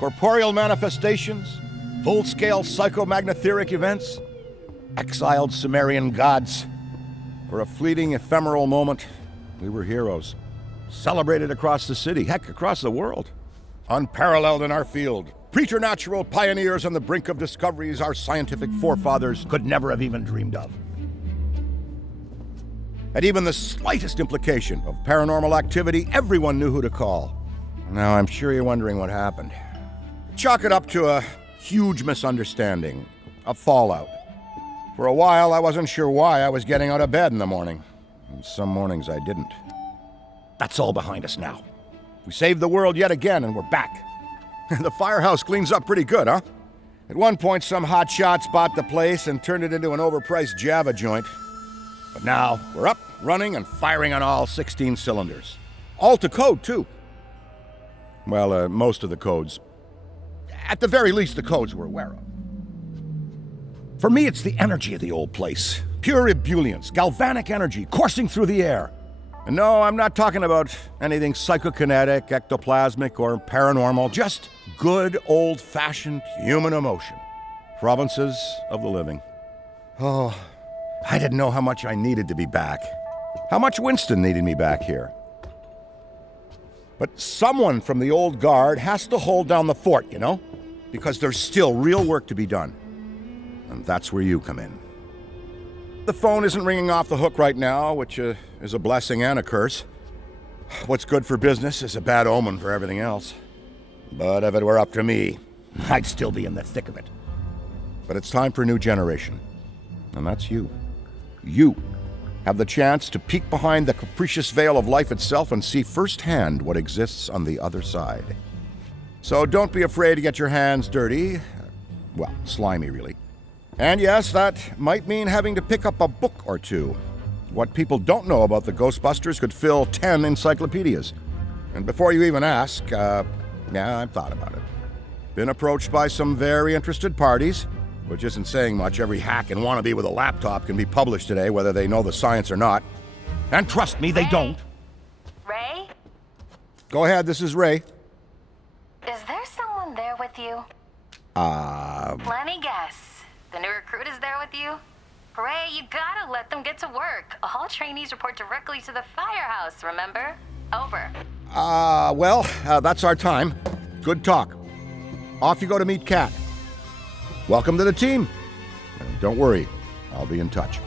corporeal manifestations, full-scale psychomagnetheric events, exiled Sumerian gods. For a fleeting, ephemeral moment, we were heroes, celebrated across the city, heck, across the world. Unparalleled in our field, preternatural pioneers on the brink of discoveries our scientific forefathers could never have even dreamed of. At even the slightest implication of paranormal activity, everyone knew who to call. Now, I'm sure you're wondering what happened. Chalk it up to a huge misunderstanding, a fallout. For a while, I wasn't sure why I was getting out of bed in the morning. And some mornings I didn't. That's all behind us now. We saved the world yet again, and we're back. The firehouse cleans up pretty good, huh? At one point, some hotshots bought the place and turned it into an overpriced Java joint. But now, we're up, running, and firing on all 16 cylinders. All to code, too. Well, most of the codes. At the very least, the codes we're aware of. For me, it's the energy of the old place. Pure ebullience, galvanic energy coursing through the air. And no, I'm not talking about anything psychokinetic, ectoplasmic, or paranormal. Just good, old-fashioned human emotion. Provinces of the living. Oh, I didn't know how much I needed to be back. How much Winston needed me back here. But someone from the old guard has to hold down the fort, you know? Because there's still real work to be done. And that's where you come in. The phone isn't ringing off the hook right now, which is a blessing and a curse. What's good for business is a bad omen for everything else. But if it were up to me, I'd still be in the thick of it. But it's time for a new generation. And that's you. You have the chance to peek behind the capricious veil of life itself and see firsthand what exists on the other side. So don't be afraid to get your hands dirty. Well, slimy, really. And yes, that might mean having to pick up a book or two. What people don't know about the Ghostbusters could fill 10 encyclopedias. And before you even ask, yeah, I've thought about it. Been approached by some very interested parties, which isn't saying much. Every hack and wannabe with a laptop can be published today, whether they know the science or not. And trust me, they don't. Ray? Go ahead, this is Ray. Is there someone there with you? Let me guess. The new recruit is there with you? Ray, you gotta let them get to work. All trainees report directly to the firehouse, remember? Over. Well, that's our time. Good talk. Off you go to meet Kat. Welcome to the team. And don't worry, I'll be in touch.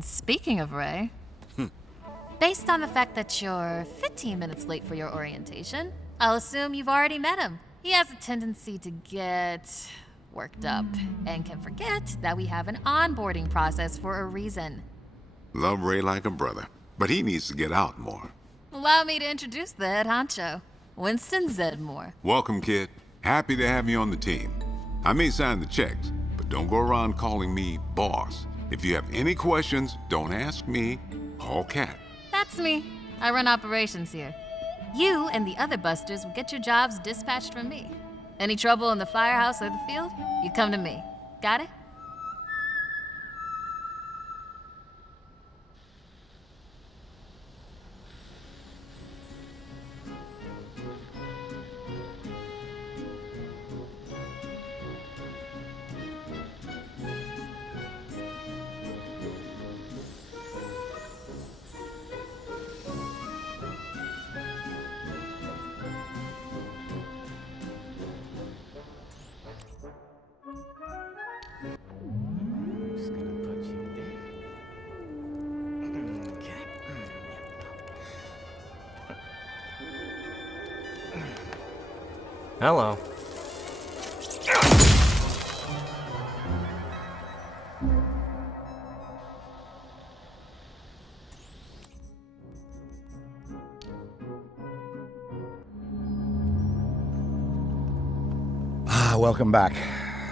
Speaking of Ray, based on the fact that you're 15 minutes late for your orientation, I'll assume you've already met him. He has a tendency to get worked up and can forget that we have an onboarding process for a reason. Love Ray like a brother, but he needs to get out more. Allow me to introduce the head honcho, Winston Zedmore. Welcome, kid. Happy to have you on the team. I may sign the checks, but don't go around calling me boss. If you have any questions, don't ask me, call Kat. That's me. I run operations here. You and the other busters will get your jobs dispatched from me. Any trouble in the firehouse or the field, you come to me. Got it? Hello. Welcome back.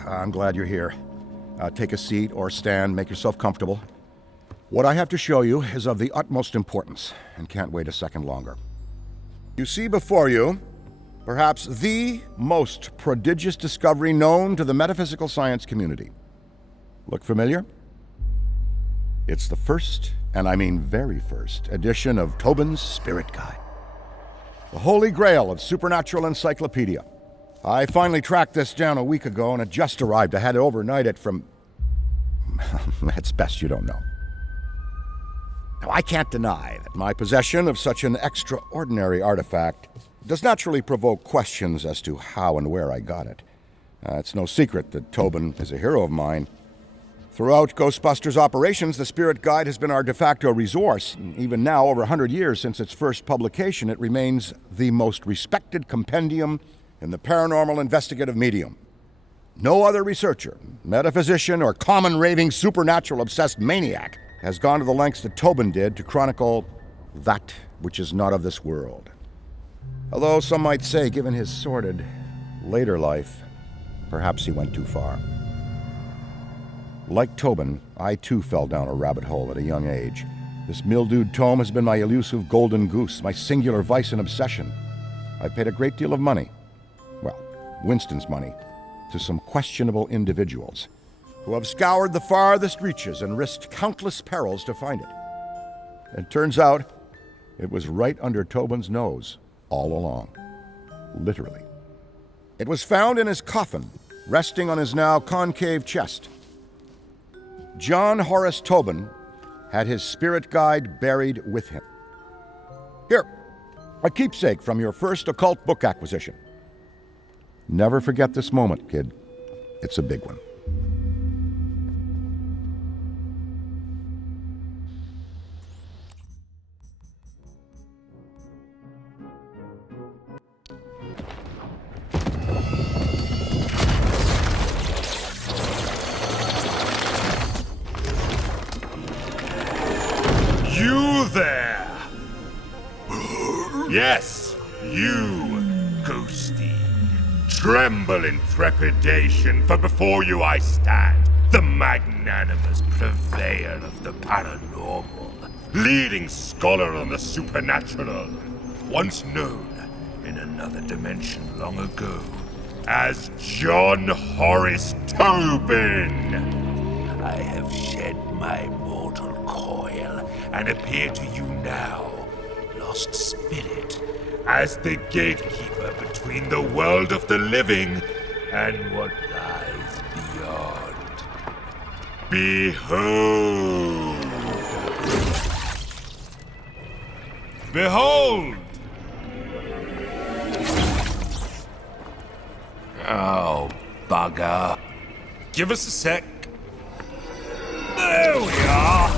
I'm glad you're here. Take a seat or stand, make yourself comfortable. What I have to show you is of the utmost importance and can't wait a second longer. You see before you perhaps the most prodigious discovery known to the metaphysical science community. Look familiar? It's the first, and I mean very first, edition of Tobin's Spirit Guide, the holy grail of supernatural encyclopedia. I finally tracked this down a week ago, and it just arrived. I had to overnight it from... It's best you don't know. Now, I can't deny that my possession of such an extraordinary artifact does naturally provoke questions as to how and where I got it. It's no secret that Tobin is a hero of mine. Throughout Ghostbusters operations, the Spirit Guide has been our de facto resource. Even now, over 100 years since its first publication, it remains the most respected compendium in the paranormal investigative medium. No other researcher, metaphysician, or common raving supernatural-obsessed maniac has gone to the lengths that Tobin did to chronicle that which is not of this world. Although some might say, given his sordid later life, perhaps he went too far. Like Tobin, I too fell down a rabbit hole at a young age. This mildewed tome has been my elusive golden goose, my singular vice and obsession. I've paid a great deal of money, well, Winston's money, to some questionable individuals who have scoured the farthest reaches and risked countless perils to find it. It turns out it was right under Tobin's nose all along, literally. It was found in his coffin, resting on his now concave chest. John Horace Tobin had his Spirit Guide buried with him. Here, a keepsake from your first occult book acquisition. Never forget this moment, kid. It's a big one. You there! Yes, you, Ghosty. Tremble in trepidation, for before you I stand, the magnanimous purveyor of the paranormal, leading scholar on the supernatural, once known in another dimension long ago as John Horace Tobin. I have shed my mortal coil and appear to you now, lost spirit, as the gatekeeper between the world of the living and what lies beyond. Behold! Behold! Oh, bugger. Give us a sec. There we are!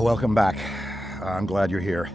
Welcome back. I'm glad you're here.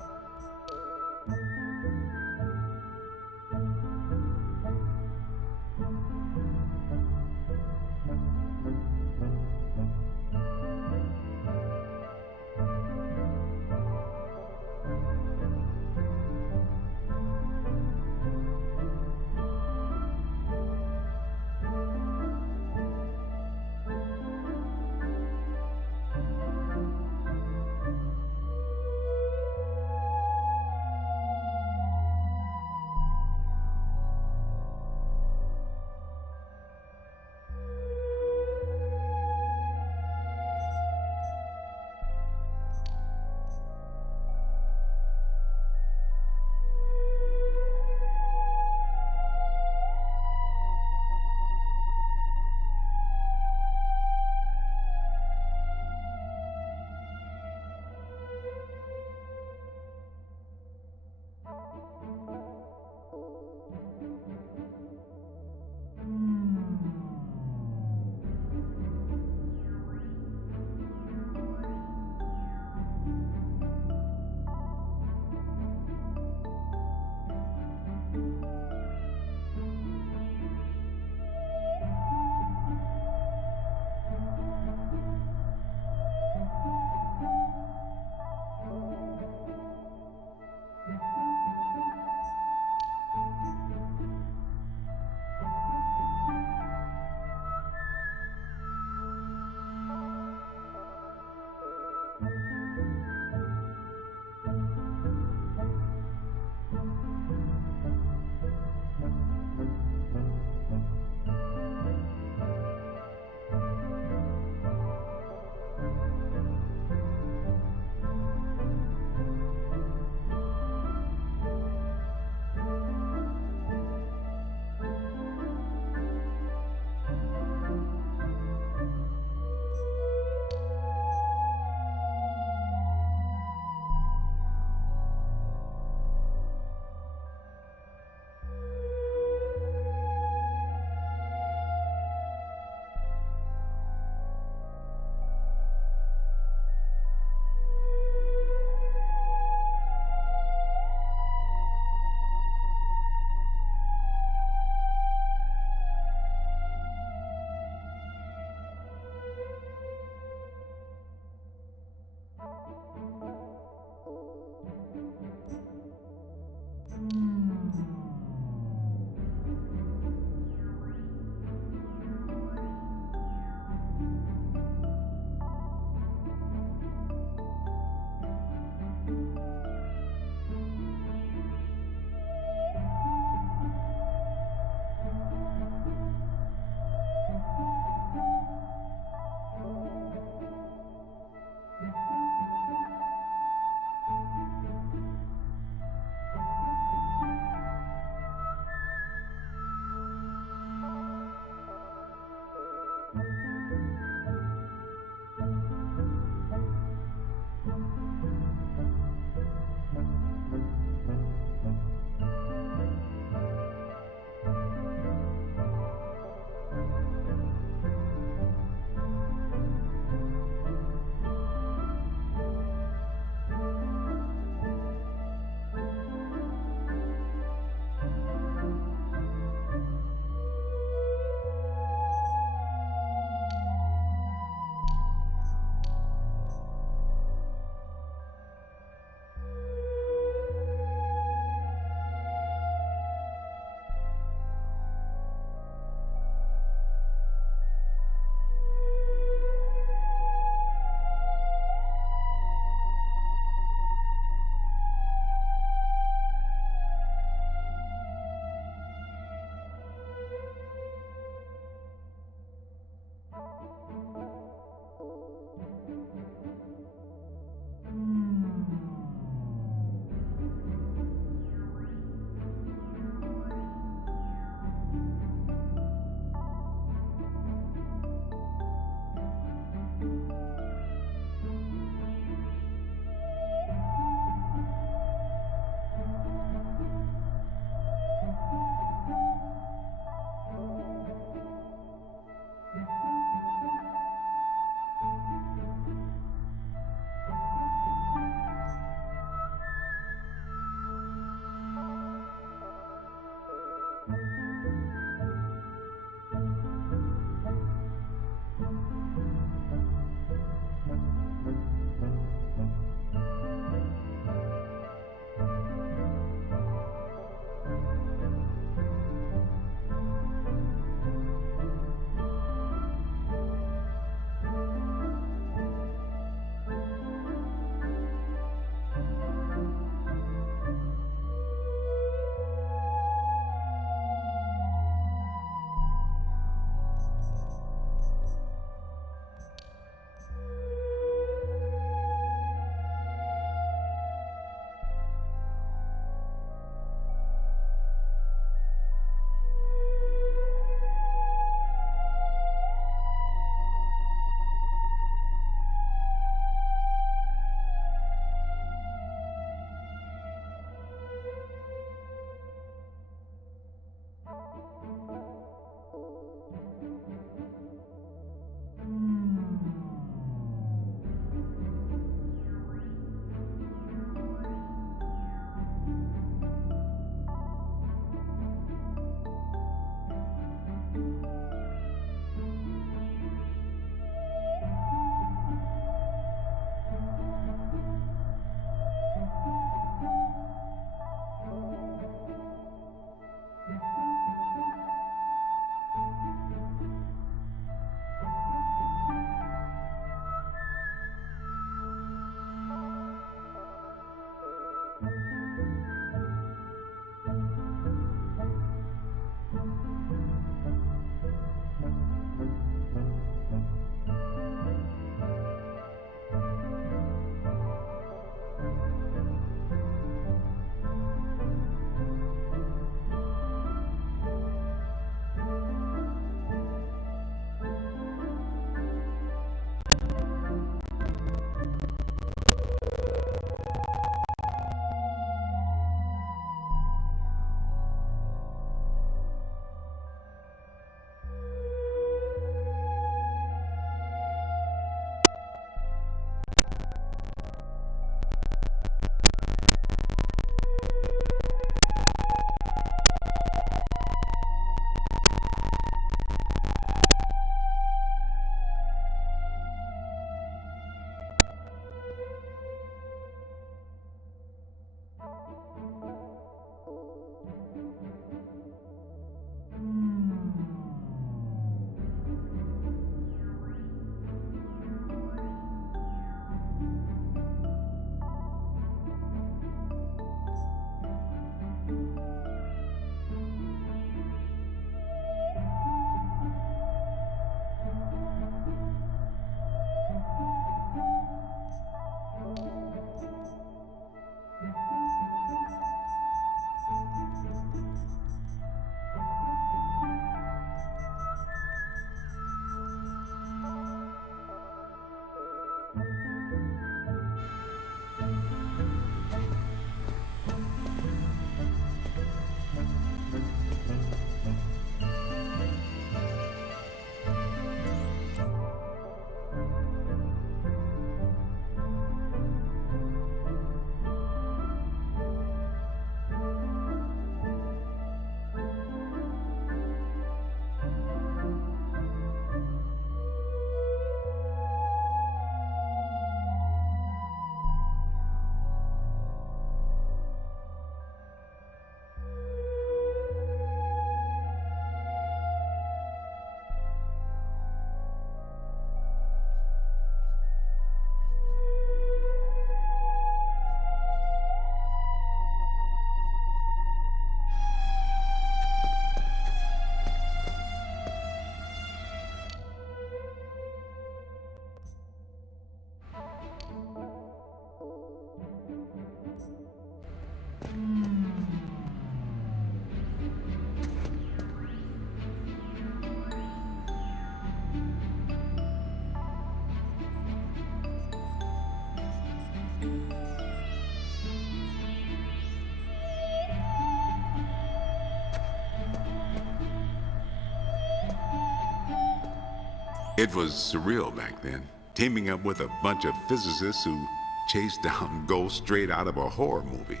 It was surreal back then, teaming up with a bunch of physicists who chased down ghosts straight out of a horror movie.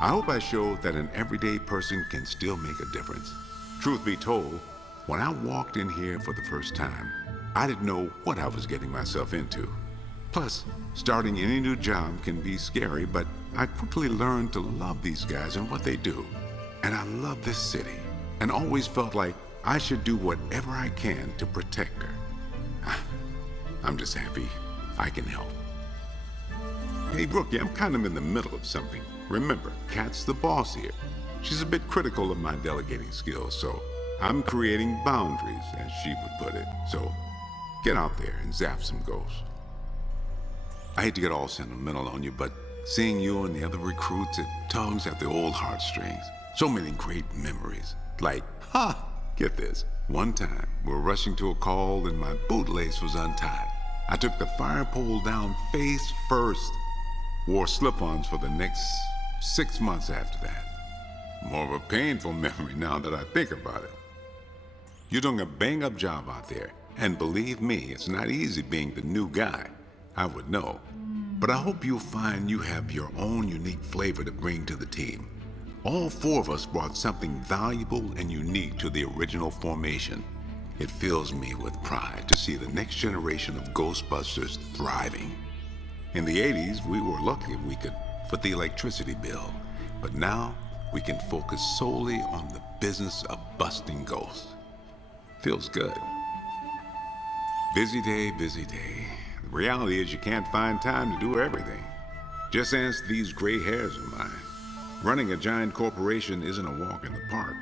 I hope I showed that an everyday person can still make a difference. Truth be told, when I walked in here for the first time, I didn't know what I was getting myself into. Plus, starting any new job can be scary, but I quickly learned to love these guys and what they do. And I love this city, and always felt like I should do whatever I can to protect her. I'm just happy I can help. Hey, Brookie, I'm kind of in the middle of something. Remember, Kat's the boss here. She's a bit critical of my delegating skills, so I'm creating boundaries, as she would put it. So get out there and zap some ghosts. I hate to get all sentimental on you, but seeing you and the other recruits, it tugs at the old heartstrings. So many great memories. Like, get this. One time, we're rushing to a call and my bootlace was untied. I took the fire pole down face first. Wore slip-ons for the next 6 months after that. More of a painful memory now that I think about it. You're doing a bang-up job out there, and believe me, it's not easy being the new guy. I would know. But I hope you'll find you have your own unique flavor to bring to the team. All 4 of us brought something valuable and unique to the original formation. It fills me with pride to see the next generation of Ghostbusters thriving. In the 80s, we were lucky we could foot the electricity bill, but now we can focus solely on the business of busting ghosts. Feels good. Busy day, busy day. The reality is you can't find time to do everything. Just ask these gray hairs of mine. Running a giant corporation isn't a walk in the park,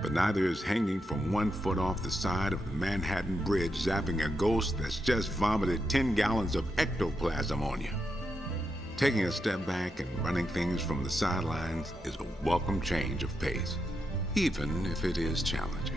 but neither is hanging from 1 foot off the side of the Manhattan Bridge zapping a ghost that's just vomited 10 gallons of ectoplasm on you. Taking a step back and running things from the sidelines is a welcome change of pace, even if it is challenging.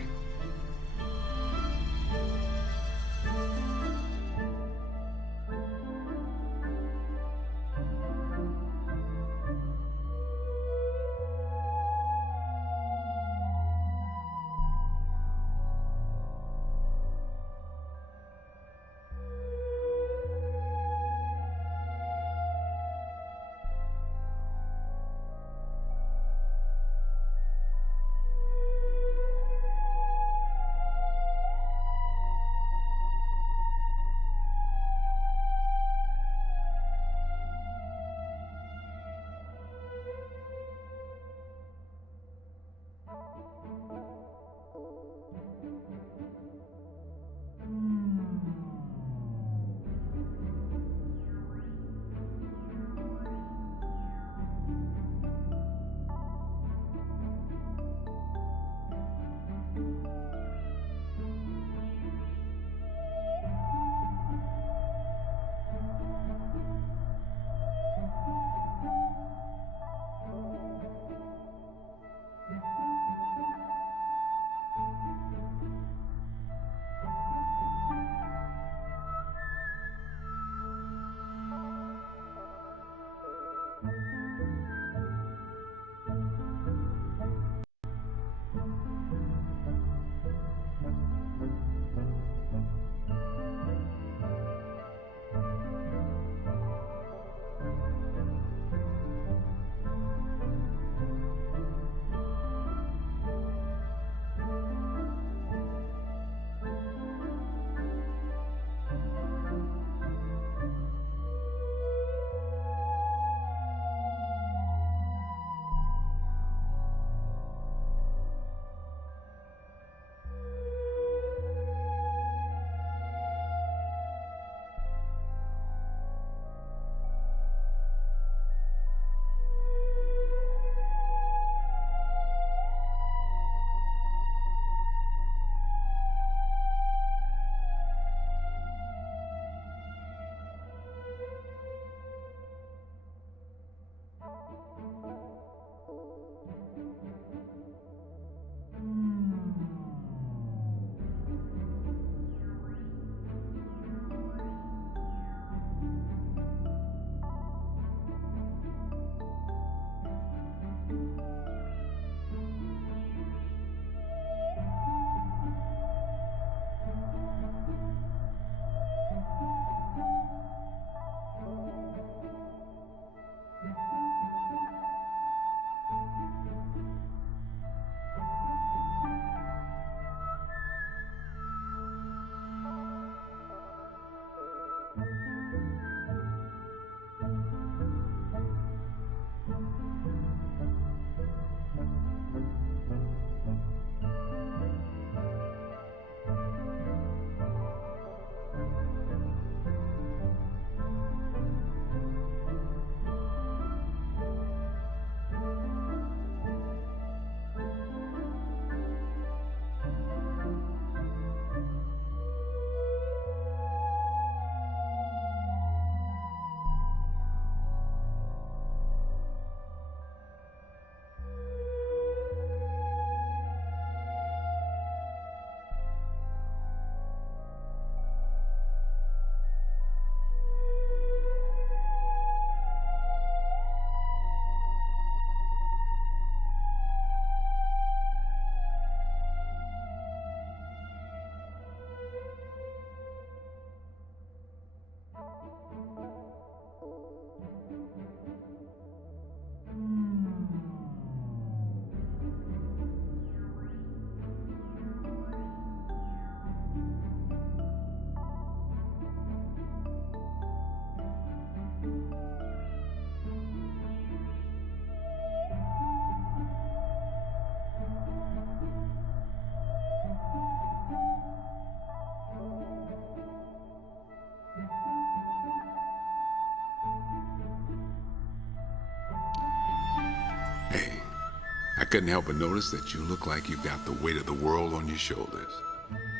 I couldn't help but notice that you look like you've got the weight of the world on your shoulders.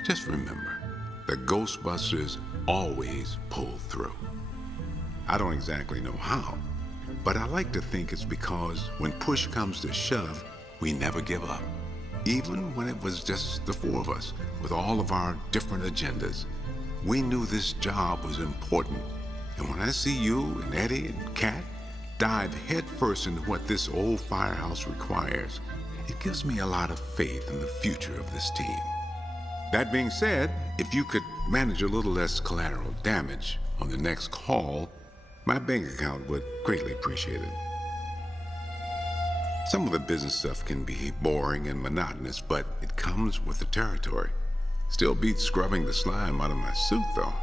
Just remember, the Ghostbusters always pull through. I don't exactly know how, but I like to think it's because when push comes to shove, we never give up. Even when it was just the four of us, with all of our different agendas, we knew this job was important. And when I see you and Eddie and Kat dive headfirst into what this old firehouse requires, it gives me a lot of faith in the future of this team. That being said, if you could manage a little less collateral damage on the next call, my bank account would greatly appreciate it. Some of the business stuff can be boring and monotonous, but it comes with the territory. Still beats scrubbing the slime out of my suit, though.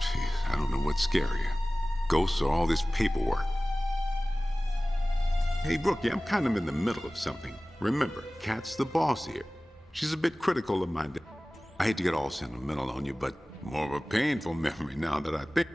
Jeez, I don't know what's scarier, ghosts or all this paperwork. Hey, Brookie, I'm kind of in the middle of something. Remember, Kat's the boss here. She's a bit critical of my I hate to get all sentimental on you, but more of a painful memory now that I think.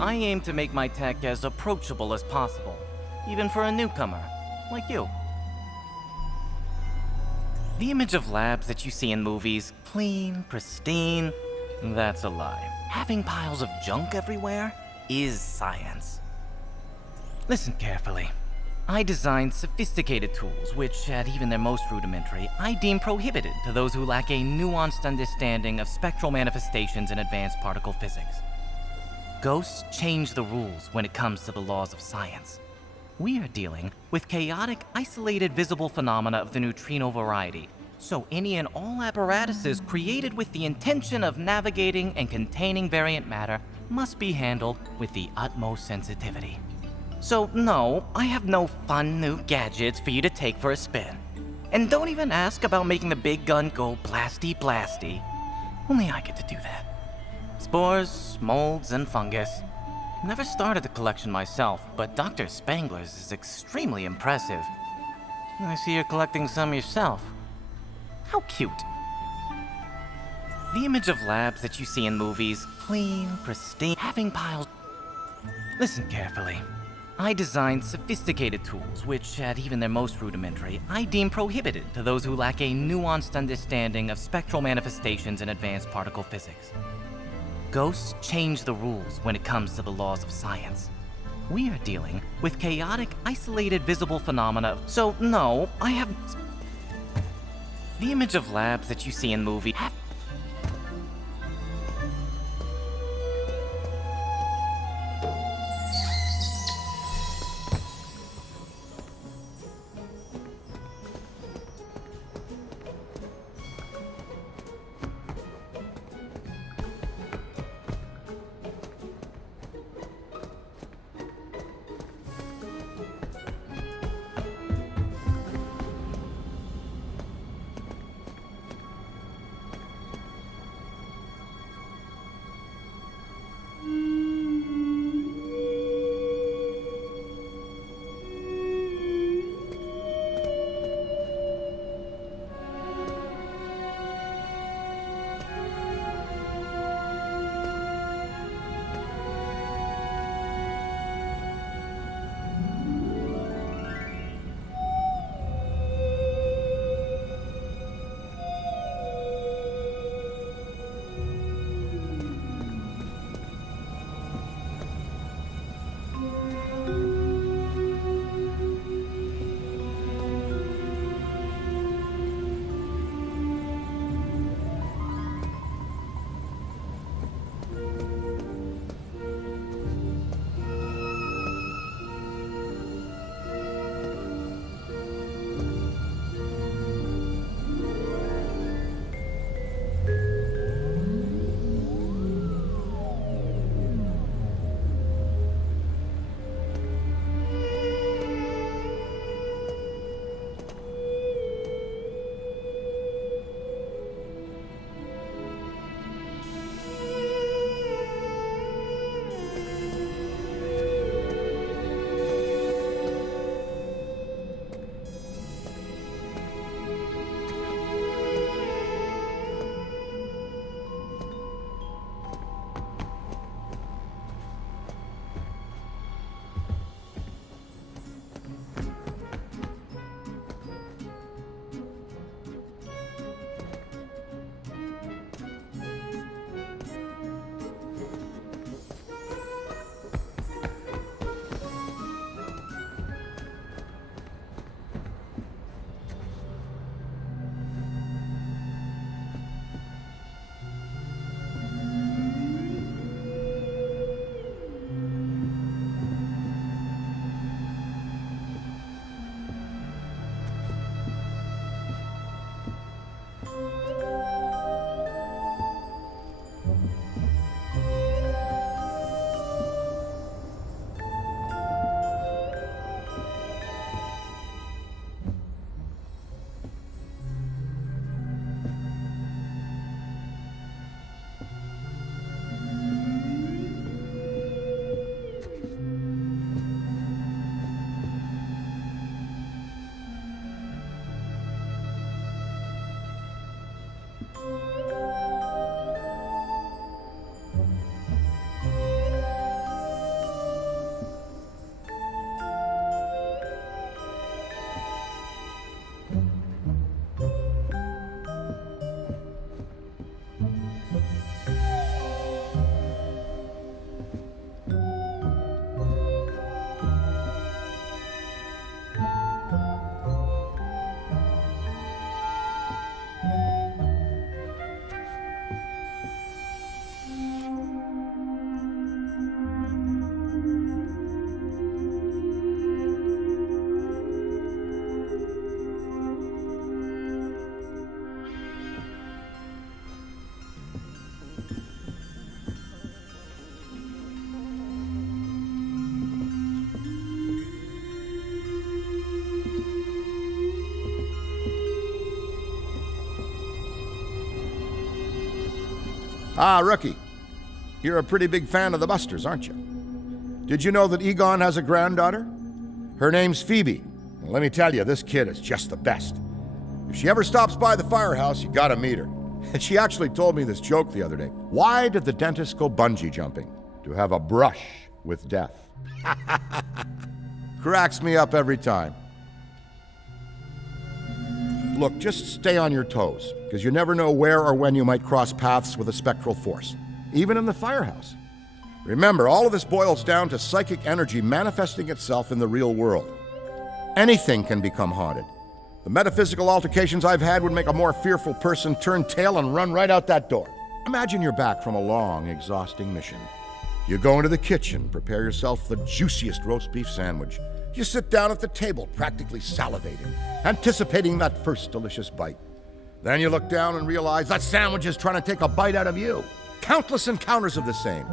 I aim to make my tech as approachable as possible, even for a newcomer, like you. The image of labs that you see in movies, clean, pristine, that's a lie. Having piles of junk everywhere is science. Listen carefully. I designed sophisticated tools which, at even their most rudimentary, I deem prohibited to those who lack a nuanced understanding of spectral manifestations in advanced particle physics. Ghosts change the rules when it comes to the laws of science. We are dealing with chaotic, isolated visible phenomena of the neutrino variety, so any and all apparatuses created with the intention of navigating and containing variant matter must be handled with the utmost sensitivity. So no, I have no fun new gadgets for you to take for a spin. And don't even ask about making the big gun go blasty blasty. Only I get to do that. Spores, molds, and fungus. Never started the collection myself, but Dr. Spangler's is extremely impressive. I see you're collecting some yourself. How cute. The image of labs that you see in movies, clean, pristine, having piles... Listen carefully. I designed sophisticated tools which, at even their most rudimentary, I deem prohibited to those who lack a nuanced understanding of spectral manifestations in advanced particle physics. Ghosts change the rules when it comes to the laws of science. We are dealing with chaotic, isolated visible phenomena, so no, I have... The image of labs that you see in movies... Ah, rookie. You're a pretty big fan of the Busters, aren't you? Did you know that Egon has a granddaughter? Her name's Phoebe. And let me tell you, this kid is just the best. If she ever stops by the firehouse, you gotta meet her. She actually told me this joke the other day. Why did the dentist go bungee jumping? To have a brush with death. Cracks me up every time. Look, just stay on your toes, because you never know where or when you might cross paths with a spectral force, even in the firehouse. Remember, all of this boils down to psychic energy manifesting itself in the real world. Anything can become haunted. The metaphysical altercations I've had would make a more fearful person turn tail and run right out that door. Imagine you're back from a long, exhausting mission. You go into the kitchen, prepare yourself the juiciest roast beef sandwich. You sit down at the table, practically salivating, anticipating that first delicious bite. Then you look down and realize that sandwich is trying to take a bite out of you. Countless encounters of the same.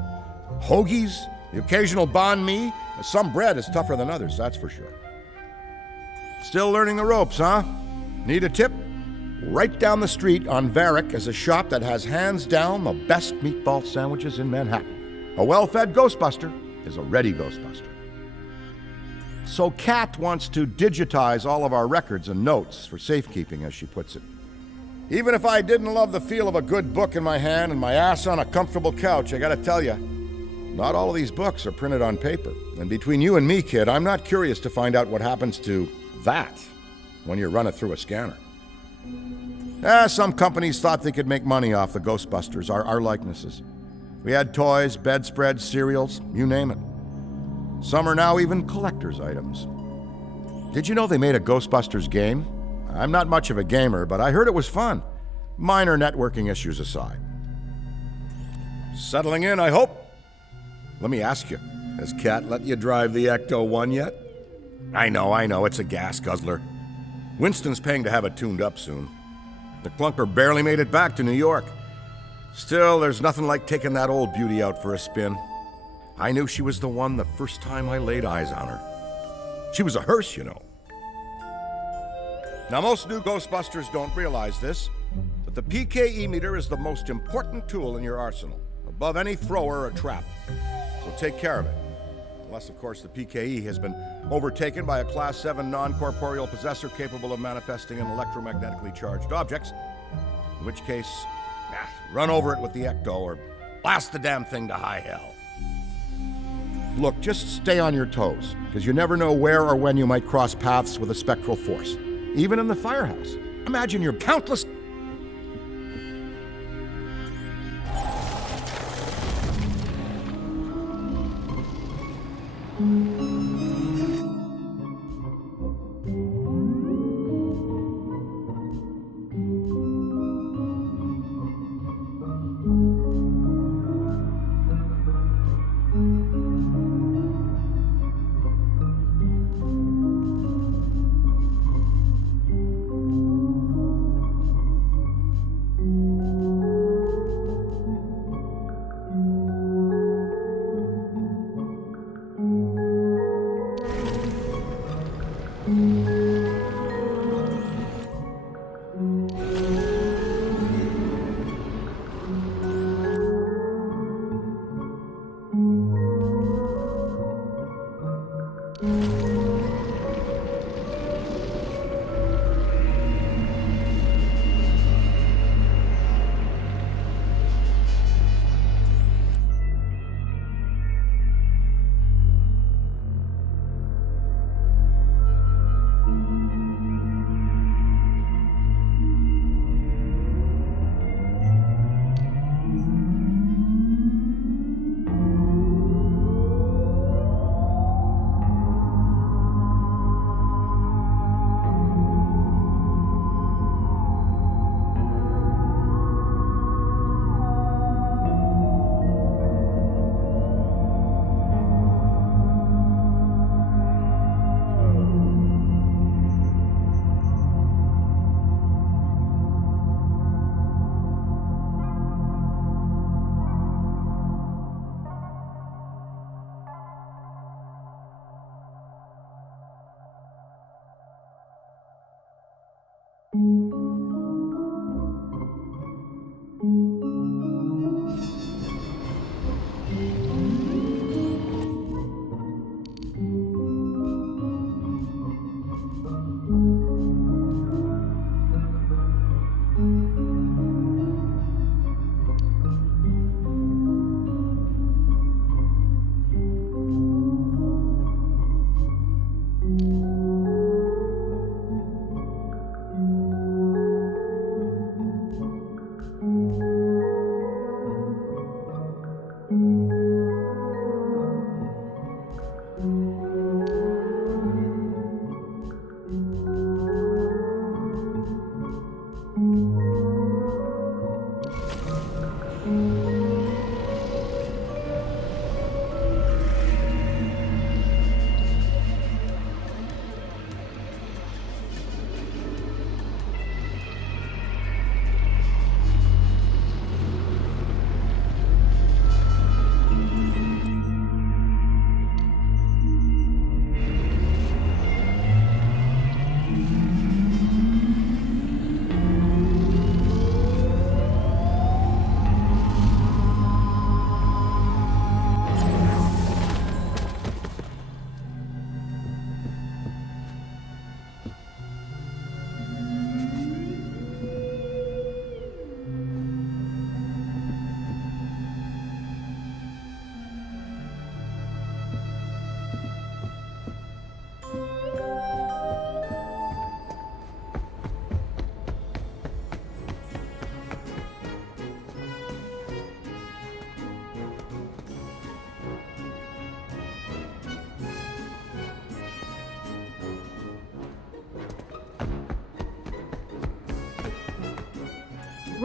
Hoagies, the occasional banh mi. Some bread is tougher than others, that's for sure. Still learning the ropes, huh? Need a tip? Right down the street on Varick is a shop that has hands down the best meatball sandwiches in Manhattan. A well-fed Ghostbuster is a ready Ghostbuster. So Kat wants to digitize all of our records and notes for safekeeping, as she puts it. Even if I didn't love the feel of a good book in my hand and my ass on a comfortable couch, I gotta tell you, not all of these books are printed on paper. And between you and me, kid, I'm not curious to find out what happens to that when you run it through a scanner. Some companies thought they could make money off the Ghostbusters, our likenesses. We had toys, bedspreads, cereals, you name it. Some are now even collector's items. Did you know they made a Ghostbusters game? I'm not much of a gamer, but I heard it was fun. Minor networking issues aside. Settling in, I hope? Let me ask you, has Kat let you drive the Ecto-1 yet? I know, it's a gas guzzler. Winston's paying to have it tuned up soon. The clunker barely made it back to New York. Still, there's nothing like taking that old beauty out for a spin. I knew she was the one the first time I laid eyes on her. She was a hearse, you know. Now, most new Ghostbusters don't realize this, but the PKE meter is the most important tool in your arsenal, above any thrower or trap. So take care of it. Unless, of course, the PKE has been overtaken by a Class 7 non-corporeal possessor capable of manifesting in electromagnetically charged objects, in which case, run over it with the Ecto or blast the damn thing to high hell. Look, just stay on your toes, because you never know where or when you might cross paths with a spectral force, even in the firehouse. Imagine your countless...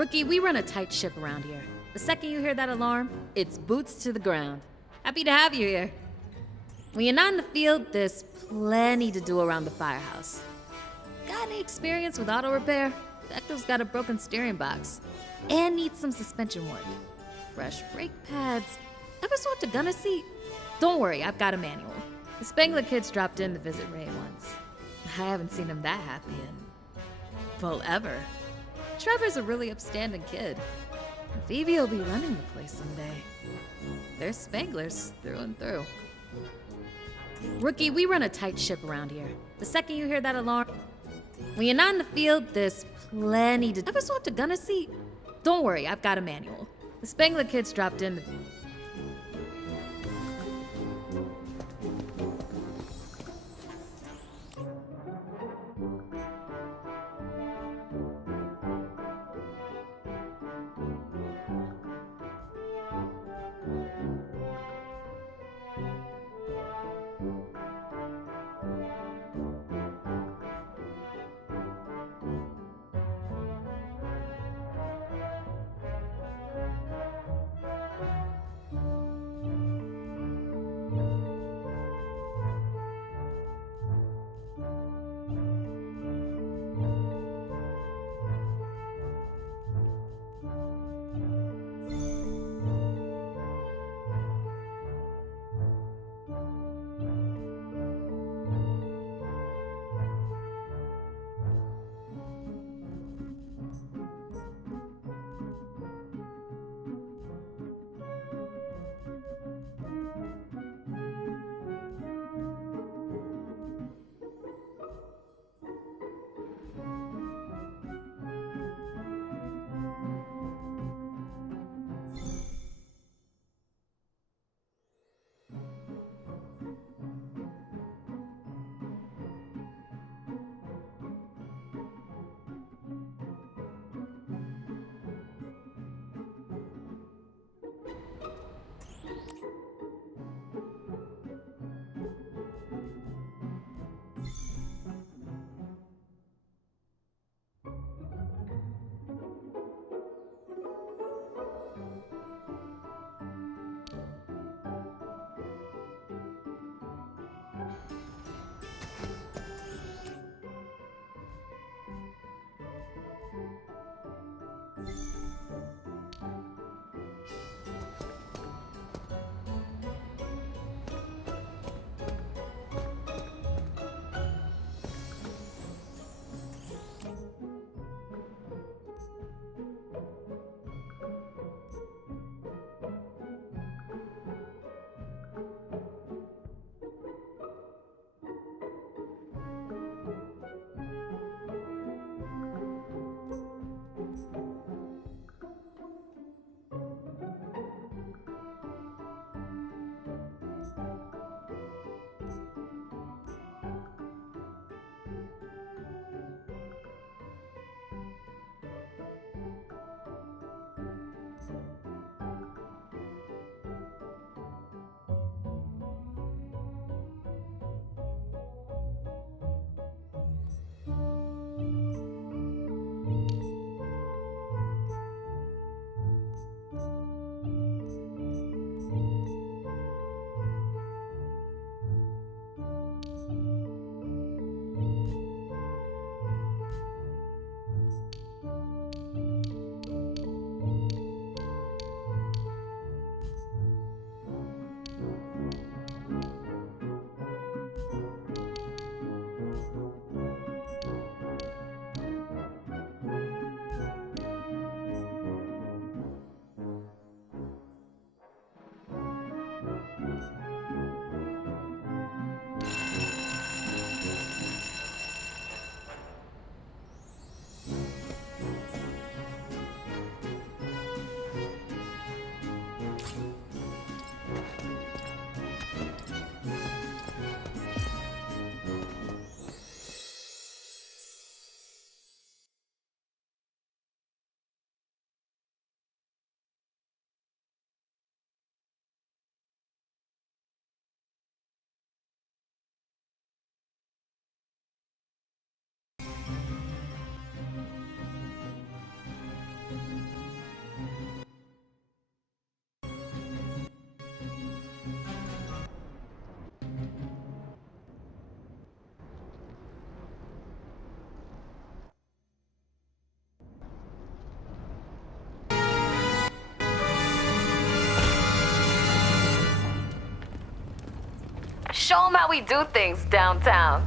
Rookie, we run a tight ship around here. The second you hear that alarm, it's boots to the ground. Happy to have you here. When you're not in the field, there's plenty to do around the firehouse. Got any experience with auto repair? Vector's got a broken steering box. And needs some suspension work. Fresh brake pads. Ever swapped a gunner seat? Don't worry, I've got a manual. The Spangler kids dropped in to visit Ray once. I haven't seen him that happy in... well, ever. Trevor's a really upstanding kid. Phoebe will be running the place someday. They're Spanglers through and through. Rookie, we run a tight ship around here. The second you hear that alarm... when you're not in the field, there's plenty to... Ever swapped a gunner seat? Don't worry, I've got a manual. The Spangler kids dropped in to... Show them how we do things downtown.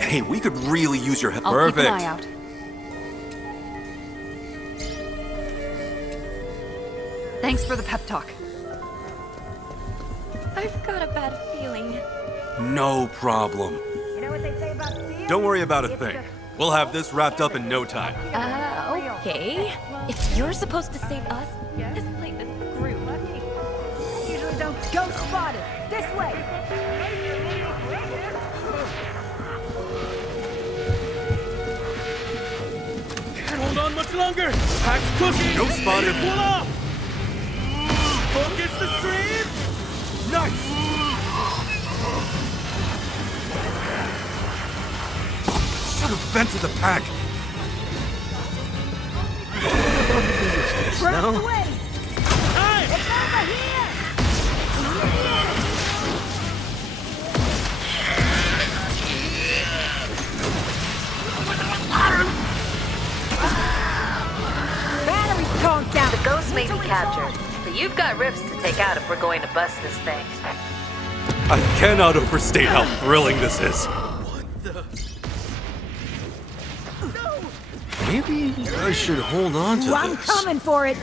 Hey, we could really use your help. I'll Perfect. keep an eye out. Thanks for the pep talk. I've got a bad feeling. No problem. You know what they say about fear? Don't worry about a thing. We'll have this wrapped up in no time. Okay. If you're supposed to save us, this place is screwed. Usually don't ghost spotted. This way. Can't hold on much longer. Pack's cooking. Ghost spotted. Voila! Focus the stream. Nice! Should have vented the pack. No. Away. Hey! It's over here. Battery's conked out. The ghost may be captured, but you've got rifts to take out if we're going to bust this thing. I cannot overstate how thrilling this is. Maybe I should hold on to I'm this. coming for it.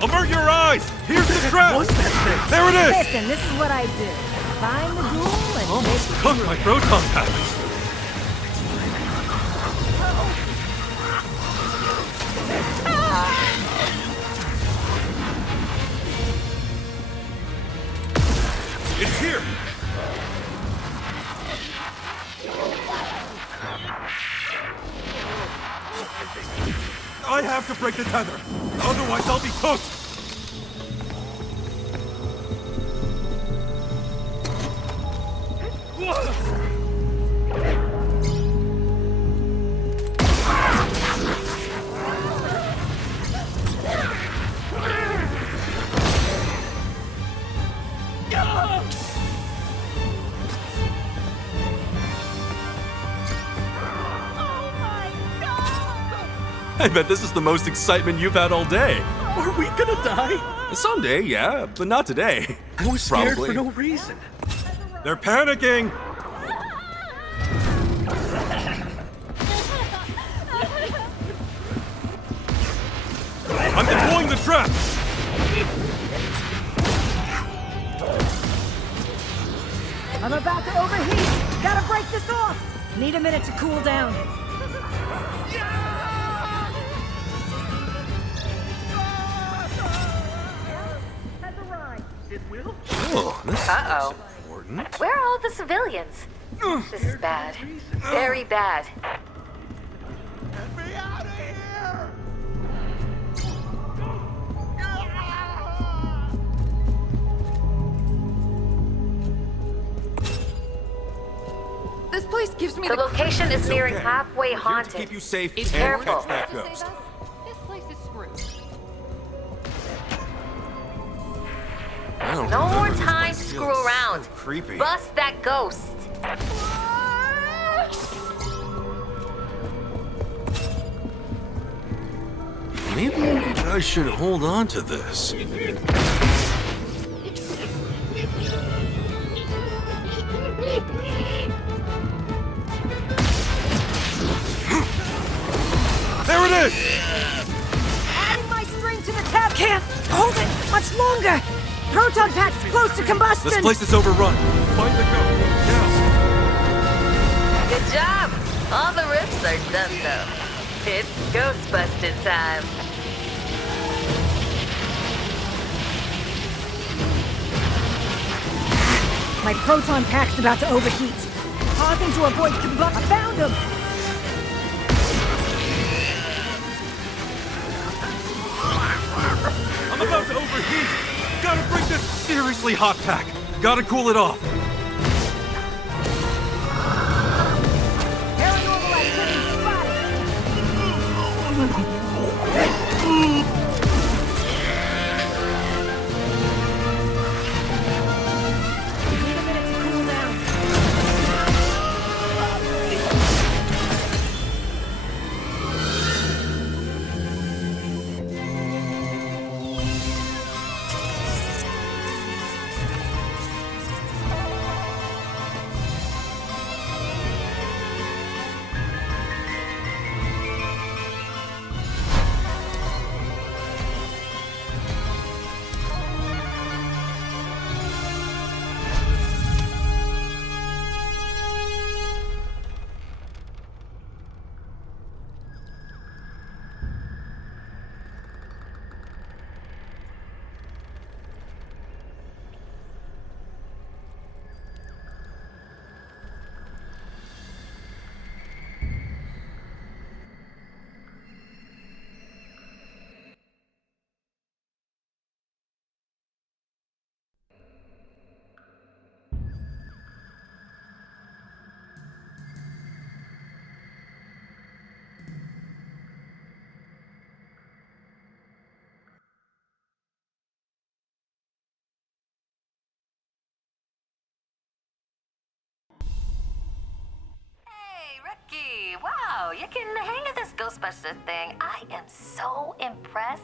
Avert your eyes! Here's the trap! What's that thing? There it is! Listen, this is what I do. Find the ghoul and Almost cooked my proton packs. It's here! I have to break the tether, otherwise I'll be cooked! I bet this is the most excitement you've had all day. Are we gonna die? Someday, yeah, but not today. I was scared Probably. for no reason. They're panicking! I'm deploying the trap! I'm about to overheat. Gotta break this off. Need a minute to cool down. Oh, this Uh-oh. is important. Where are all the civilians? This is bad. Very bad. Get me out of here! This place gives me The location is nearing halfway Here to haunted. keep you safe Be and careful. catch that ghost. This place is screwed. I don't No more remember this time to place screw feeling around. So creepy. Bust that ghost. Maybe I should hold on to this. There it is! Adding my string to the tab. Can't hold it much longer. Proton pack's close to combustion. This place is overrun. Find the ghost. Now. Good job. All the rifts are done though. It's Ghostbusting time. My proton pack's about to overheat. Pausing to avoid combustion. I found him. I'm about to overheat. Gotta bring this seriously hot pack. Gotta cool it off. Paranormal activity spotted. Need a minute to cool down. Hey, Ricky. Wow, you're getting the hang of this Ghostbuster thing. I am so impressed.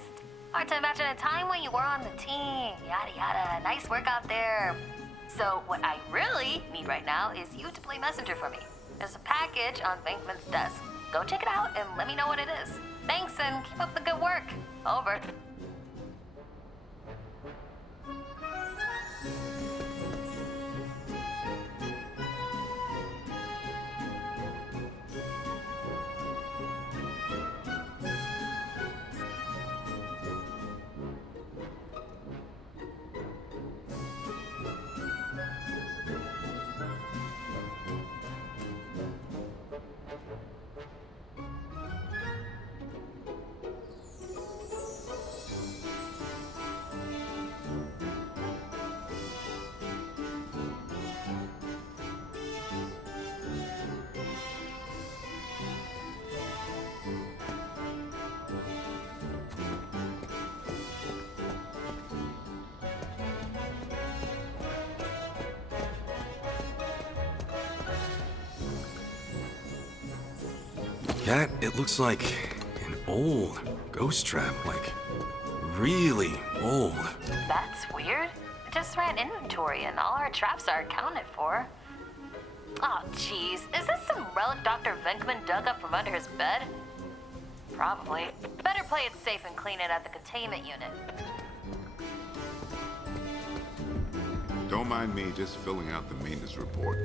Hard to imagine a time when you were on the team. Yada yada. Nice work out there. So what I really need right now is you to play messenger for me. There's a package on Venkman's desk. Go check it out and let me know what it is. Thanks and keep up the good work. Over. That, it looks like an old ghost trap, like really old. That's weird. I just ran inventory and all our traps are accounted for. Oh, jeez. Is this some relic Dr. Venkman dug up from under his bed? Probably. Better play it safe and clean it at the containment unit. Don't mind me just filling out the maintenance report.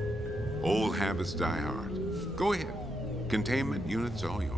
Old habits die hard. Go ahead. Containment units are all yours.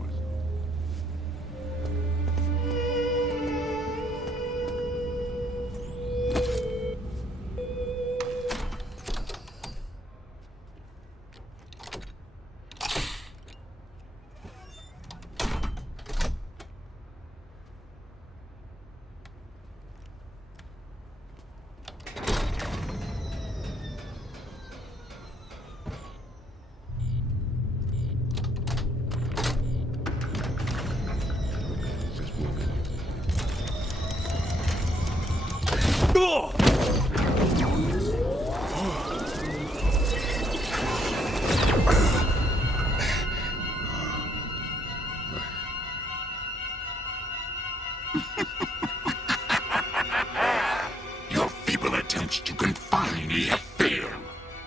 Your feeble attempts to confine me have failed.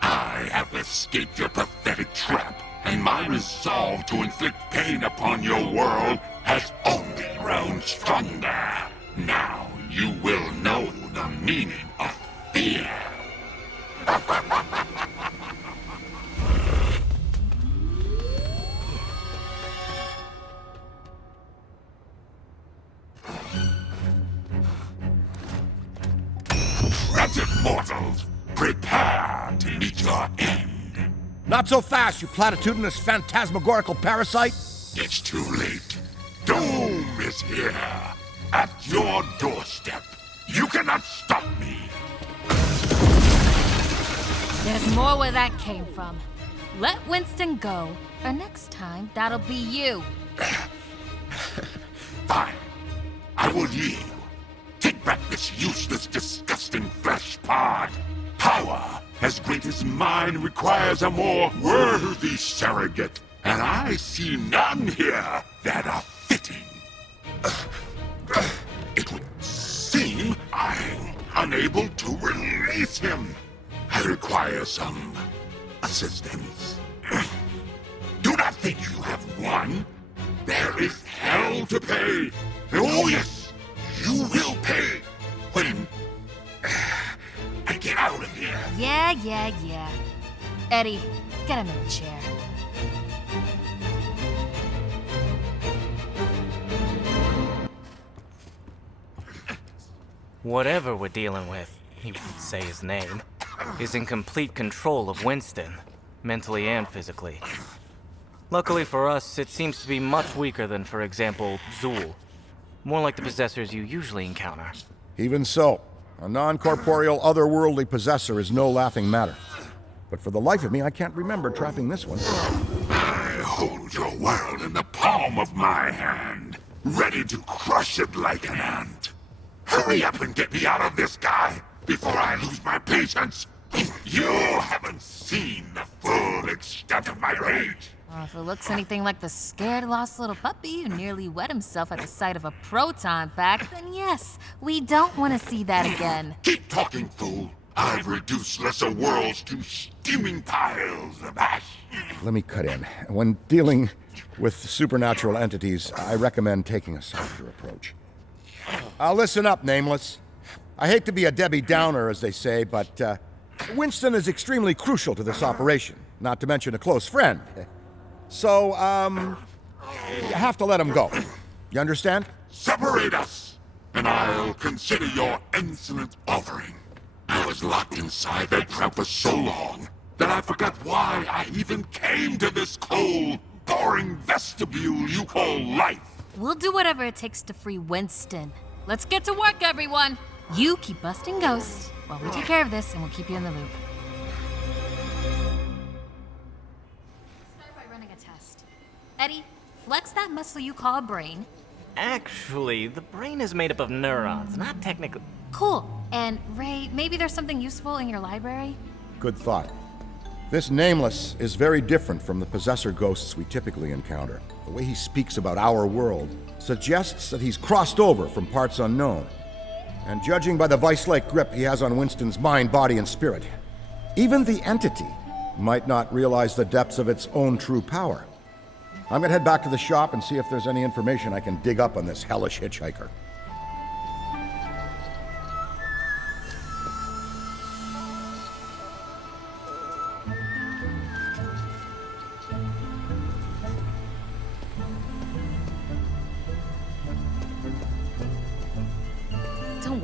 I have escaped your pathetic trap, and my resolve to inflict pain upon your world has only grown stronger. Now you will know the meaning of fear. Wretched mortals, prepare to meet your end. Not so fast, you platitudinous phantasmagorical parasite! It's too late. Doom is here, at your doorstep. You cannot stop me. There's more where that came from. Let Winston go, or next time, that'll be you. Fine. I will yield. Take back this useless, disgusting flesh pod. Power as great as mine requires a more worthy surrogate, and I see none here that are fitting. It would seem I'm unable to release him. I require some assistance. Do not think you have won. There is hell to pay. Oh yes, you will pay when I get out of here. Yeah. Eddie, get him in a chair. Whatever we're dealing with, he wouldn't say his name, is in complete control of Winston, mentally and physically. Luckily for us, it seems to be much weaker than, for example, Gbsuee. More like the possessors you usually encounter. Even so, a non-corporeal, otherworldly possessor is no laughing matter. But for the life of me, I can't remember trapping this one. I hold your world in the palm of my hand, ready to crush it like an ant. Hurry up and get me out of this guy before I lose my patience. You haven't seen the full extent of my rage. Well, if it looks anything like the scared, lost little puppy who nearly wet himself at the sight of a proton pack, then yes, we don't want to see that again. Keep talking, fool. I've reduced lesser worlds to steaming piles of ash. Let me cut in. When dealing with supernatural entities, I recommend taking a softer approach. Listen up, Nameless. I hate to be a Debbie Downer, as they say, but Winston is extremely crucial to this operation, not to mention a close friend. So, you have to let him go. You understand? Separate us, and I'll consider your insolent offering. I was locked inside that trap for so long that I forgot why I even came to this cold, boring vestibule you call life. We'll do whatever it takes to free Winston. Let's get to work, everyone! You keep busting ghosts while we take care of this, and we'll keep you in the loop. Start by running a test. Eddie, flex that muscle you call a brain. Actually, the brain is made up of neurons, not technically. Cool. And Ray, maybe there's something useful in your library? Good thought. This Nameless is very different from the possessor ghosts we typically encounter. The way he speaks about our world suggests that he's crossed over from parts unknown. And judging by the vice-like grip he has on Winston's mind, body, and spirit, even the entity might not realize the depths of its own true power. I'm gonna head back to the shop and see if there's any information I can dig up on this hellish hitchhiker.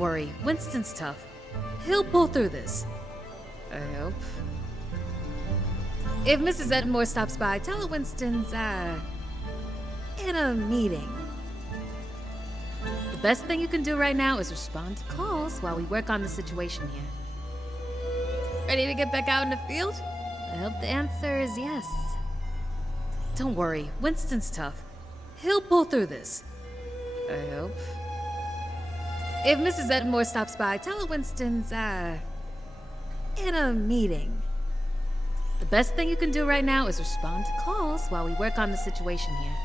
worry, Winston's tough. He'll pull through this. I hope. If Mrs. Edmore stops by, tell her Winston's, in a meeting. The best thing you can do right now is respond to calls while we work on the situation here. Ready to get back out in the field? I hope the answer is yes. Don't worry, Winston's tough. He'll pull through this. I hope. If Mrs. Edmore stops by, tell her Winston's, in a meeting. The best thing you can do right now is respond to calls while we work on the situation here.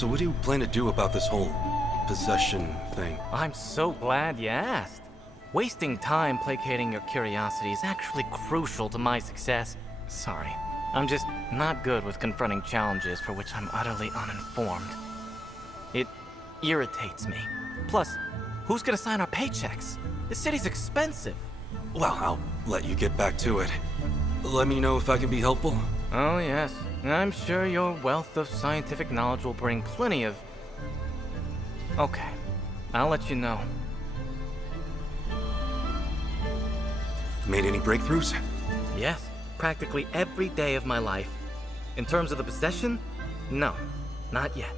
So what do you plan to do about this whole possession thing? I'm so glad you asked. Wasting time placating your curiosity is actually crucial to my success. Sorry, I'm just not good with confronting challenges for which I'm utterly uninformed. It irritates me. Plus, who's gonna sign our paychecks? This city's expensive. Well, I'll let you get back to it. Let me know if I can be helpful. Oh yes, I'm sure your wealth of scientific knowledge will bring plenty of... Okay, I'll let you know. Made any breakthroughs? Yes, practically every day of my life. In terms of the possession, no, not yet.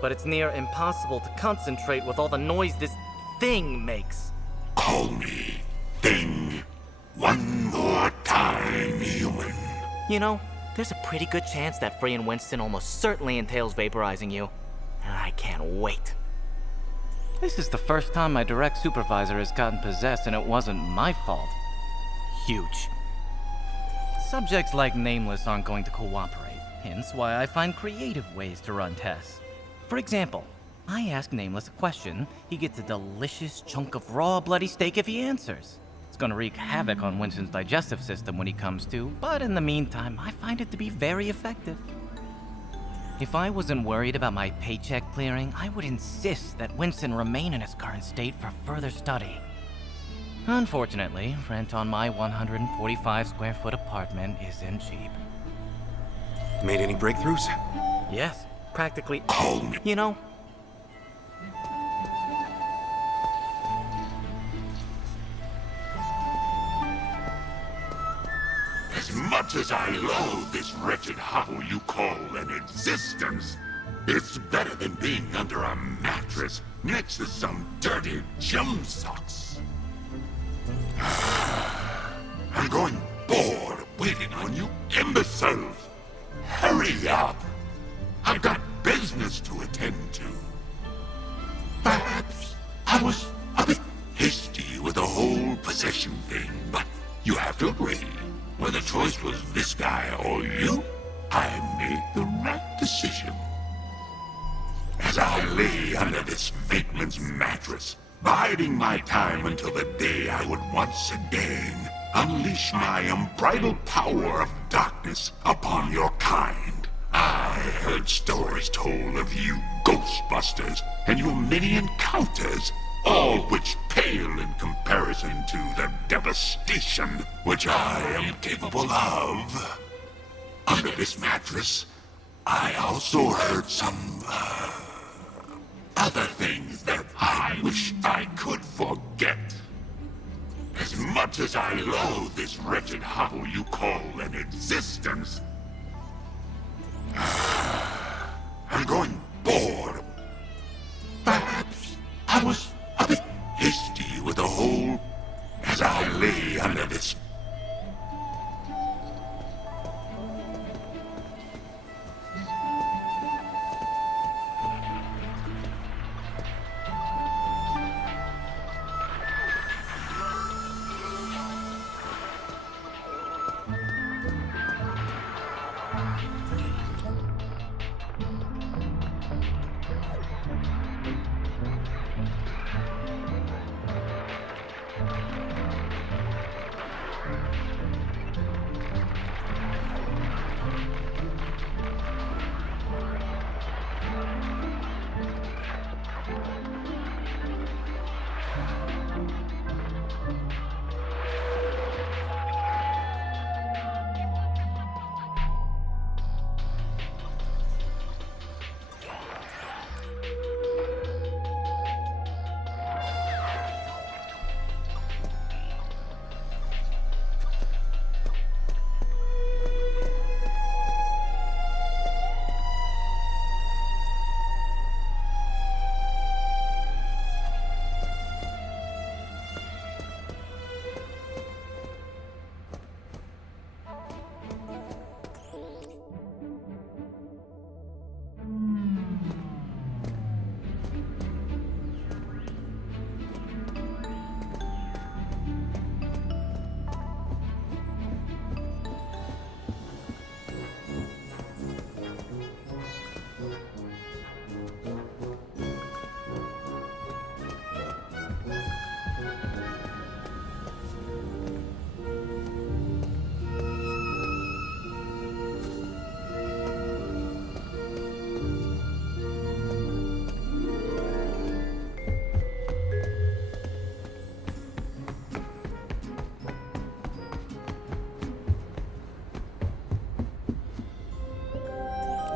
But it's near impossible to concentrate with all the noise this thing makes. Call me Thing. One more time, human. You know, there's a pretty good chance that freeing Winston almost certainly entails vaporizing you. And I can't wait. This is the first time my direct supervisor has gotten possessed and it wasn't my fault. Huge. Subjects like Nameless aren't going to cooperate, hence why I find creative ways to run tests. For example, I ask Nameless a question, he gets a delicious chunk of raw bloody steak if he answers. It's gonna wreak havoc on Winston's digestive system when he comes to, but in the meantime, I find it to be very effective. If I wasn't worried about my paycheck clearing, I would insist that Winston remain in his current state for further study. Unfortunately, rent on my 145 square foot apartment isn't cheap. Made any breakthroughs? Yes, practically. Call me. You know, As much as I loathe this wretched hovel you call an existence, it's better than being under a mattress next to some dirty gym socks. I'm growing bored waiting on you imbeciles. Hurry up. I've got business to attend to. Perhaps I was a bit hasty with the whole possession thing, but you have to agree. When the choice was this guy or you, I made the right decision. As I lay under this vateman's mattress, biding my time until the day I would once again unleash my unbridled power of darkness upon your kind, I heard stories told of you Ghostbusters and your many encounters, all which pale in comparison to the devastation which I am capable of. Under this mattress, I also heard some, other things that I wished I could forget. As much as I loathe this wretched hovel you call an existence, I'm growing bored. Perhaps I was a bit hasty with the whole... As I lay under this...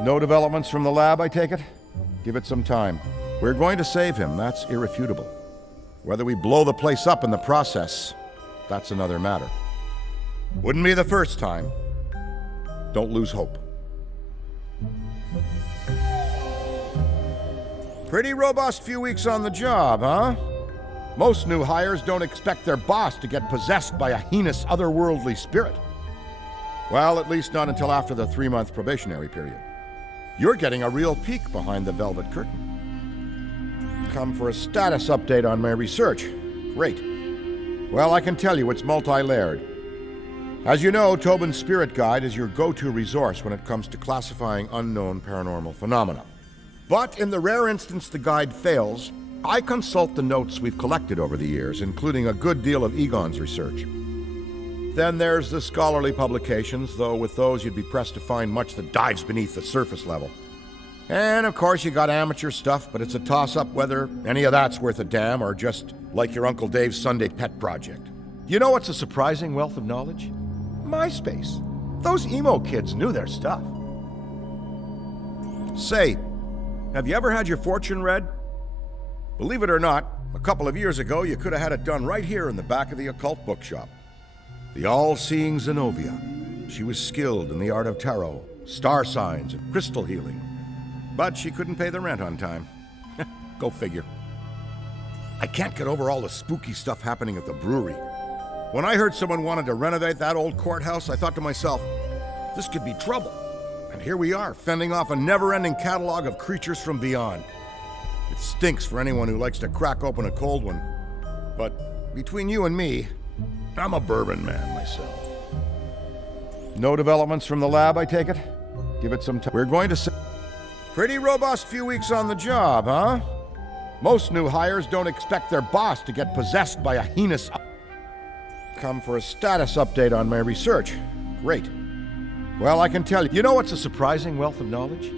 No developments from the lab, I take it? Give it some time. We're going to save him, that's irrefutable. Whether we blow the place up in the process, that's another matter. Wouldn't be the first time. Don't lose hope. Pretty robust few weeks on the job, huh? Most new hires don't expect their boss to get possessed by a heinous otherworldly spirit. Well, at least not until after the 3-month probationary period. You're getting a real peek behind the velvet curtain. Come for a status update on my research. Great. Well, I can tell you it's multi-layered. As you know, Tobin's Spirit Guide is your go-to resource when it comes to classifying unknown paranormal phenomena. But in the rare instance the guide fails, I consult the notes we've collected over the years, including a good deal of Egon's research. Then there's the scholarly publications, though with those you'd be pressed to find much that dives beneath the surface level. And of course you got amateur stuff, but it's a toss-up whether any of that's worth a damn or just like your Uncle Dave's Sunday pet project. You know what's a surprising wealth of knowledge? MySpace. Those emo kids knew their stuff. Say, have you ever had your fortune read? Believe it or not, a couple of years ago you could have had it done right here in the back of the occult bookshop. The all-seeing Zenobia. She was skilled in the art of tarot, star signs, and crystal healing. But she couldn't pay the rent on time. Go figure. I can't get over all the spooky stuff happening at the brewery. When I heard someone wanted to renovate that old courthouse, I thought to myself, this could be trouble. And here we are, fending off a never-ending catalog of creatures from beyond. It stinks for anyone who likes to crack open a cold one. But between you and me, I'm a bourbon man myself. No developments from the lab, I take it? Give it some time. We're going to... Pretty robust few weeks on the job, huh? Most new hires don't expect their boss to get possessed by a heinous... Come for a status update on my research. Great. Well, I can tell you. You know what's a surprising wealth of knowledge?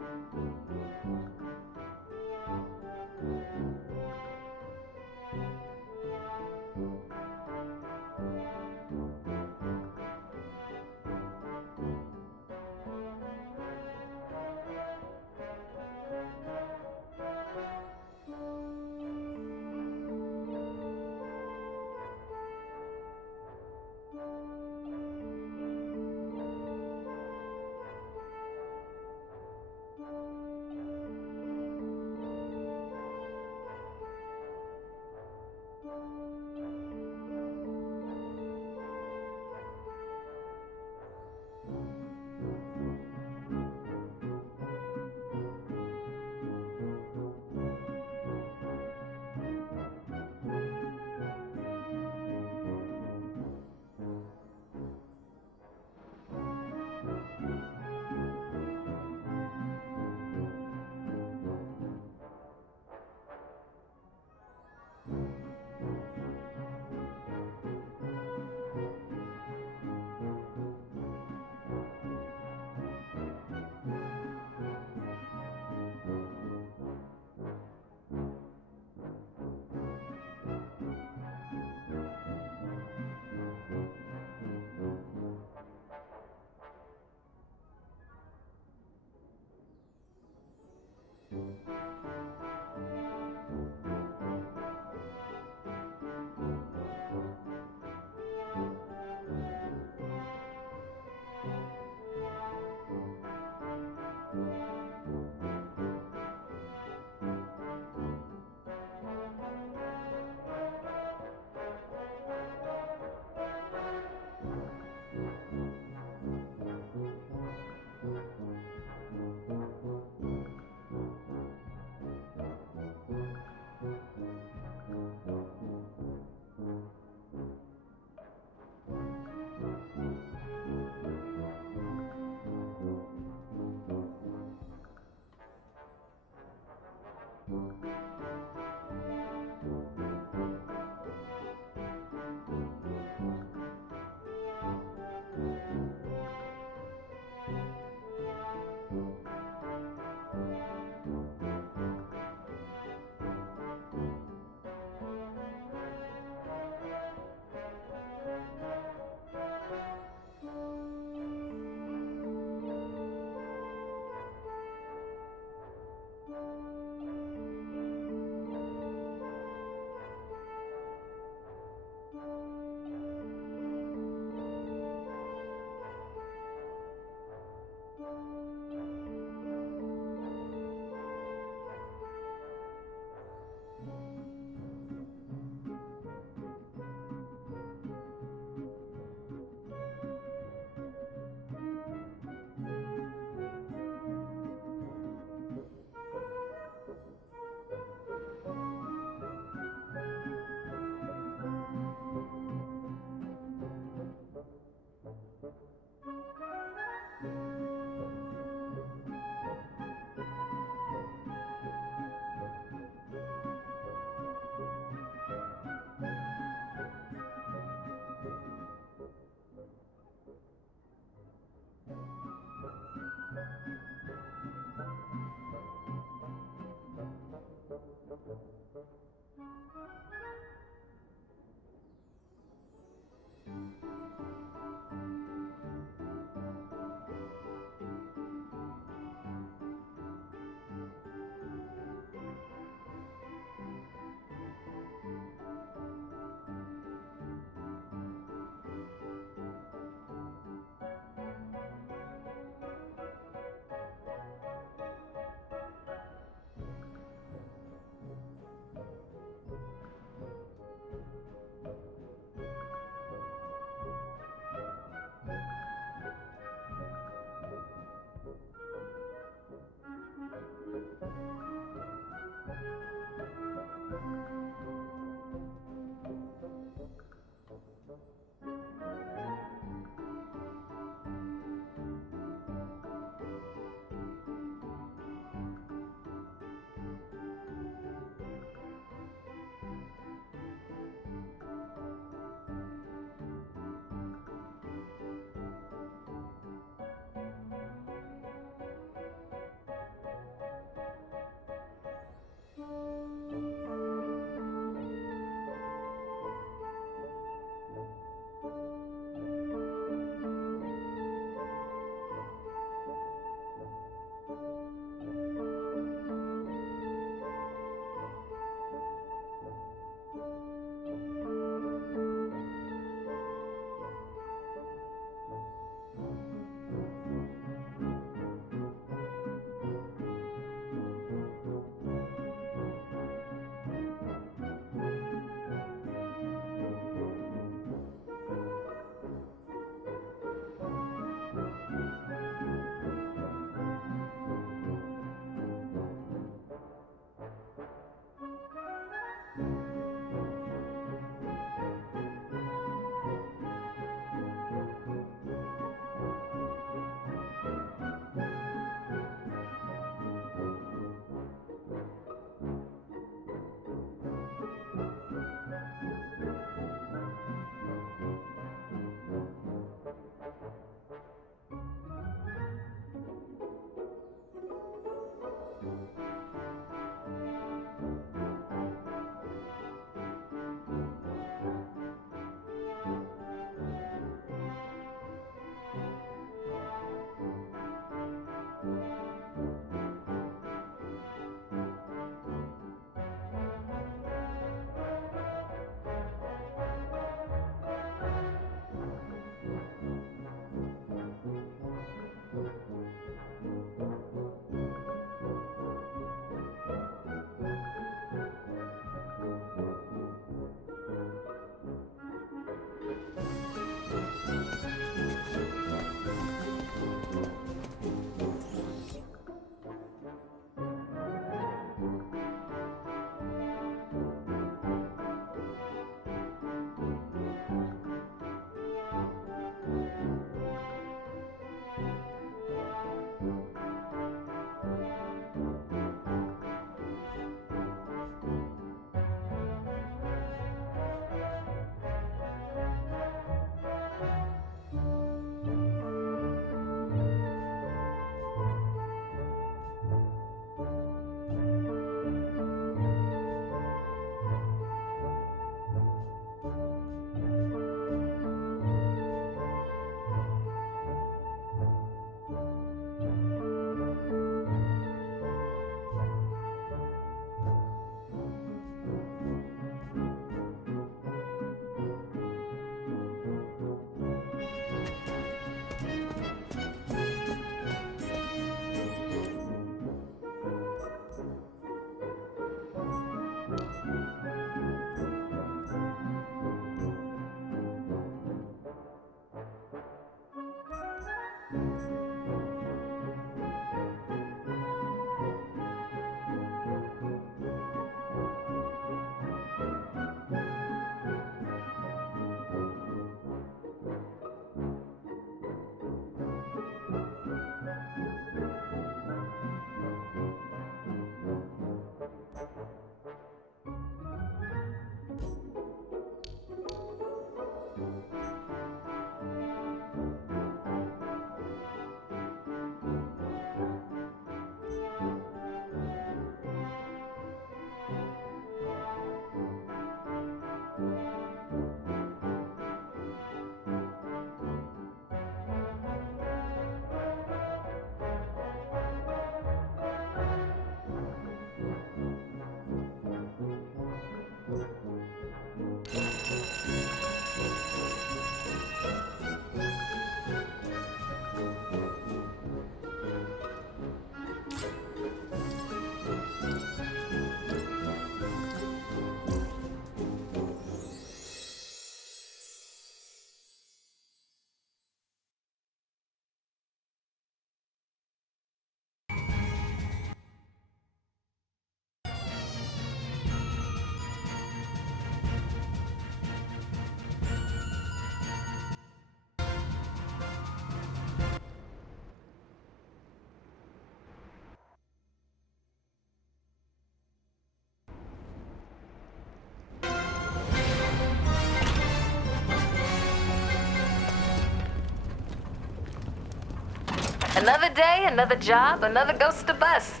Another day, another job, another ghost to bust.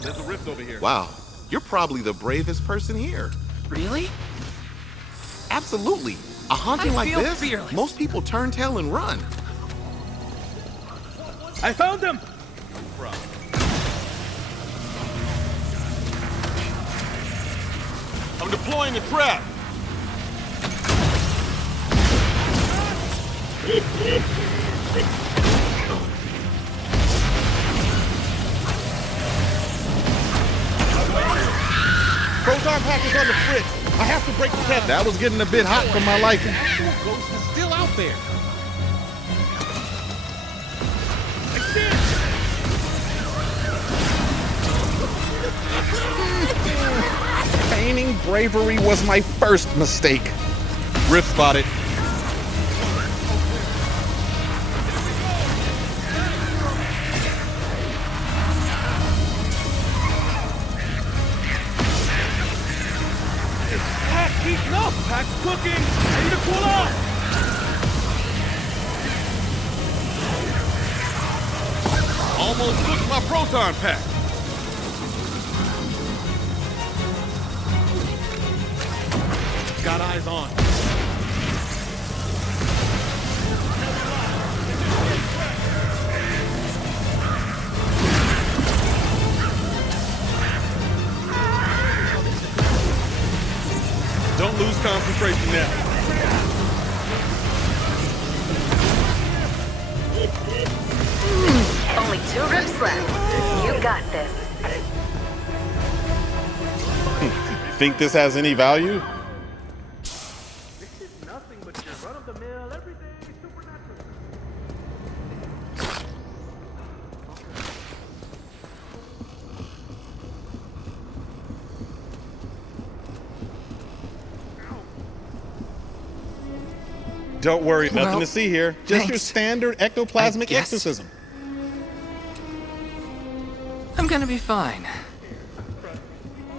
There's a rift over here. Wow, you're probably the bravest person here. Really? Absolutely. A haunting I like feel this, fearless. most people turn tail and run. I found them! I'm deploying a trap! Proton pack is on the fritz. I have to break the tether. That was getting a bit hot for my liking. The actual ghost is still out there. Feigning bravery was my first mistake. Rift spotted. Pack heating up! Pack's cooking! Ready to cool off! Almost cooked my proton pack! Got eyes on. Don't lose concentration now. Only 2 rifts left. You got this. Think this has any value? Nothing but your run-of-the-mill, everyday supernatural. Don't worry, nothing Well, to see here. Just your thanks. standard ectoplasmic I guess. exorcism. I'm gonna be fine.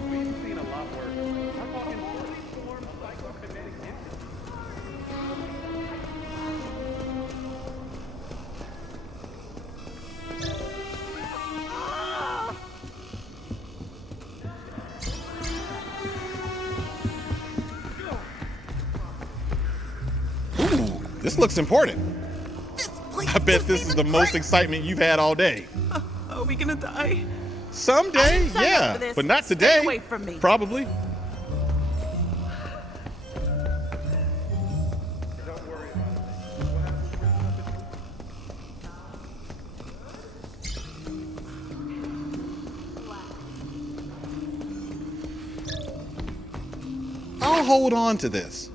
We've seen a lot worse. I'm talking fully formed psychokinetic entities. Ooh, this looks important. I bet this is the most excitement you've had all day. Are we gonna die? Someday, I signed up yeah, for this. but not Stay today. away from me. Probably. I'll hold on to this.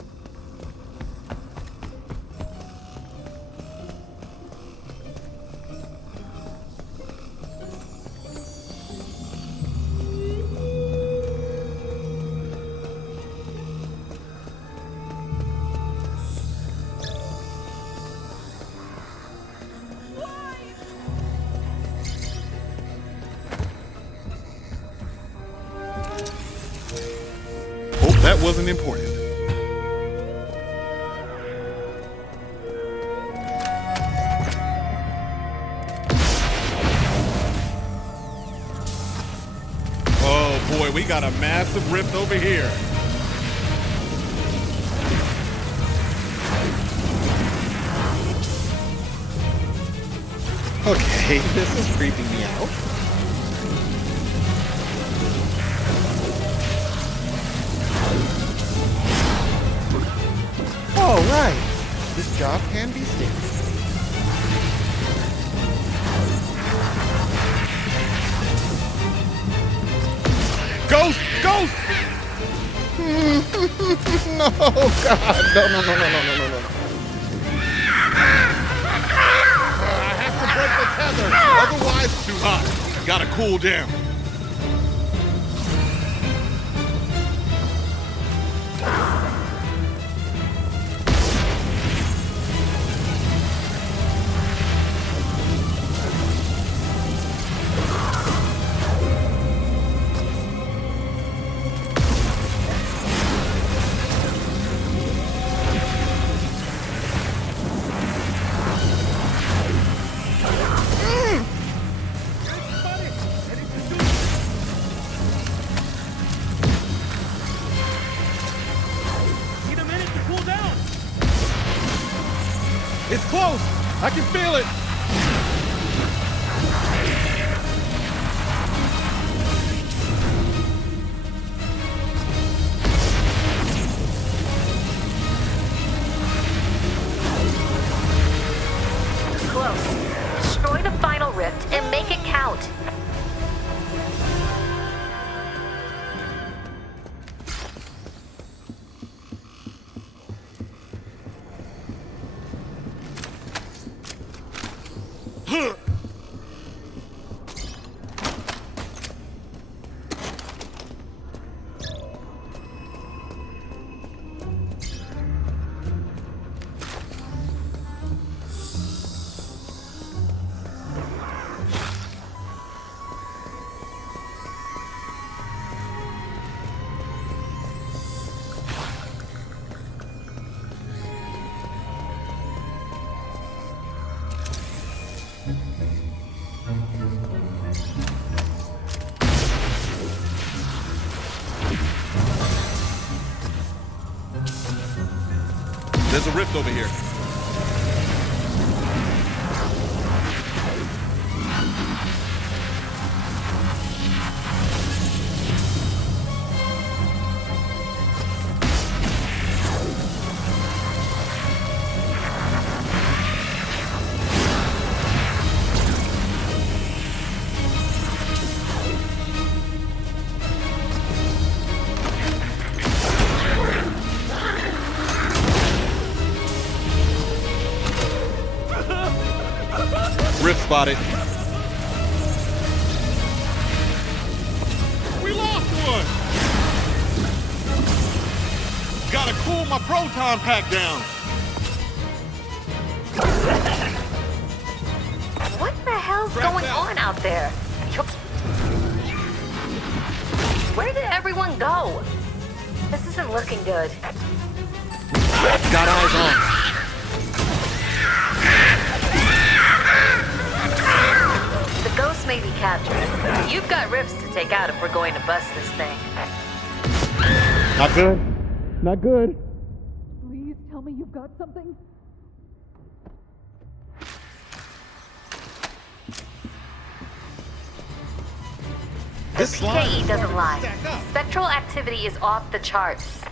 Hope that wasn't important. Oh boy, we got a massive rift over here. Okay, this is creeping me out. All right, this job can be sticky. Ghost! Ghost! No, God, no. I have to break the tether, otherwise Too hot. Gotta cool down. I can feel it! Close. Destroy the final rift and make it count. There's a rift over here. Rift spotted. We lost one! Gotta cool my proton pack down. What the hell's going on out there? Where did everyone go? This isn't looking good. Got eyes on. The ghosts may be captured. You've got rifts to take out if we're going to bust this thing. Not good. Not good. Please tell me you've got something. The PKE doesn't lie. Spectral activity is off the charts.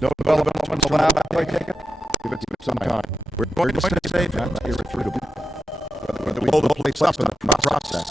No developments in the lab, I take it? Give it some time. We're going to stay safe and not irrefutable. Whether we blow the place up in the process.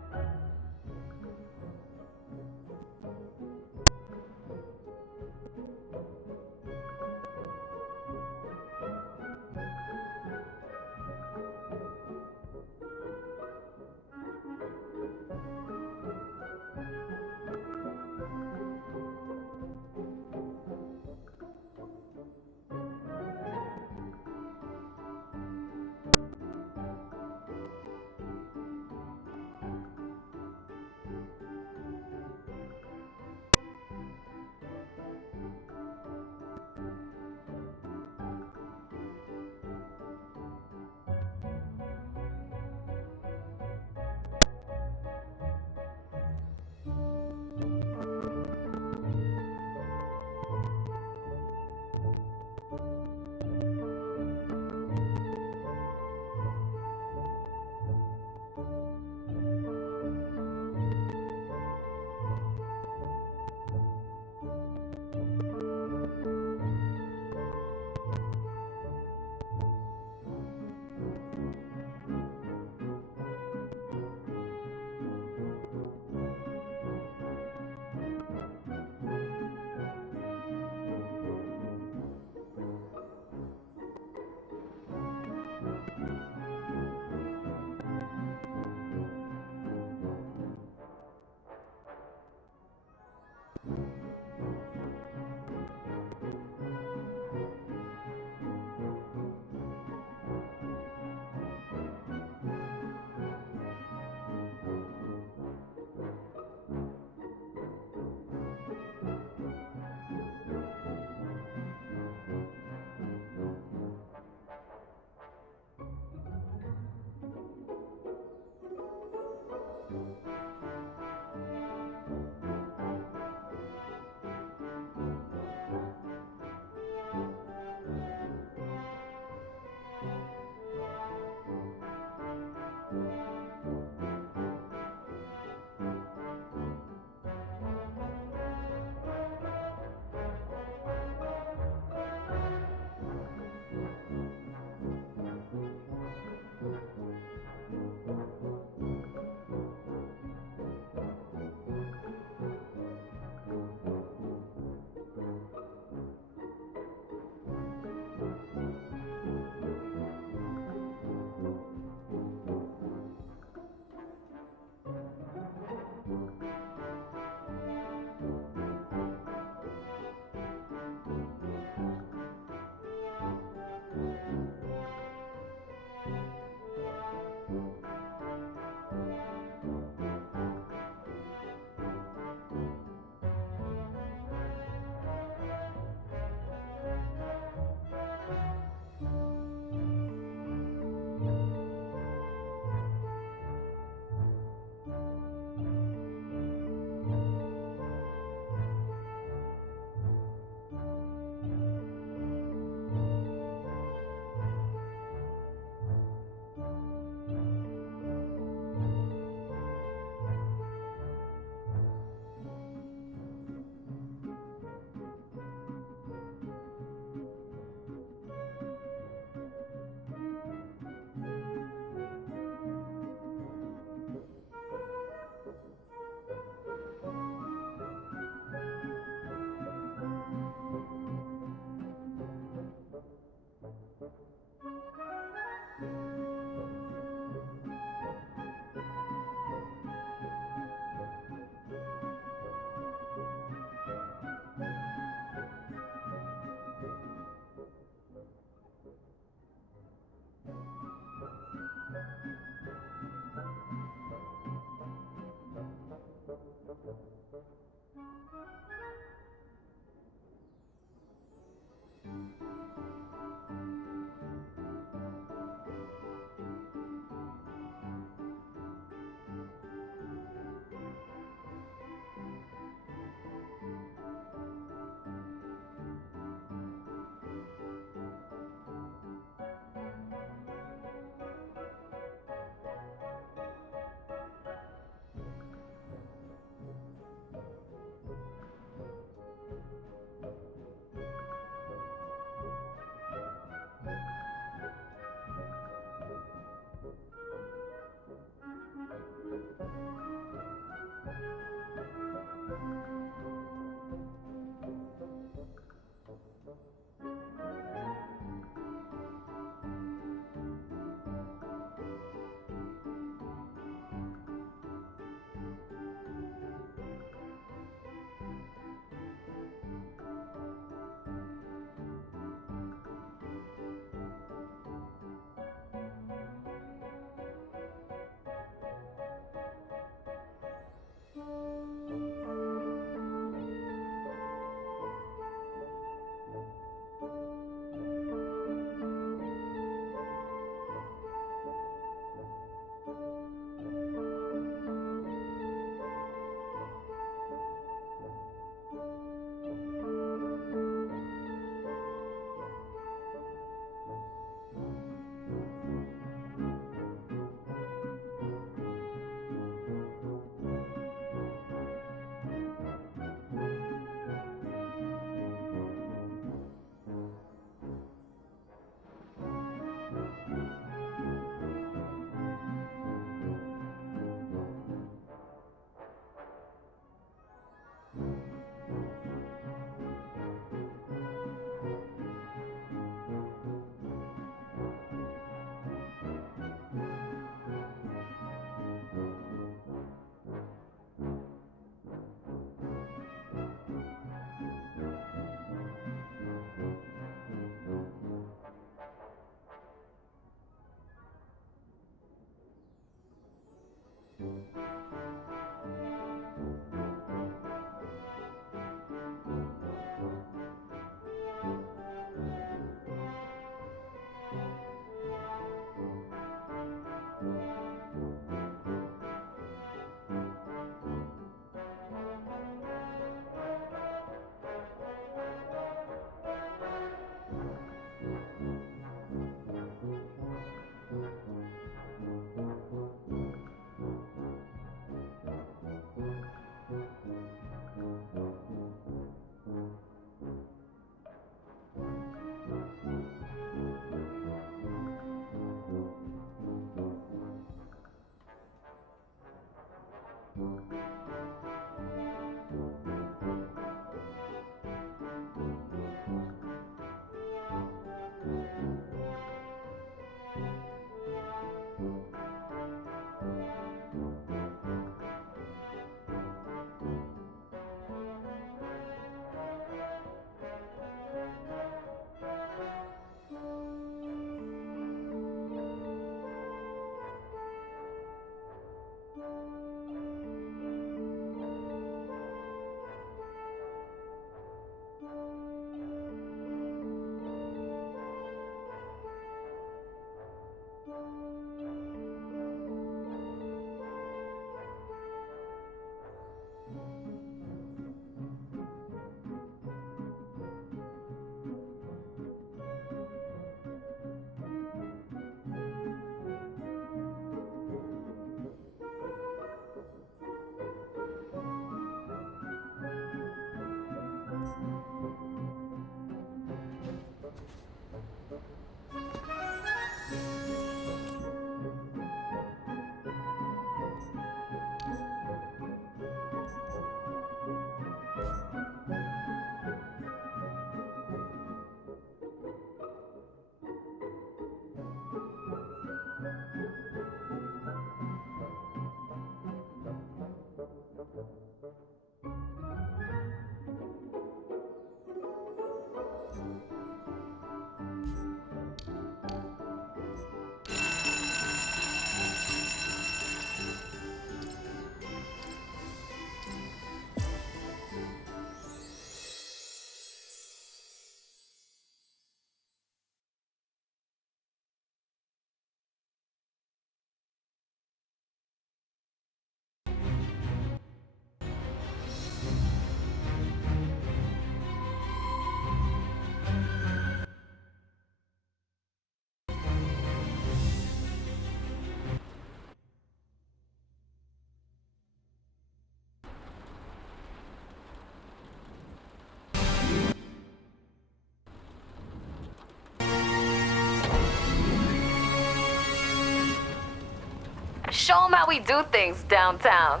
Show them how we do things downtown.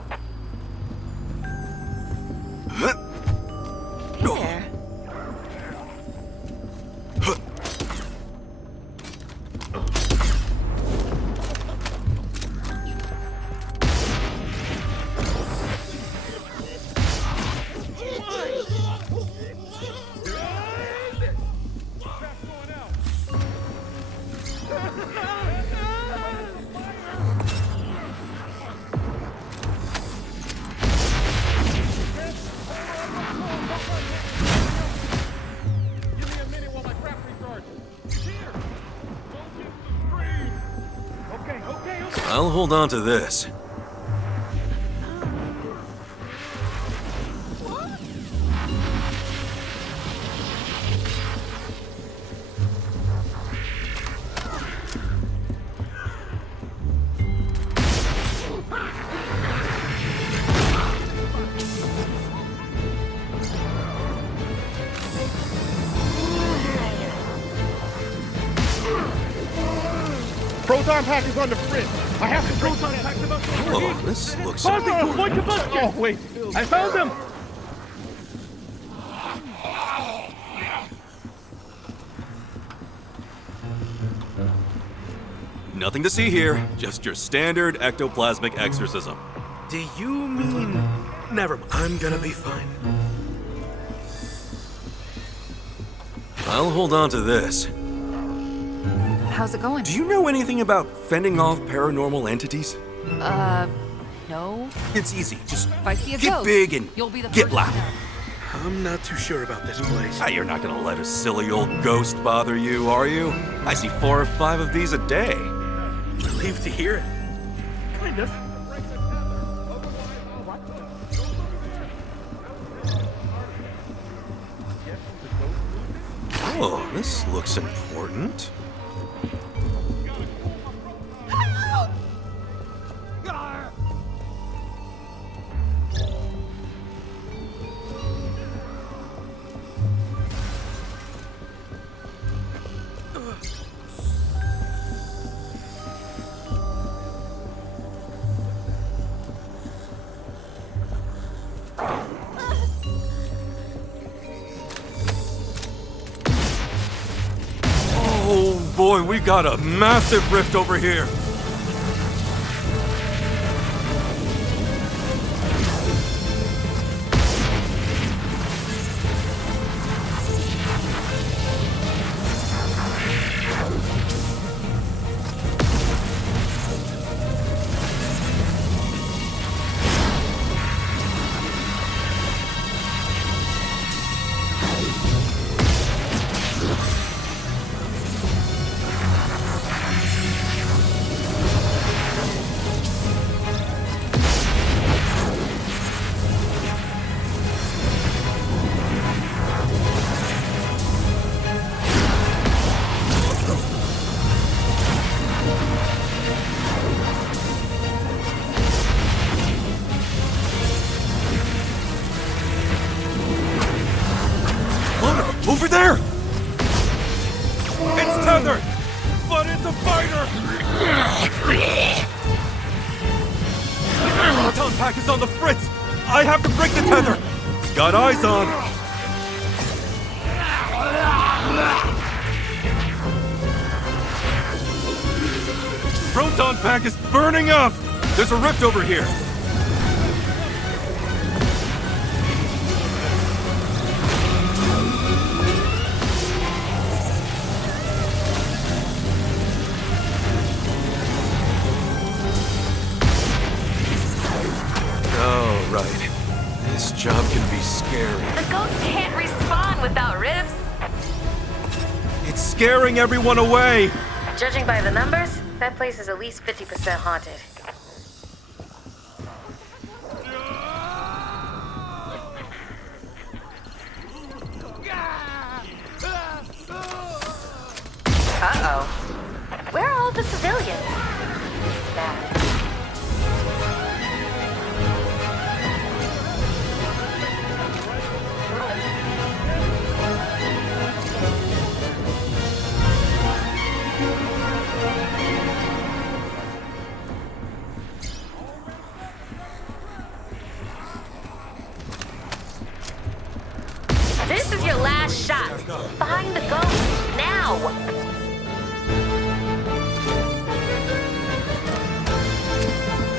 There. I'll hold on to this. Proton pack is on the fridge. I have to proton pack the bus over here. Oh, this looks... Oh, wait. I found them! Nothing to see here. Just your standard ectoplasmic exorcism. Do you mean... Never mind. I'm gonna be fine. I'll hold on to this. How's it going? Do you know anything about fending off paranormal entities? No. It's easy. Just If I see a get ghost, big and you'll be the get first loud. to know. I'm not too sure about this place. You're not gonna let a silly old ghost bother you, are you? I see 4 or 5 of these a day. Relieved to hear it. Kind of. Oh, this looks important. Oh boy, we got a massive rift over here. Over there! It's tethered! But it's a fighter! Proton pack is on the fritz! I have to break the tether! Got eyes on! Proton pack is burning up! There's a rift over here! Oh, right. This job can be scary. The ghosts can't respawn without ribs. It's scaring everyone away! Judging by the numbers, that place is at least 50% haunted. Uh-oh. Where are all the civilians? Bad.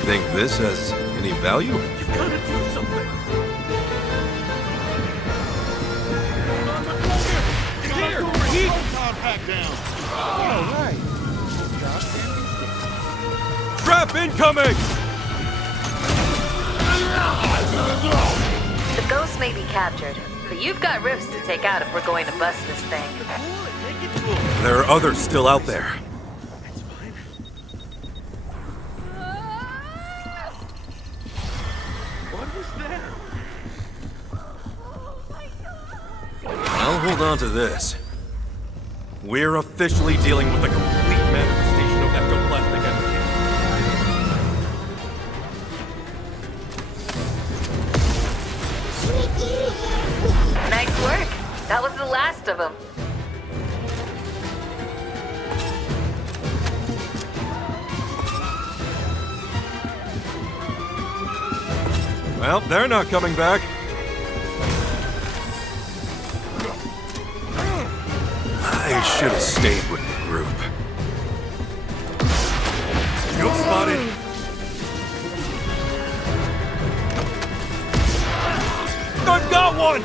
Think this has any value? You gotta do something. Here! Keep compact down! All right. Trap incoming! The ghost may be captured, but you've got rifts to take out if we're going to bust this thing. There are others still out there. What was that? I'll hold on to this. We're officially dealing with a complete manifestation of ectoplasmic energy. Nice work. That was the last of them. Well, they're not coming back. I should have stayed with the group. You're spotted. I've got one!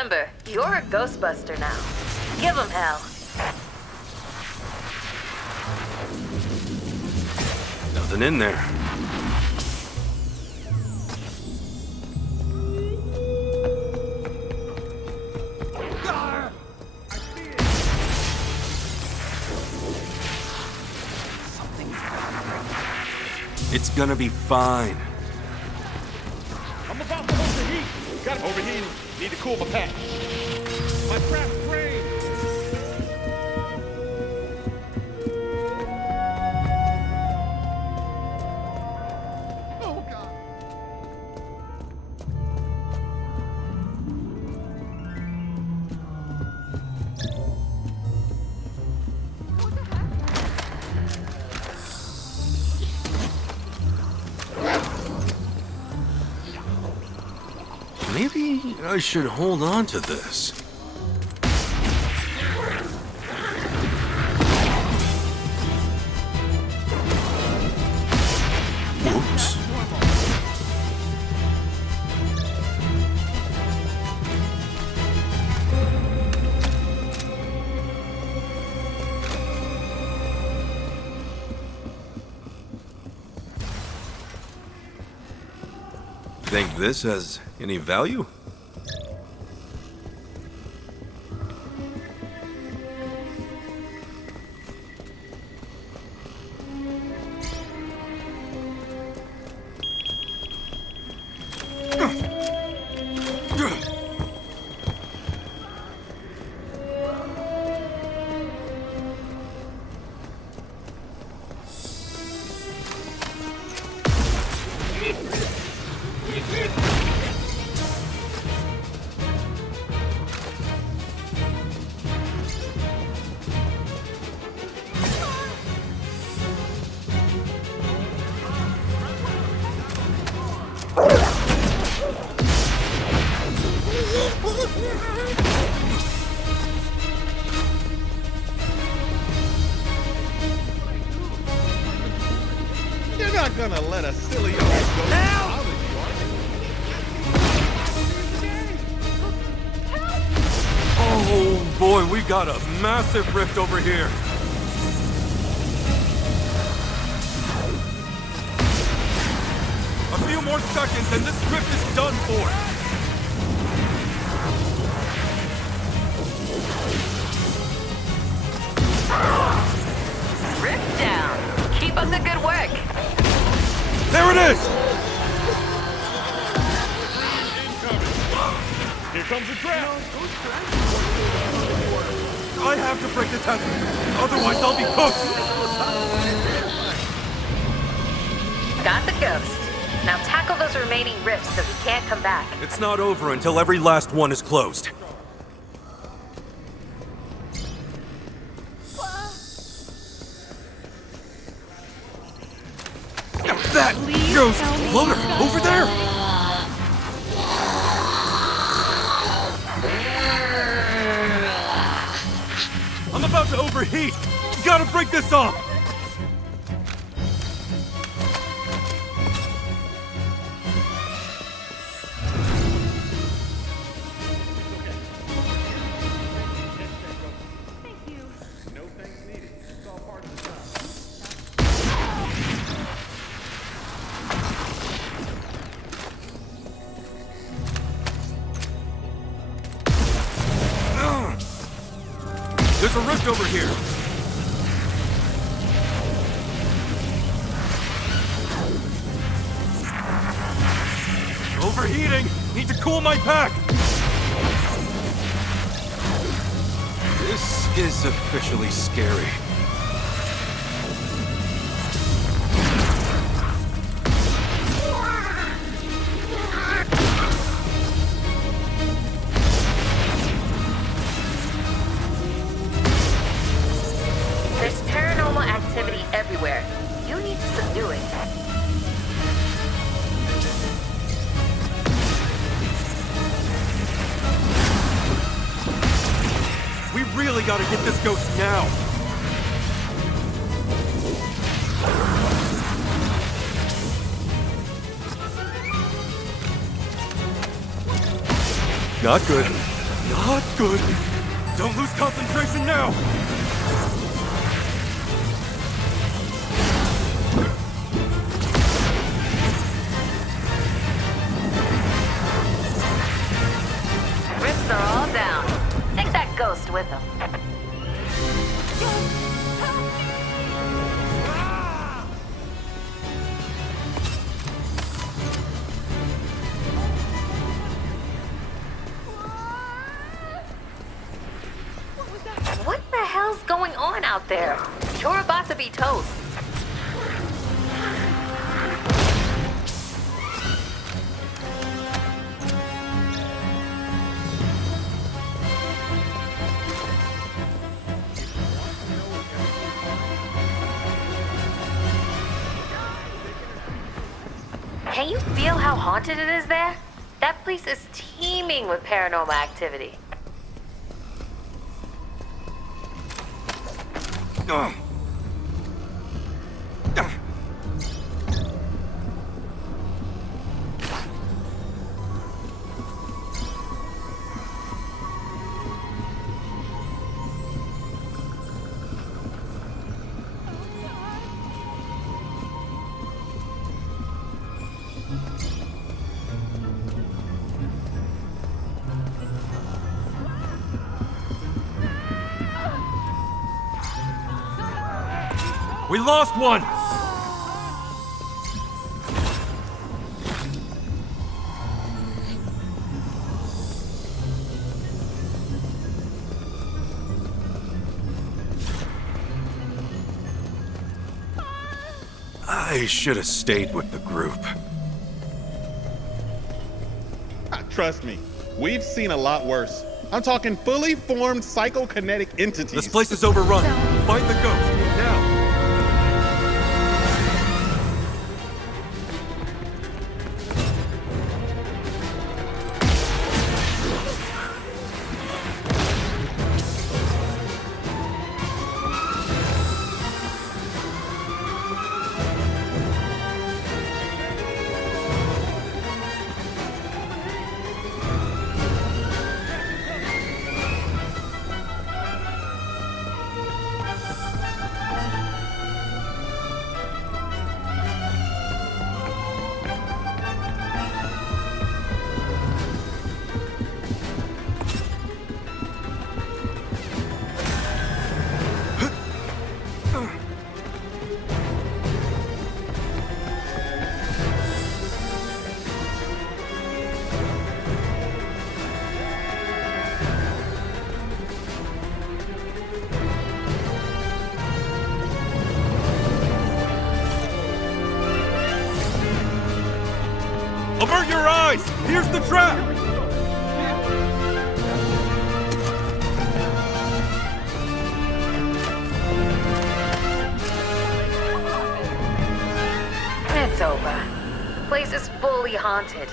Remember, you're a Ghostbuster now. Give him hell. Nothing in there. It's gonna be fine. I'm about to overheat. Got overheating. Need to cool my pack. My craft brain. Oh, God. Maybe I should hold on to this. Whoops. Think this has any value? You're not gonna let a silly old ghost bother you, are Oh boy, we got a massive rift over here. A few more seconds and this rift is done for. Rift down. Keep up the good work. There it is! Here comes the trap. I have to break the tether, otherwise I'll be cooked. Got the ghost. Now tackle those remaining rifts so he can't come back. It's not over until every last one is closed. That ghost floater over there! I'm about to overheat! Gotta break this off! No thanks needed. It's all part of the job. There's a rift over here! Overheating! Need to cool my pack! This is officially scary. There's paranormal activity everywhere. You need to subdue it. We really gotta get this ghost now! Not good. Not good. Don't lose concentration now. Rips are all down. Take that ghost with them. What the hell's going on out there? You're about to be toast. Can you feel how haunted it is there? That place is teeming with paranormal activity. We lost one! I should have stayed with the group. Trust me, we've seen a lot worse. I'm talking fully formed psychokinetic entities. This place is overrun. Find the ghost, now! Avert your eyes! Here's the trap! It's over. The place is fully haunted.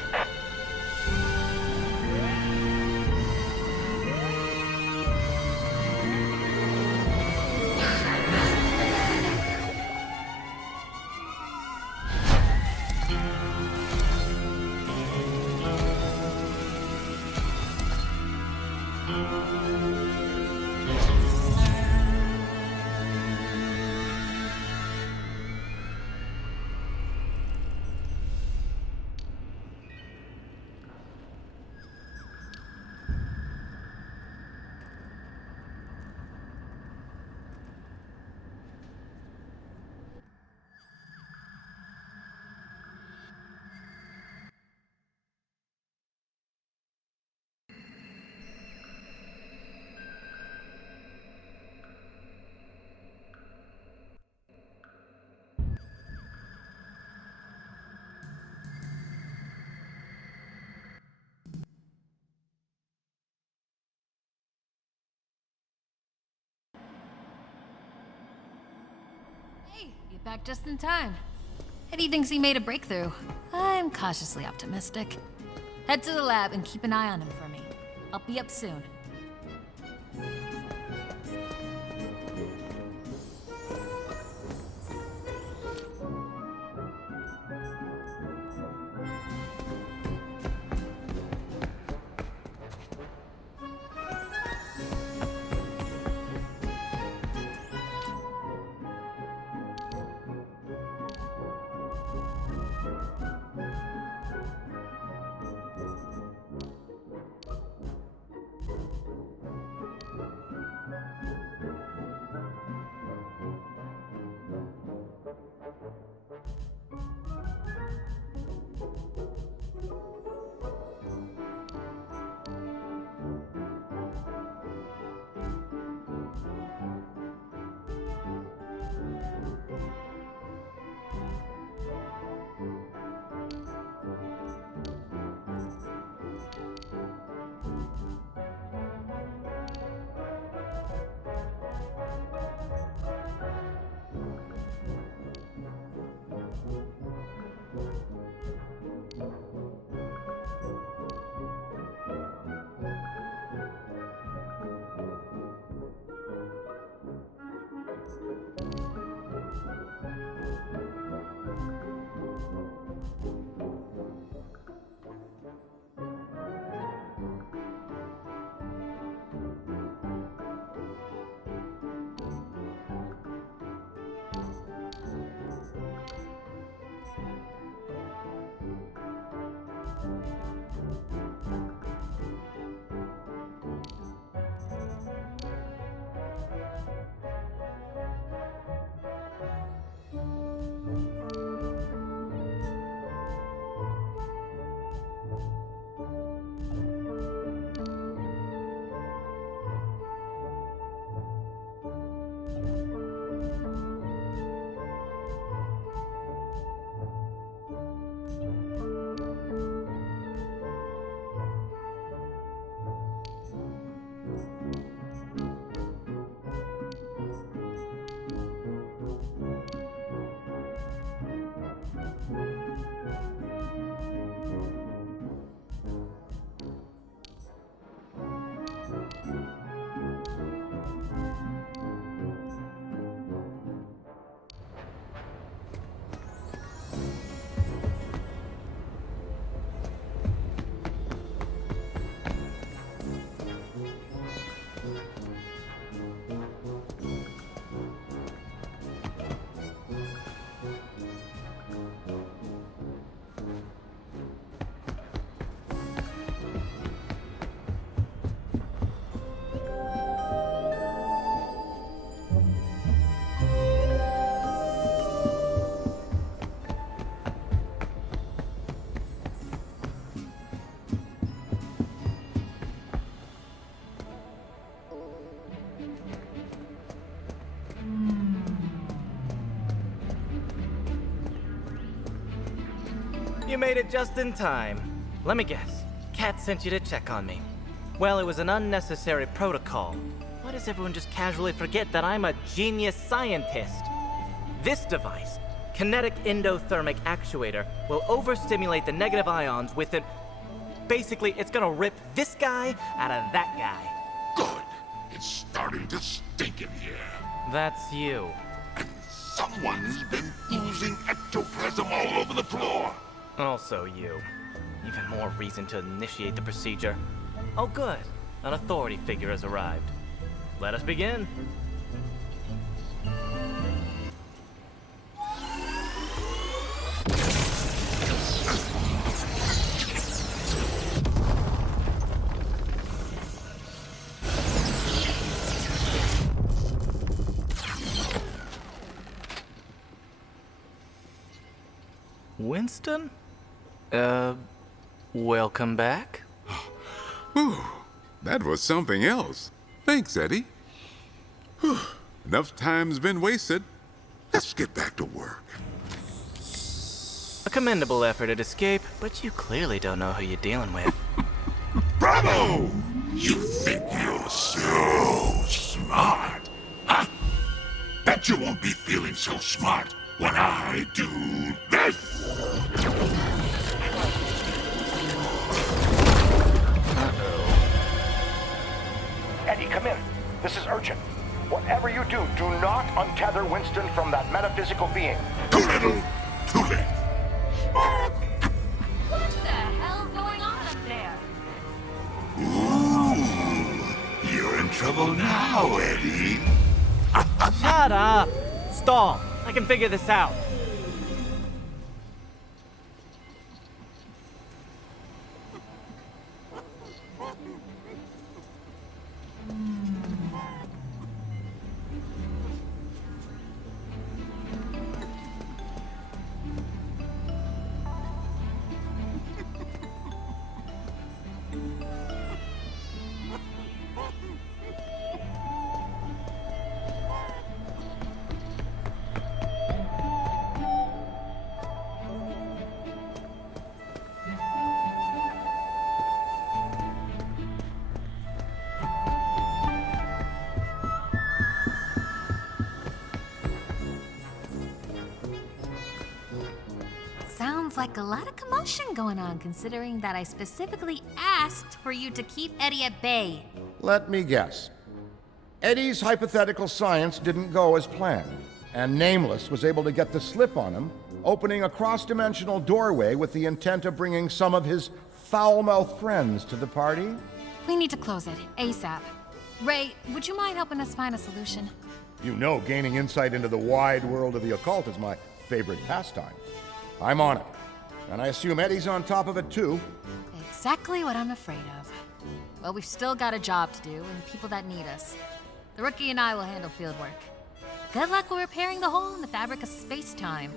Hey, you're back just in time. Eddie thinks he made a breakthrough. I'm cautiously optimistic. Head to the lab and keep an eye on him for me. I'll be up soon. you made it just in time. Let me guess. Kat sent you to check on me. Well, it was an unnecessary protocol. Why does everyone just casually forget that I'm a genius scientist? This device, kinetic endothermic actuator, will overstimulate the negative ions within... Basically, it's gonna rip this guy out of that guy. Good. It's starting to stink in here. That's you. And someone's been oozing ectoplasm all over the floor. Also you. Even more reason to initiate the procedure. Oh good, an authority figure has arrived. Let us begin. Winston? Welcome back? Whew, that was something else. Thanks, Eddie. Whew, enough time's been wasted. Let's get back to work. A commendable effort at escape, but you clearly don't know who you're dealing with. Bravo! You think you're so smart, huh? Bet you won't be feeling so smart when I do this! Eddie, come in. This is urgent. Whatever you do, do not untether Winston from that metaphysical being. Too little, too late. What the hell's going on up there? Ooh, you're in trouble now, Eddie. Shut up! Stall! I can figure this out. Sounds like a lot of commotion going on, considering that I specifically asked for you to keep Eddie at bay. Let me guess. Eddie's hypothetical science didn't go as planned, and Nameless was able to get the slip on him, opening a cross-dimensional doorway with the intent of bringing some of his foul-mouthed friends to the party? We need to close it, ASAP. Ray, would you mind helping us find a solution? You know, gaining insight into the wide world of the occult is my favorite pastime. I'm on it, and I assume Eddie's on top of it too. Exactly what I'm afraid of. Well, we've still got a job to do and people that need us. The rookie and I will handle field work. Good luck with repairing the hole in the fabric of space-time.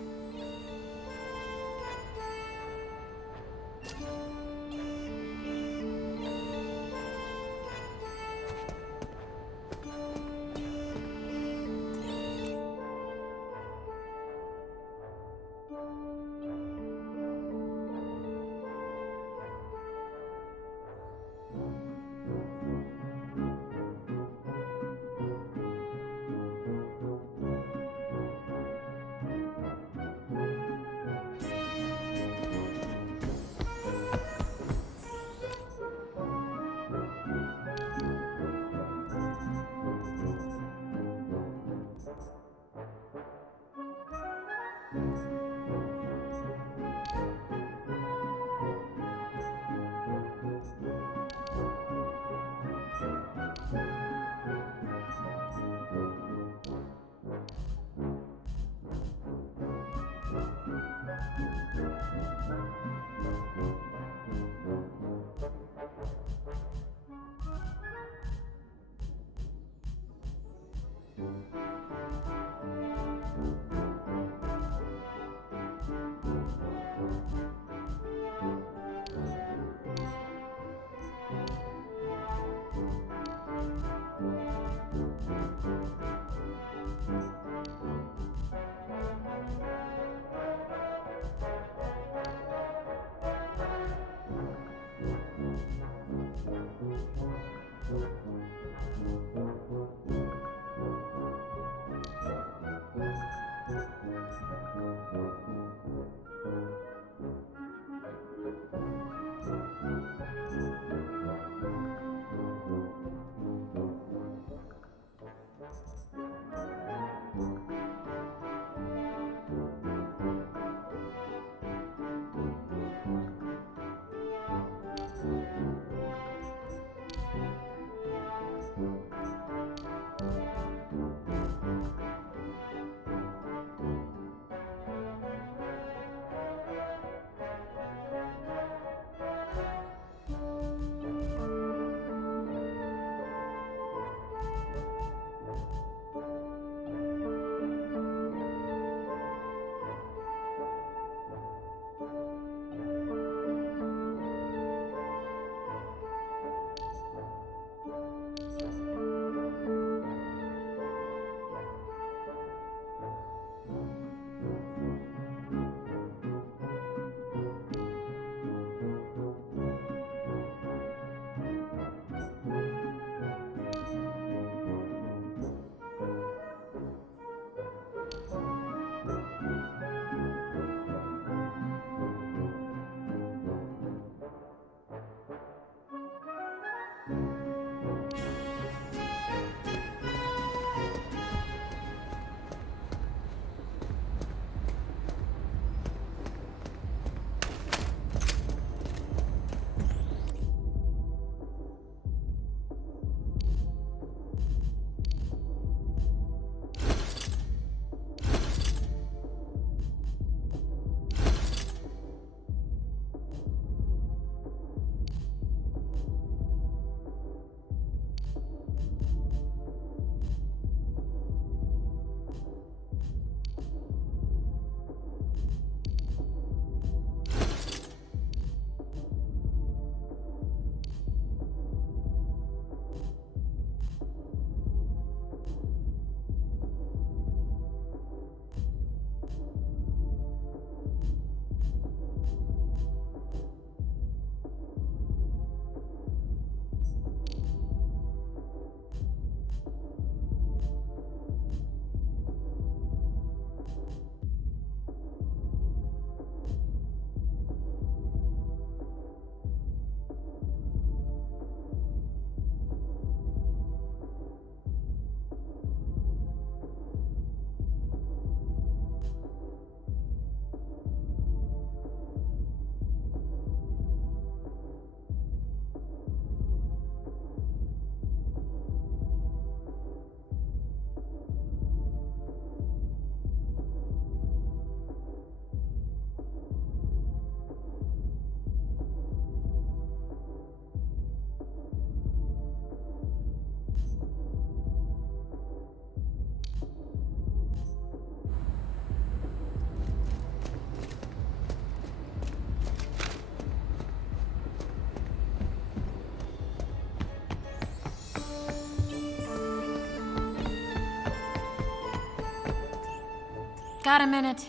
Got a minute?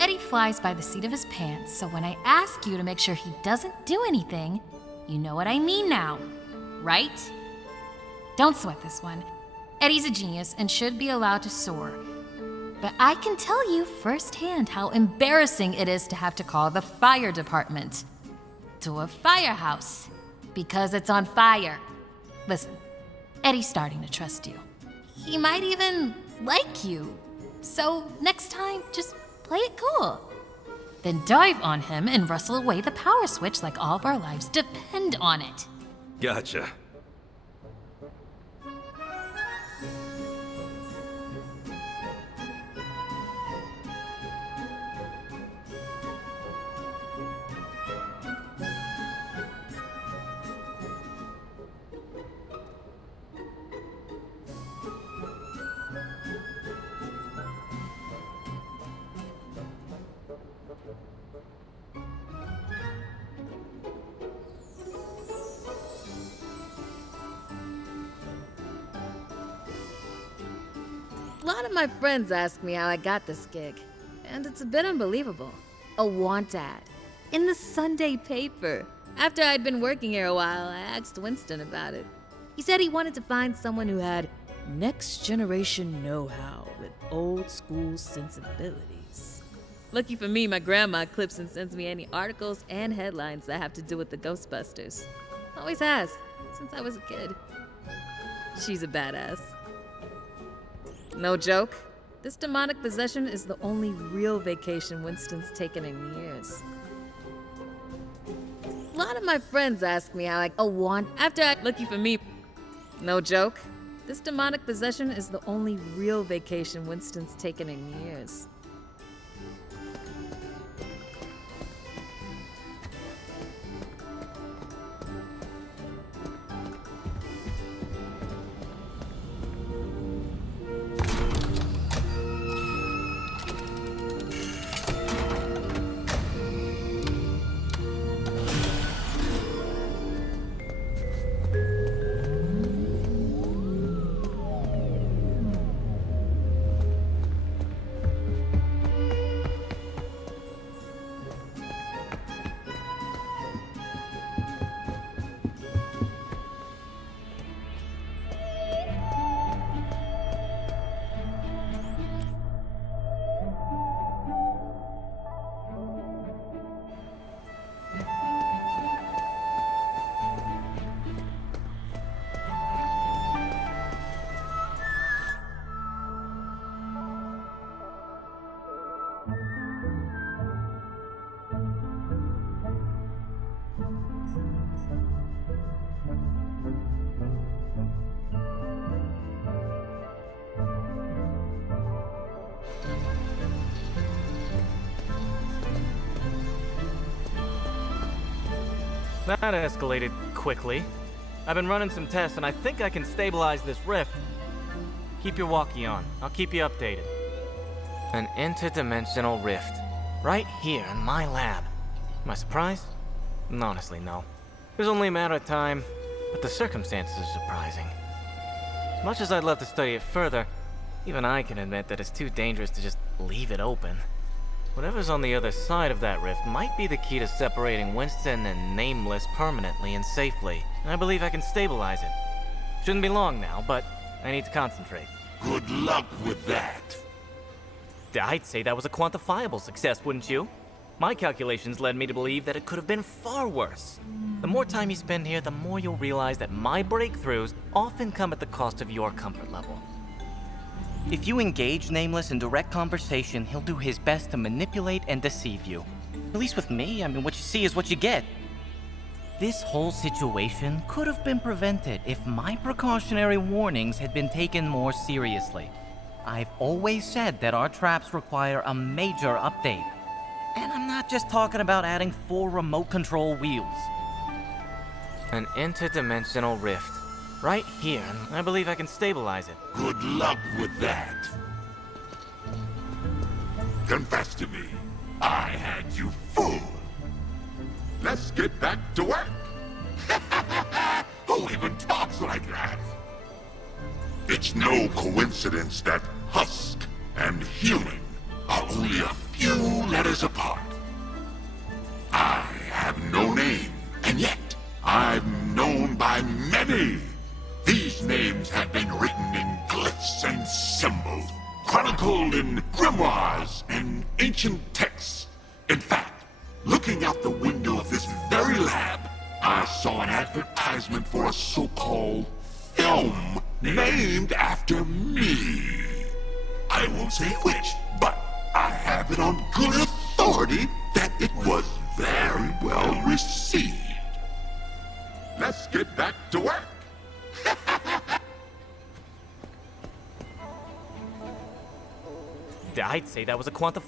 Eddie flies by the seat of his pants, so when I ask you to make sure he doesn't do anything, you know what I mean now, right? Don't sweat this one. Eddie's a genius and should be allowed to soar. But I can tell you firsthand how embarrassing it is to have to call the fire department to a firehouse because it's on fire. Listen, Eddie's starting to trust you. He might even like you. So next time, just play it cool. Then dive on him and wrestle away the power switch like all of our lives depend on it. Gotcha. A lot of my friends ask me how I got this gig, and it's a bit unbelievable. A want ad in the Sunday paper. After I'd been working here a while, I asked Winston about it. He said he wanted to find someone who had next generation know-how with old school sensibilities. Lucky for me, my grandma clips and sends me any articles and headlines that have to do with the Ghostbusters. Always has, since I was a kid. She's a badass. No joke, this demonic possession is the only real vacation Winston's taken in years. A lot of my friends ask me how I want after I lucky for me. No joke, this demonic possession is the only real vacation Winston's taken in years. That escalated quickly. I've been running some tests, and I think I can stabilize this rift. Keep your walkie on. I'll keep you updated. An interdimensional rift. Right here in my lab. Am I surprised? Honestly, no. It was only a matter of time, but the circumstances are surprising. As much as I'd love to study it further, even I can admit that it's too dangerous to just leave it open. Whatever's on the other side of that rift might be the key to separating Winston and Nameless permanently and safely. And I believe I can stabilize it. Shouldn't be long now, but I need to concentrate. Good luck with that. I'd say that was a quantifiable success, wouldn't you? My calculations led me to believe that it could have been far worse. The more time you spend here, the more you'll realize that my breakthroughs often come at the cost of your comfort level. If you engage Nameless in direct conversation, he'll do his best to manipulate and deceive you. At least with me, I mean, what you see is what you get. This whole situation could have been prevented if my precautionary warnings had been taken more seriously. I've always said that our traps require a major update. And I'm not just talking about adding 4 remote control wheels. An interdimensional rift. Right here, and I believe I can stabilize it. Good luck with that. Confess to me, I had you fooled. Let's get back to work. Who even talks like that? It's no coincidence that husk and human are only a few letters apart. I have no name, and yet I'm known by many. These names have been written in glyphs and symbols, chronicled in grimoires and ancient texts. In fact, looking out the window of this very lab, I saw an advertisement for a so-called film named after me. I won't say which, but I have it on good authority that it was very well received. Let's get back to work. I'd say that was a quantif...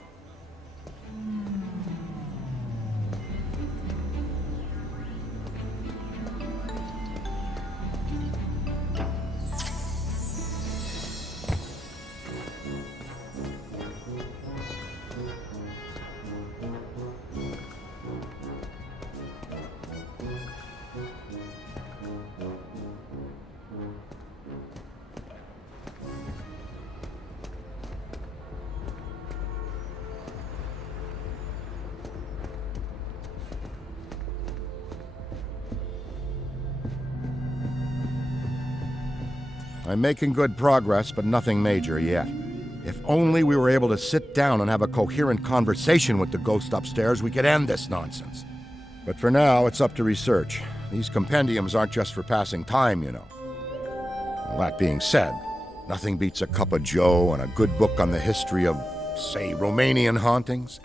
I'm making good progress, but nothing major yet. If only we were able to sit down and have a coherent conversation with the ghost upstairs, we could end this nonsense. But for now, it's up to research. These compendiums aren't just for passing time, you know. Well, that being said, nothing beats a cup of joe and a good book on the history of, say, Romanian hauntings.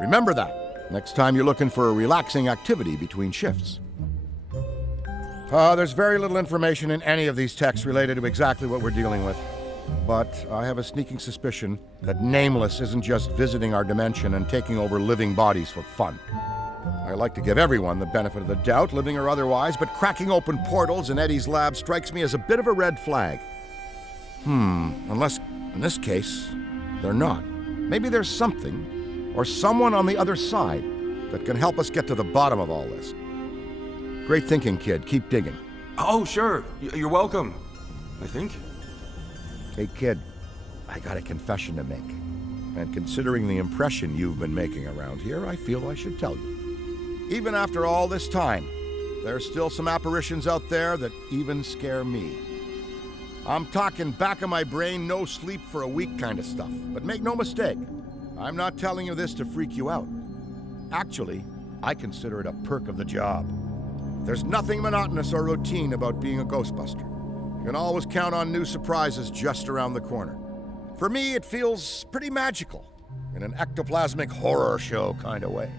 Remember that next time you're looking for a relaxing activity between shifts. There's very little information in any of these texts related to exactly what we're dealing with. But I have a sneaking suspicion that Nameless isn't just visiting our dimension and taking over living bodies for fun. I like to give everyone the benefit of the doubt, living or otherwise, but cracking open portals in Eddie's lab strikes me as a bit of a red flag. Unless, in this case, they're not. Maybe there's something, or someone on the other side, that can help us get to the bottom of all this. Great thinking, kid. Keep digging. Oh, sure. You're welcome. I think. Hey, kid, I got a confession to make. And considering the impression you've been making around here, I feel I should tell you. Even after all this time, there's still some apparitions out there that even scare me. I'm talking back of my brain, no sleep for a week kind of stuff. But make no mistake, I'm not telling you this to freak you out. Actually, I consider it a perk of the job. There's nothing monotonous or routine about being a Ghostbuster. You can always count on new surprises just around the corner. For me, it feels pretty magical, in an ectoplasmic horror show kind of way.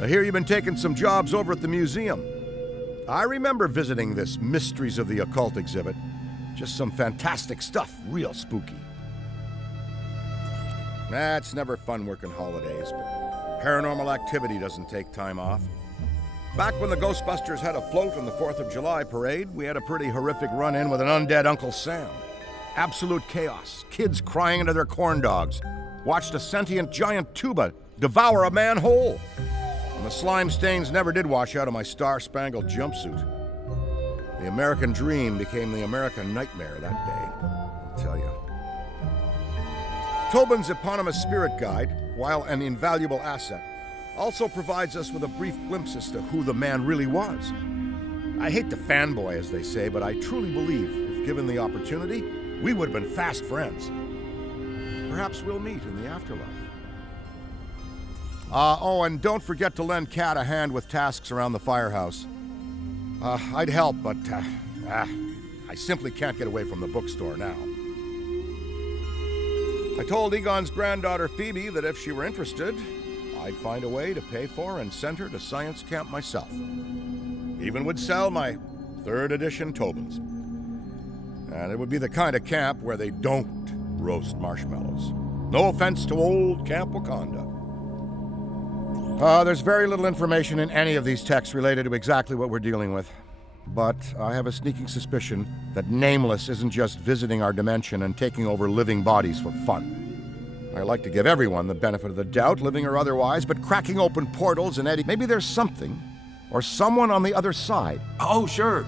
I hear you've been taking some jobs over at the museum. I remember visiting this Mysteries of the Occult exhibit. Just some fantastic stuff, real spooky. It's never fun working holidays, but paranormal activity doesn't take time off. Back when the Ghostbusters had a float on the 4th of July parade, we had a pretty horrific run-in with an undead Uncle Sam. Absolute chaos, kids crying into their corn dogs, watched a sentient giant tuba devour a man whole. And the slime stains never did wash out of my star-spangled jumpsuit. The American dream became the American nightmare that day, I'll tell you. Tobin's eponymous spirit guide, while an invaluable asset, also provides us with a brief glimpse as to who the man really was. I hate to fanboy, as they say, but I truly believe, if given the opportunity, we would have been fast friends. Perhaps we'll meet in the afterlife. And don't forget to lend Kat a hand with tasks around the firehouse. I'd help, but I simply can't get away from the bookstore now. I told Egon's granddaughter Phoebe that if she were interested, I'd find a way to pay for and send her to science camp myself. Even would sell my 3rd edition Tobins. And it would be the kind of camp where they don't roast marshmallows. No offense to old Camp Wakanda. There's very little information in any of these texts related to exactly what we're dealing with. But I have a sneaking suspicion that Nameless isn't just visiting our dimension and taking over living bodies for fun. I like to give everyone the benefit of the doubt, living or otherwise, but cracking open portals in Eddie... Maybe there's something, or someone on the other side. Oh, sure.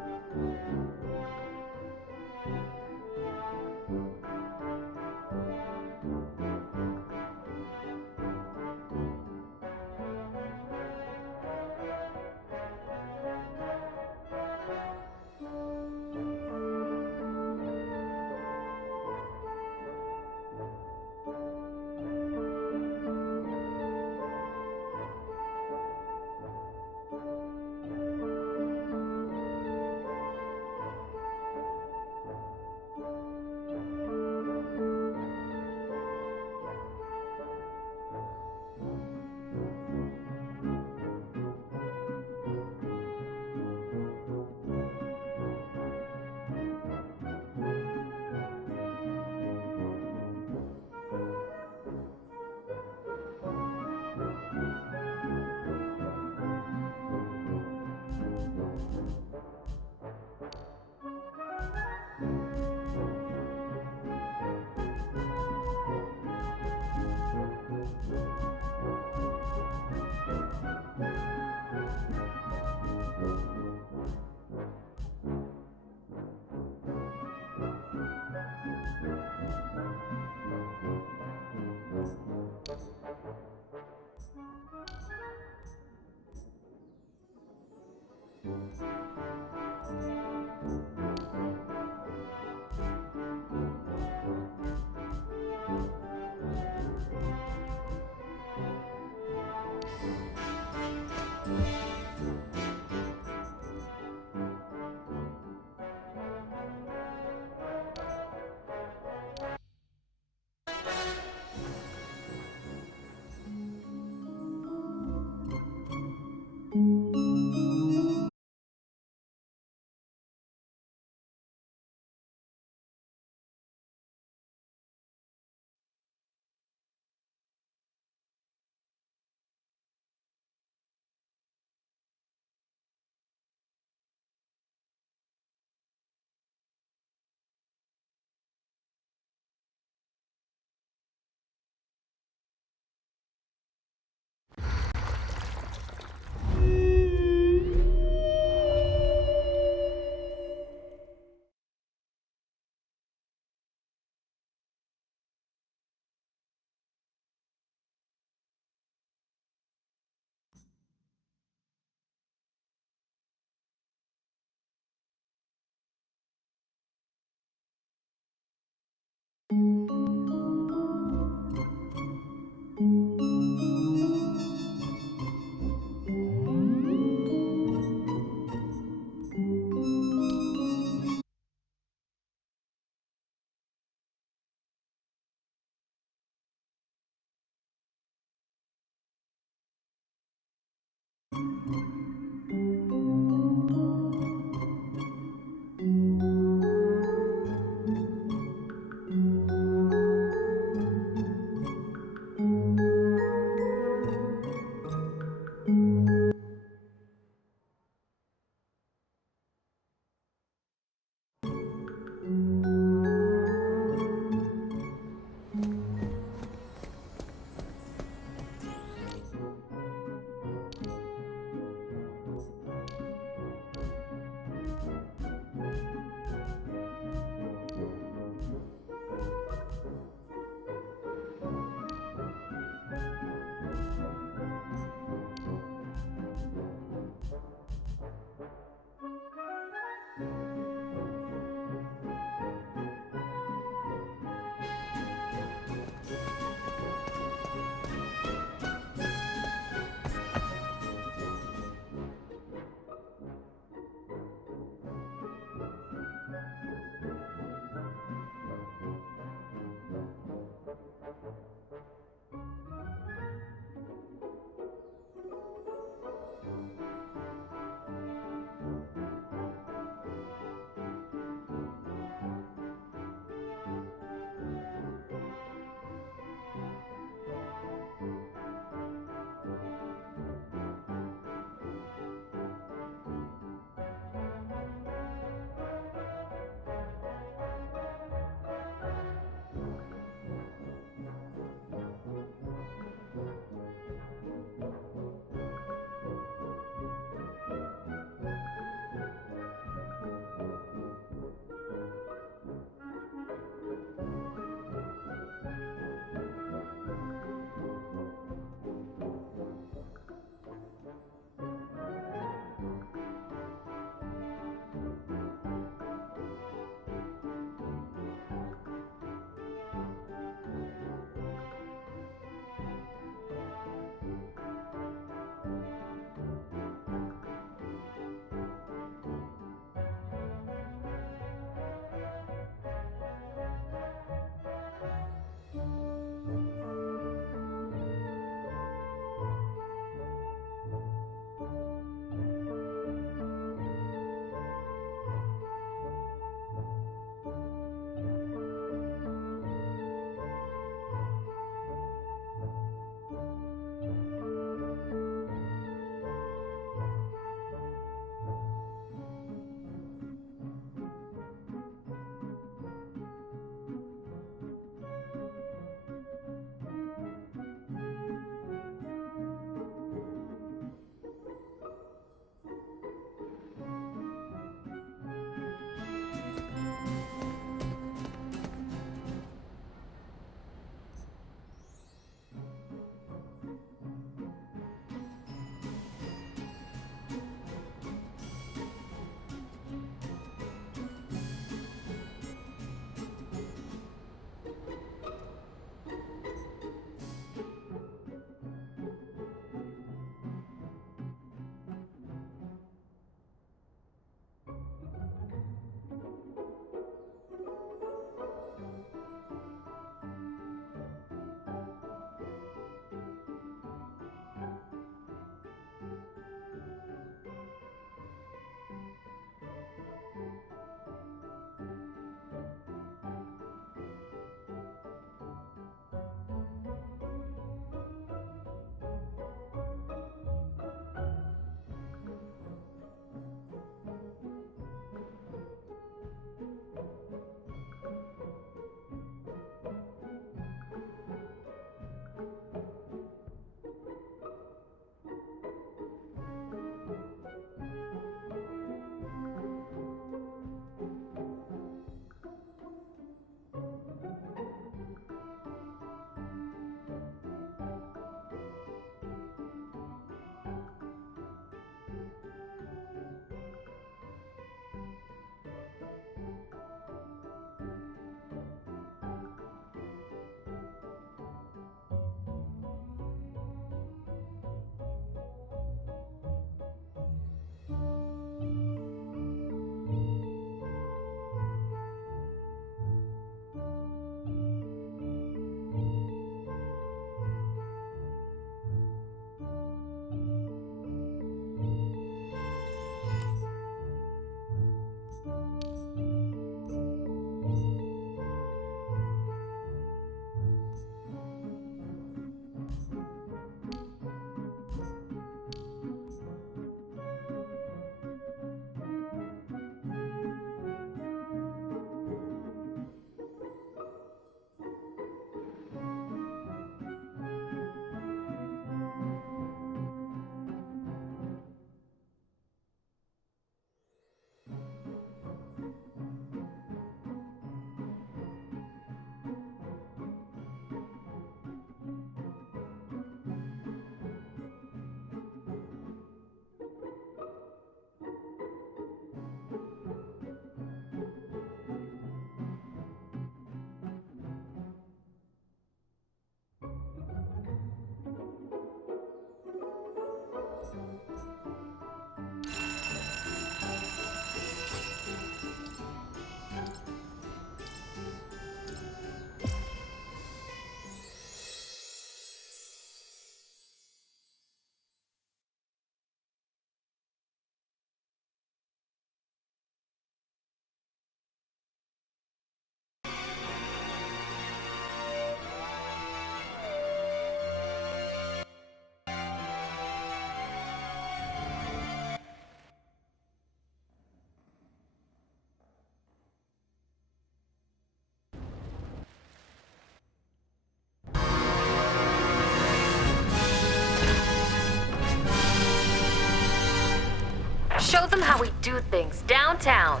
show them how we do things downtown.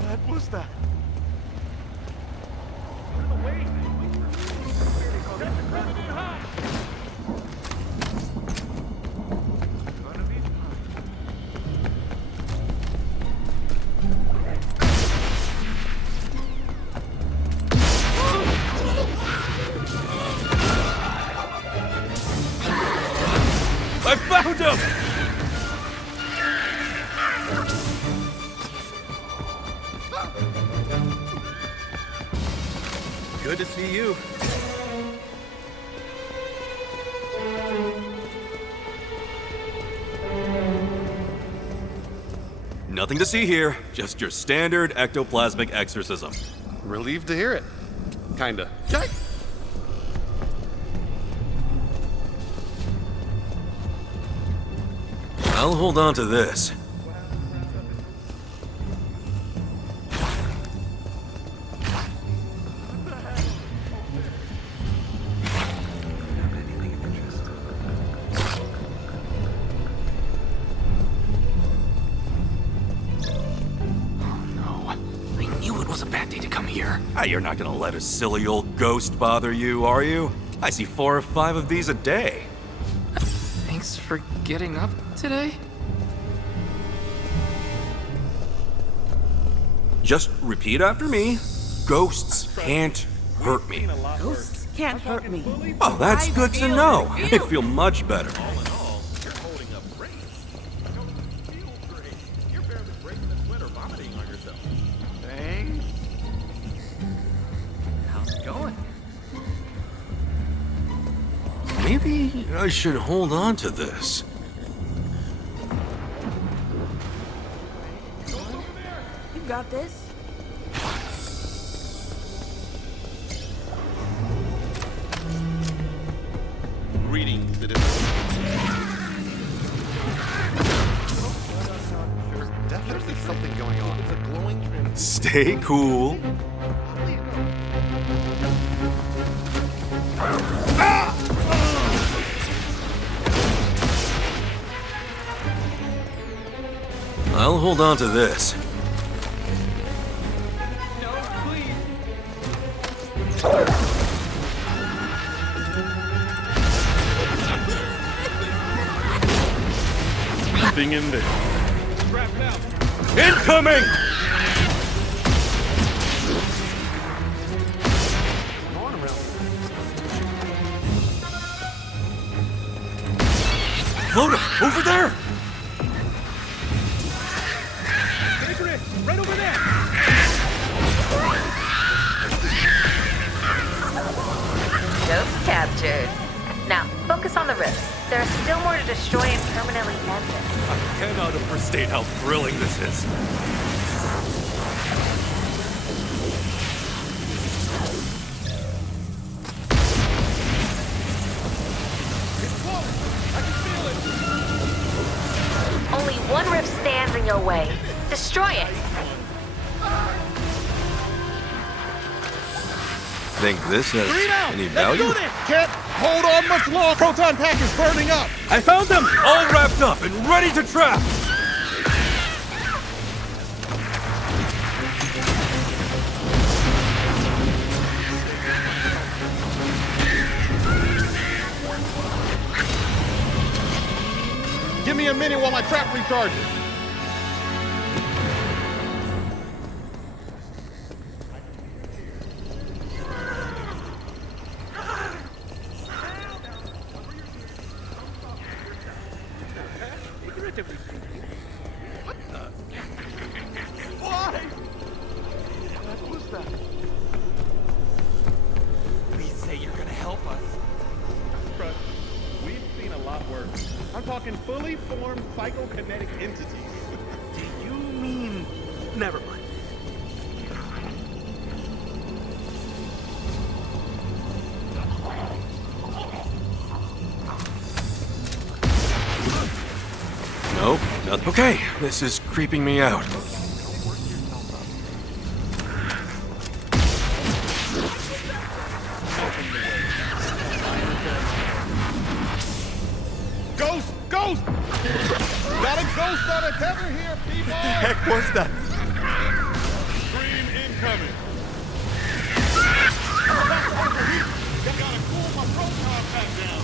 What was that? I found him! Good to see you. Nothing to see here, just your standard ectoplasmic exorcism. Relieved to hear it. Kinda. Okay. I'll hold on to this. You're not gonna let a silly old ghost bother you, are you? I see 4 or 5 of these a day. Thanks for getting up today? Just repeat after me. Ghosts can't hurt me. Ghosts can't hurt me. Oh, that's good to know. I feel much better. Maybe I should hold on to this. You got this. Greetings, citizen. There's definitely something going on. It's a glowing trend. Stay cool. I'll hold on to this. Nothing in there. Incoming! Floater, over there! Right over there! Ghost captured. Now, focus on the rifts. There are still more to destroy and permanently end this. I cannot overstate how thrilling this is. Only one rift stands in your way. Destroy it. Think this has any value? Can't hold on much longer. Proton pack is burning up. I found them! All wrapped up and ready to trap! Give me a minute while my trap recharges. What the? Why? What was that? Please say you're gonna help us. Trust, we've seen a lot worse. I'm talking fully formed psychokinetic entities. Do you mean... Never mind. Nope, not okay. This is creeping me out. Ghost! Ghost! Got him Ghost on a tether here, people! What the heck was that? Scream incoming. I gotta cool my proton pack down.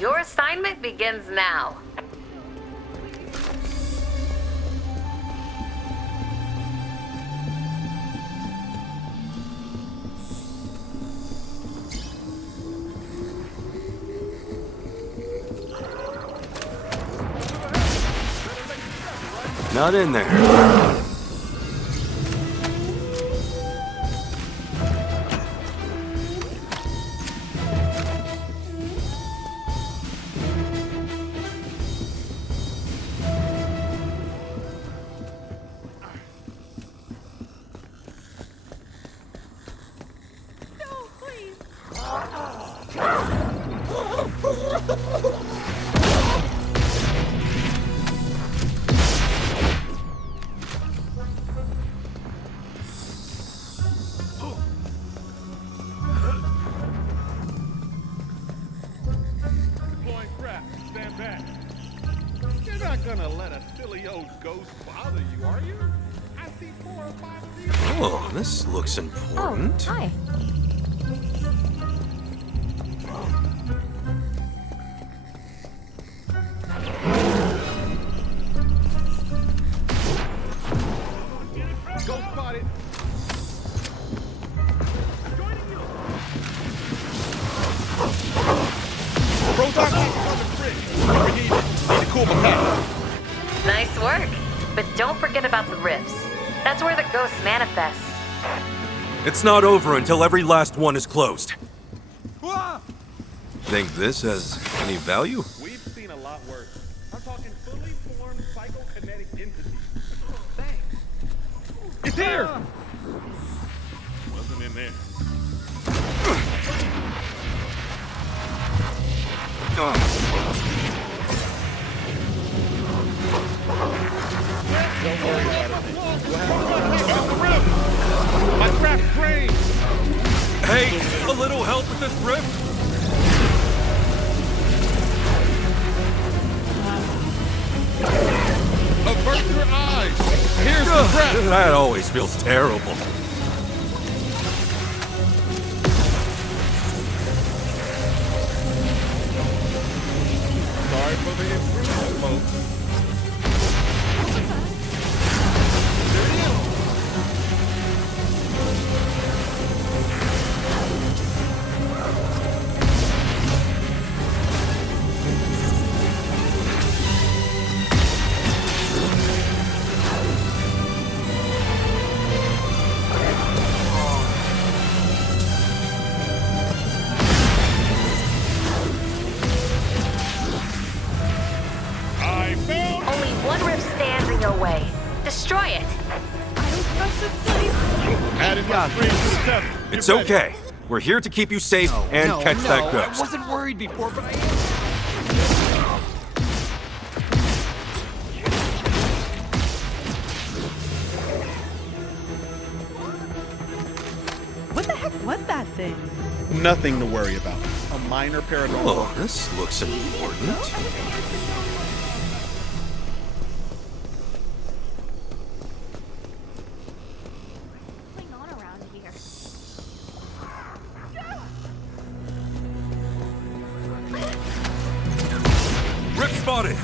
Your assignment begins now. Not in there. old ghost bother you, are you? I see 4 or 5 of these. Oh, this looks important. Oh, hi. Ghost spotted. Proton pack is on the fridge. We need to cool my pack. Nice work. But don't forget about the rifts. That's where the ghosts manifest. It's not over until every last one is closed. Think this has any value? We've seen a lot worse. I'm talking fully formed psychokinetic entities. It's here! Wasn't in there. Don't worry about it. Found the rift! My trap drained! Hey, a little help with this rift? Avert your eyes! Here's the trap! That always feels terrible. Sorry for the intrusion, folks. Only one rift stands in your way. Destroy it. Added my screen to the test. It's okay. We're here to keep you safe and catch that I ghost. wasn't worried before, but I am. What the heck was that thing? Nothing to worry about. A minor paranormal. Oh, this looks important. What's going on around here? Rift spotted!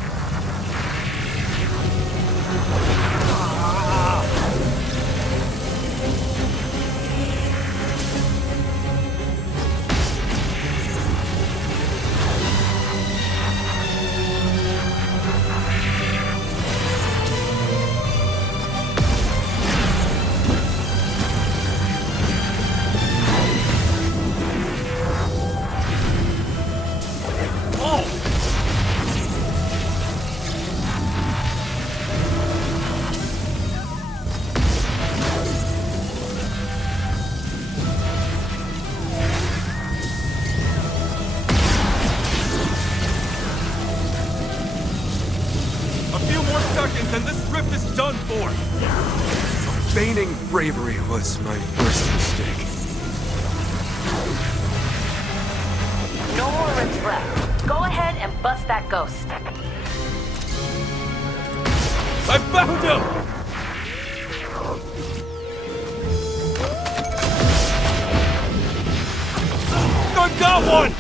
And this rift is done for! Feigning bravery was my first mistake. No more rifts left. Go ahead and bust that ghost. I found him! I got one!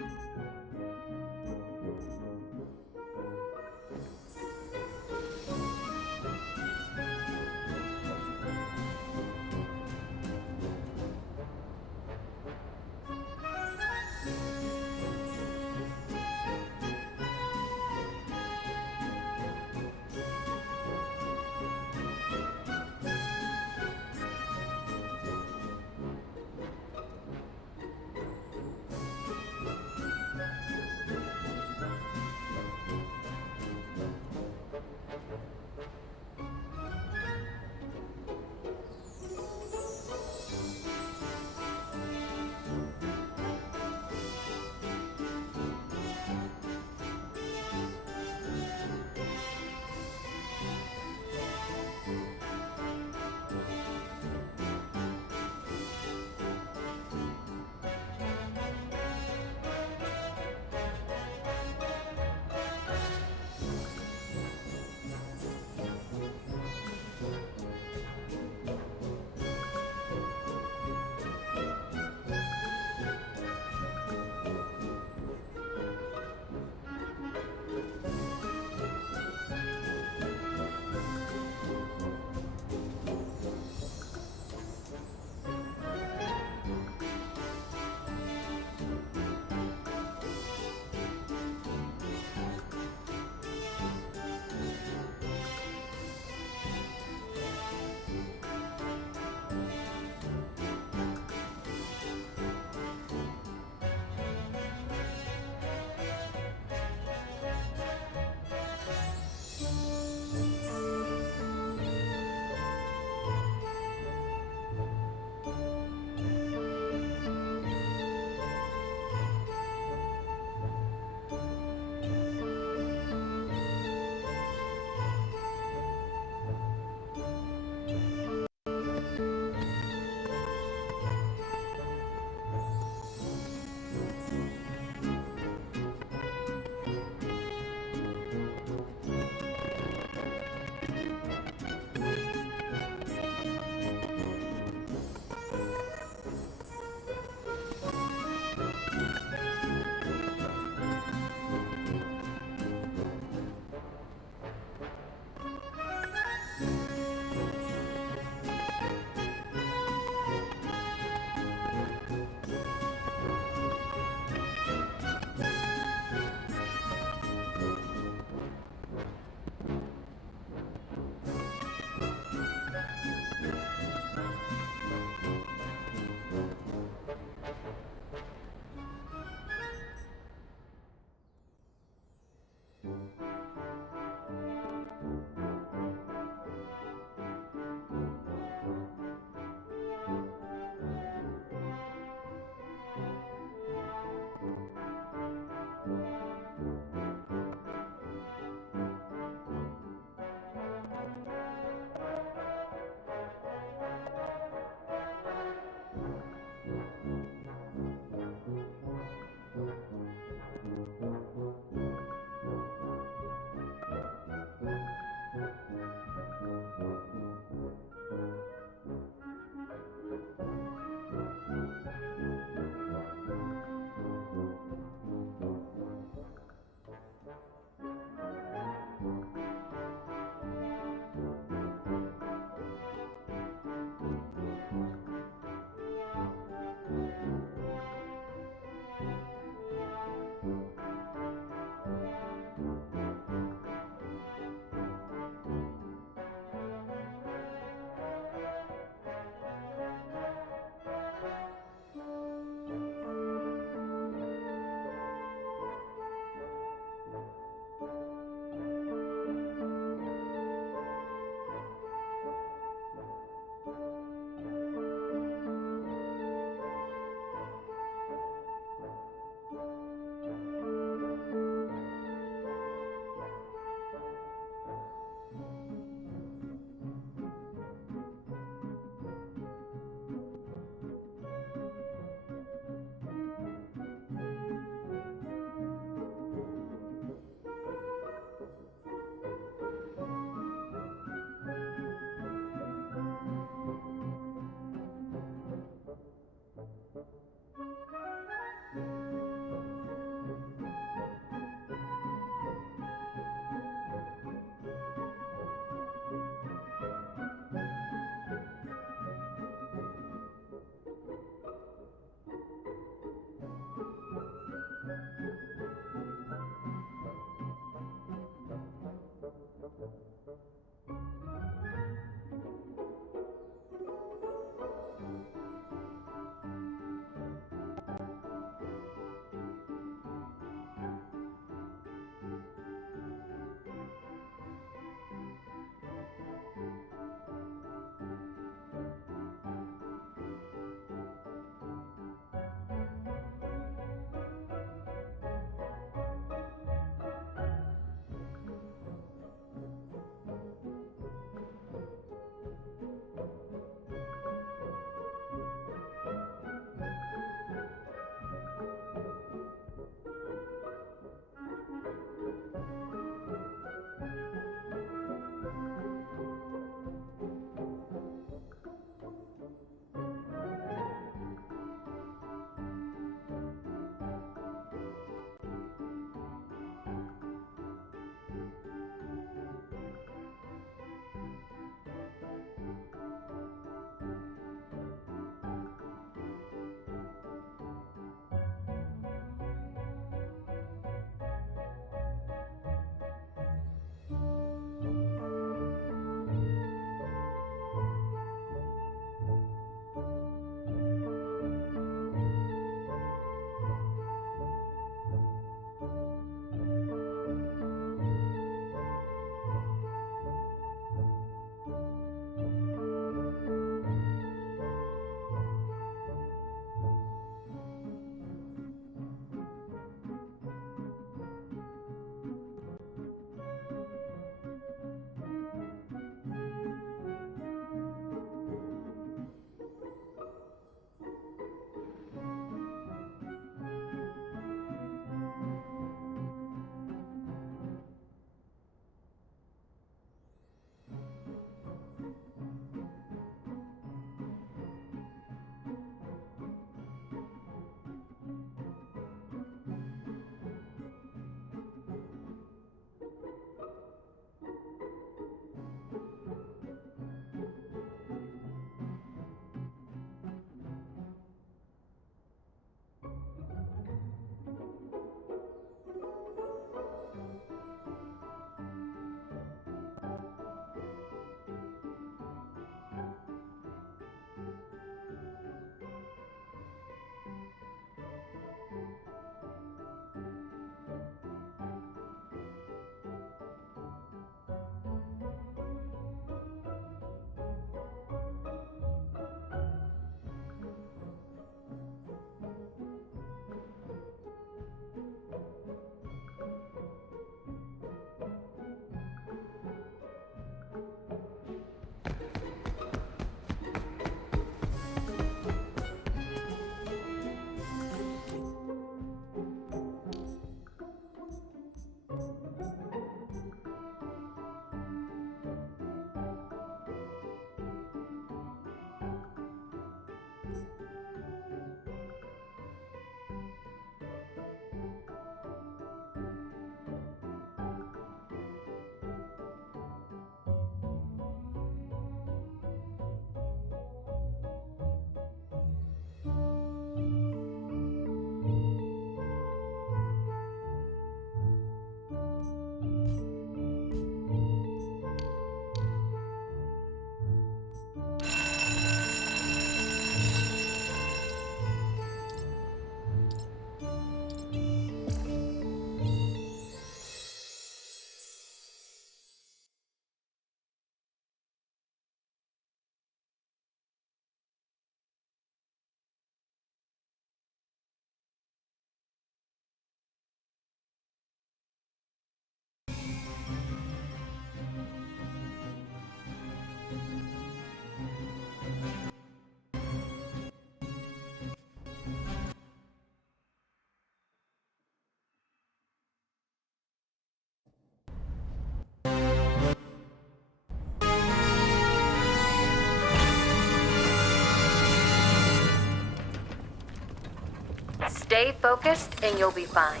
Stay focused and you'll be fine.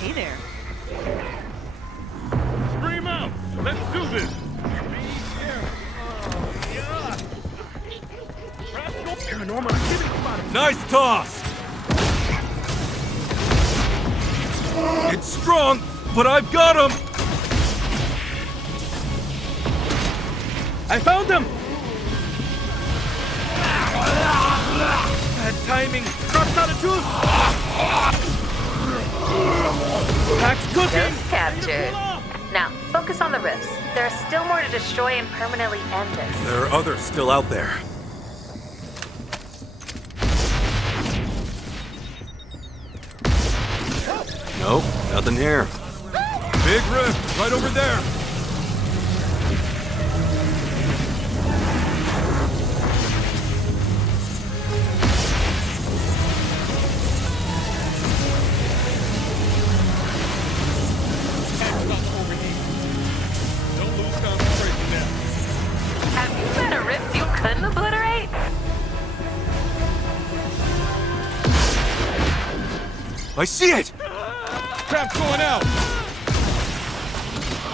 Hey there. Scream out! Let's do this! Paranormal activity spotted. Nice toss! It's strong, but I've got him! I found him! Bad timing. Drops out of juice! Pack's cooking! Ghost captured. Now, focus on the rifts. There's still more to destroy and permanently end this. There are others still out there. Nope, nothing here. Big rift, right over there. Don't lose concentration now. Have you met a rift you couldn't obliterate? I see it! Trap's going out.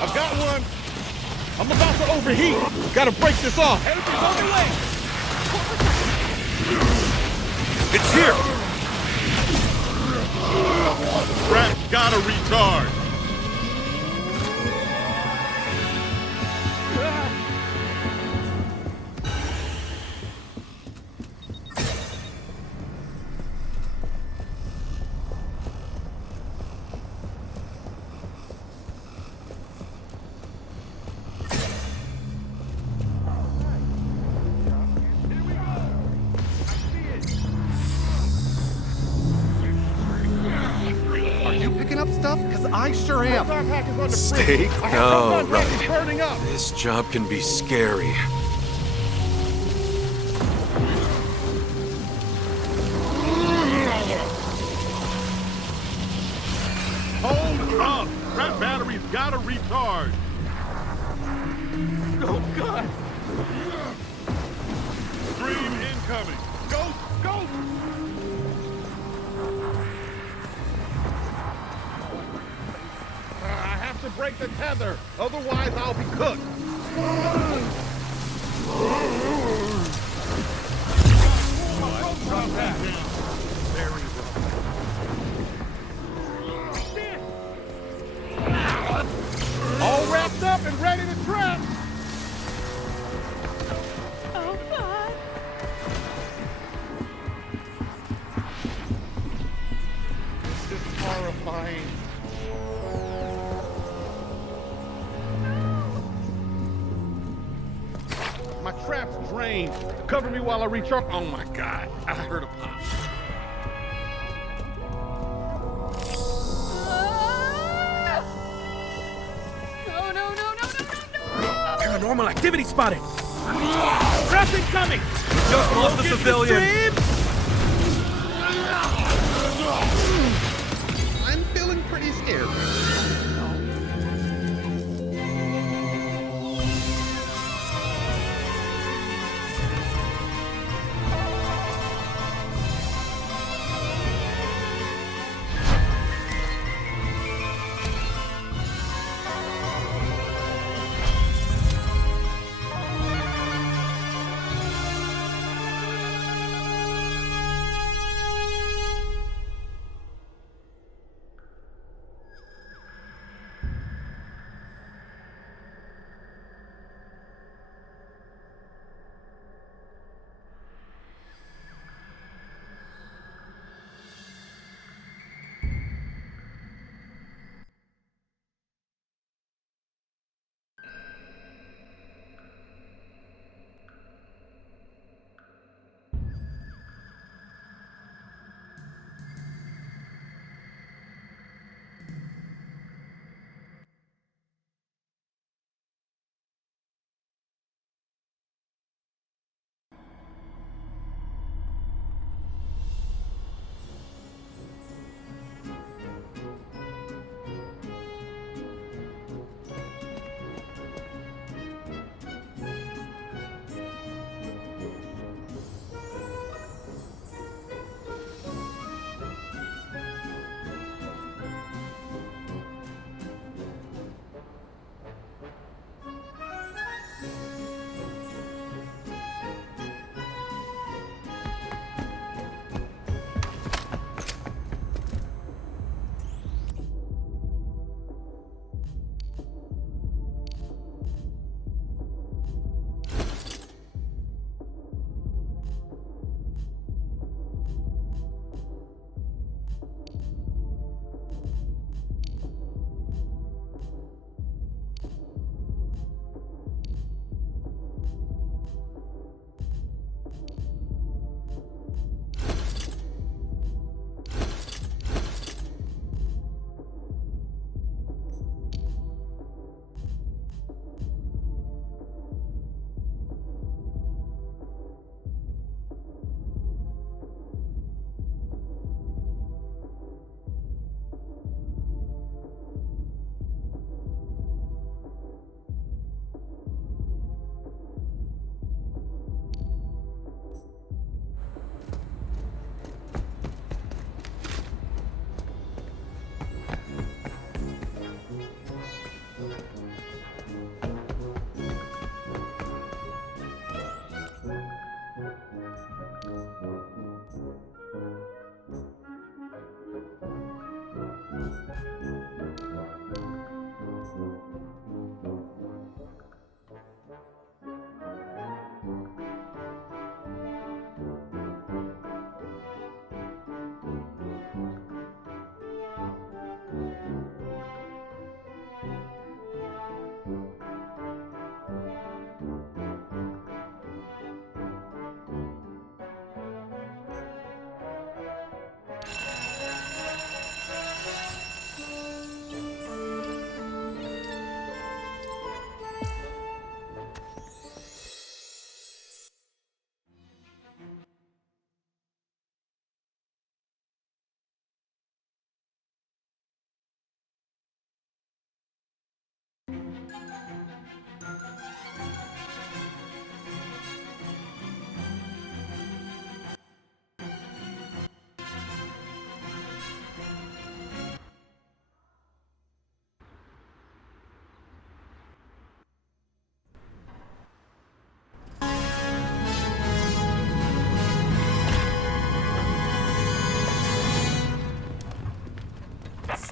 I've got one. I'm about to overheat. Gotta break this off. Everything's on the way! It's here! Trap's gotta retard! Are you picking up stuff? Because I sure am. Proton pack is on the Steak? fridge. I have Oh, proton pack right. burning up. This job can be scary. Hold up! Trap battery's gotta recharge! Oh, God. Stream incoming! Ghost! Ghost! I have to break the tether. Otherwise, I'll be cooked. Proton pack down. Very rough. All wrapped up and ready to trap. Oh, God. This is horrifying. My trap's drained. Cover me while I recharge. Oh my God, I heard a pop. No, no, no, no, no, no, no! Paranormal activity spotted. Trap incoming! Just lost a civilian! I'm feeling pretty scared.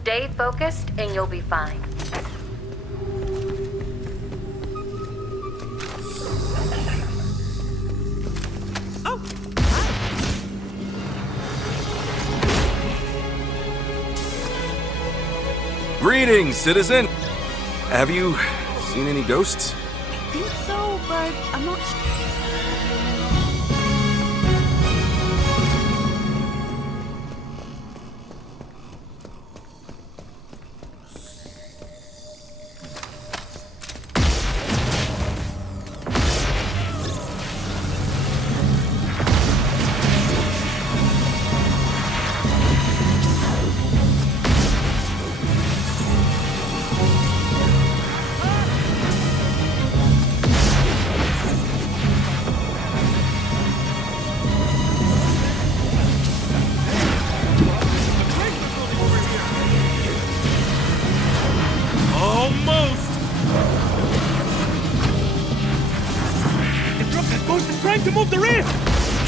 Stay focused and you'll be fine. Greetings, citizen! Have you seen any ghosts? I think so, but I'm not sure. Almost! Interrupt that ghost is trying to move the rift!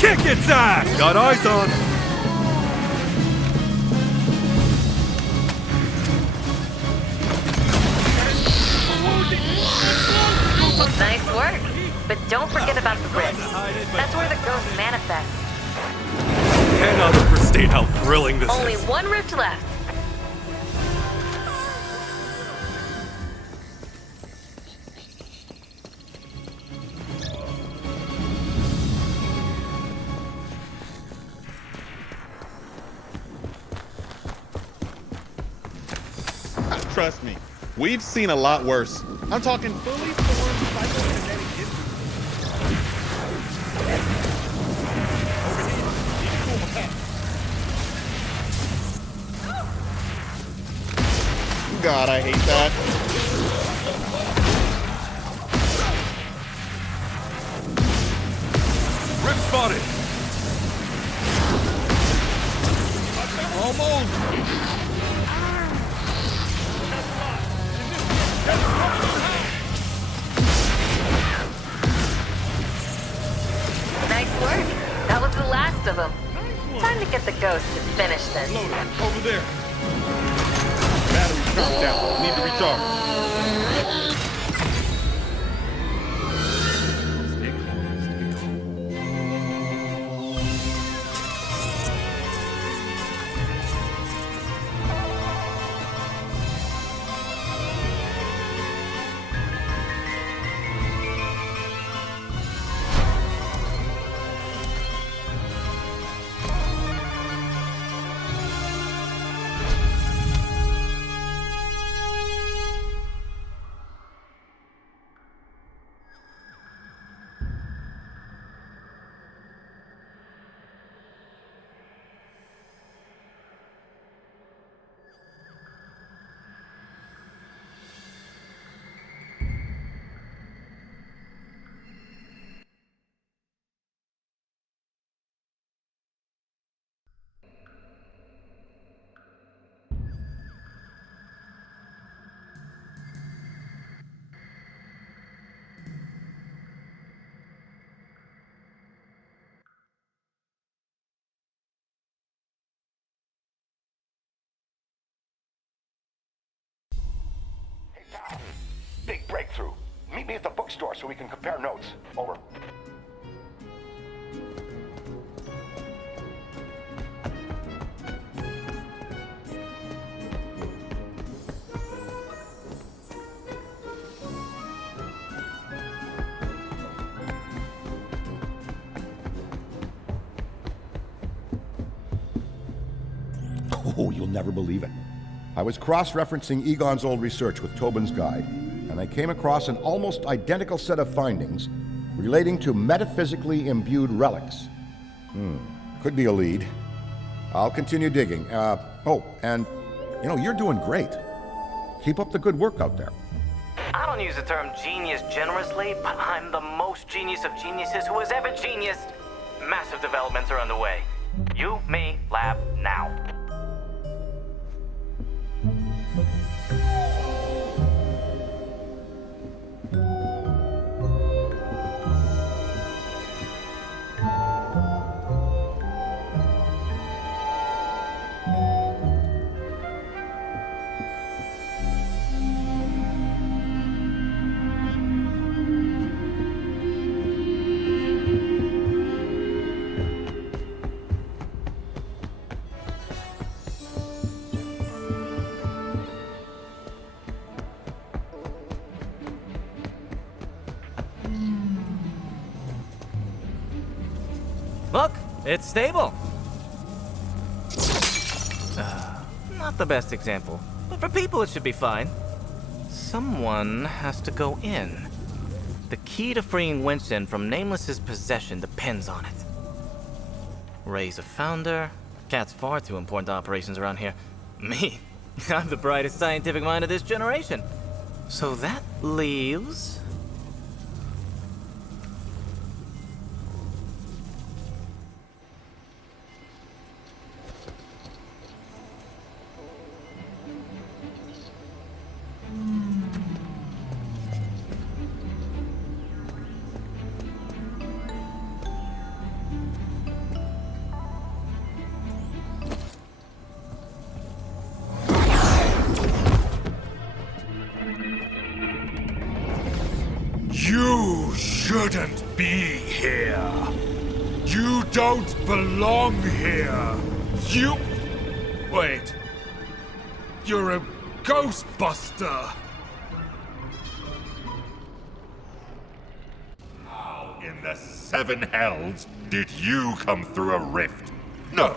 Kick its ass! Got eyes on! Nice work. But don't forget about the rifts. That's where the ghosts manifest. Cannot overstate how thrilling this Only is. one rift left. Trust me, we've seen a lot worse. I'm talking fully formed psychokinetic God, I hate that. Rift spotted! Almost! Nice work. That was the last of them. Time to get the ghost to finish this. Over there. Battery's charged out. Need to recharge. Big breakthrough. Meet me at the bookstore so we can compare notes. Over. Oh, you'll never believe it. I was cross-referencing Egon's old research with Tobin's guide, and I came across an almost identical set of findings relating to metaphysically imbued relics. Could be a lead. I'll continue digging. Oh, and, you're doing great. Keep up the good work out there. I don't use the term genius generously, but I'm the most genius of geniuses who has ever geniused. Massive developments are underway. You, me, lab, now. Look, it's stable. Not the best example, but for people it should be fine. Someone has to go in. The key to freeing Winston from Nameless's possession depends on it. Ray's a founder. Cat's far too important to operations around here. Me, I'm the brightest scientific mind of this generation. So that leaves... You shouldn't be here. You don't belong here. You... Wait. You're a Ghostbuster. How in the seven hells did you come through a rift? No.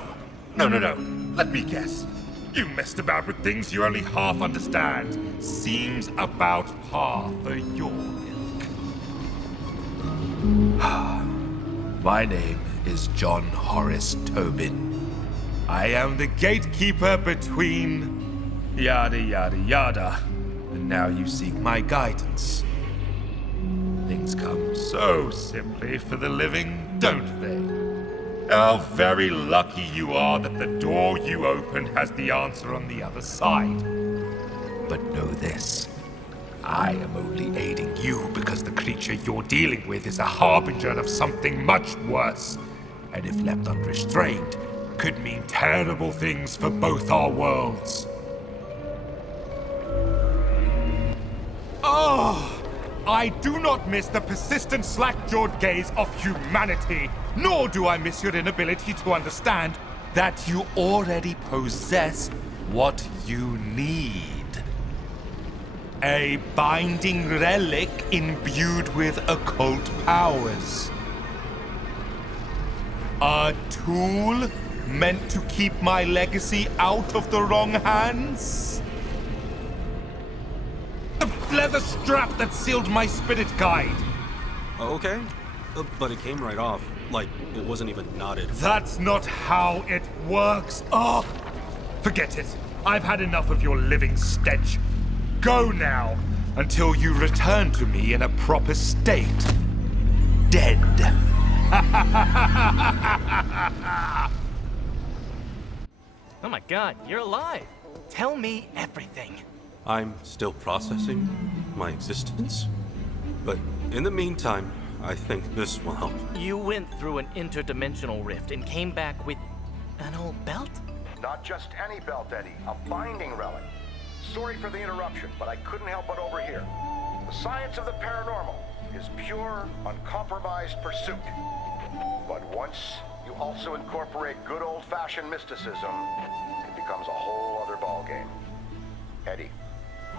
Let me guess. You messed about with things you only half understand. Seems about par for your ilk. My name is John Horace Tobin. I am the gatekeeper between yada yada yada. And now you seek my guidance. Things come so simply for the living, don't they? How very lucky you are that the door you opened has the answer on the other side. But know this. I am only aiding you because the creature you're dealing with is a harbinger of something much worse. And if left unrestrained, could mean terrible things for both our worlds. I do not miss the persistent slack-jawed gaze of humanity, nor do I miss your inability to understand that you already possess what you need. A binding relic imbued with occult powers. A tool meant to keep my legacy out of the wrong hands? The leather strap that sealed my spirit guide. Okay, but it came right off. Like, it wasn't even knotted. That's not how it works. Forget it. I've had enough of your living stench. Go now, until you return to me in a proper state. Dead. Oh my god, you're alive! Tell me everything. I'm still processing my existence. But in the meantime, I think this will help. You went through an interdimensional rift and came back with an old belt? Not just any belt, Eddie. A binding relic. Sorry for the interruption, but I couldn't help but overhear. The science of the paranormal is pure, uncompromised pursuit. But once you also incorporate good old-fashioned mysticism, it becomes a whole other ballgame. Eddie,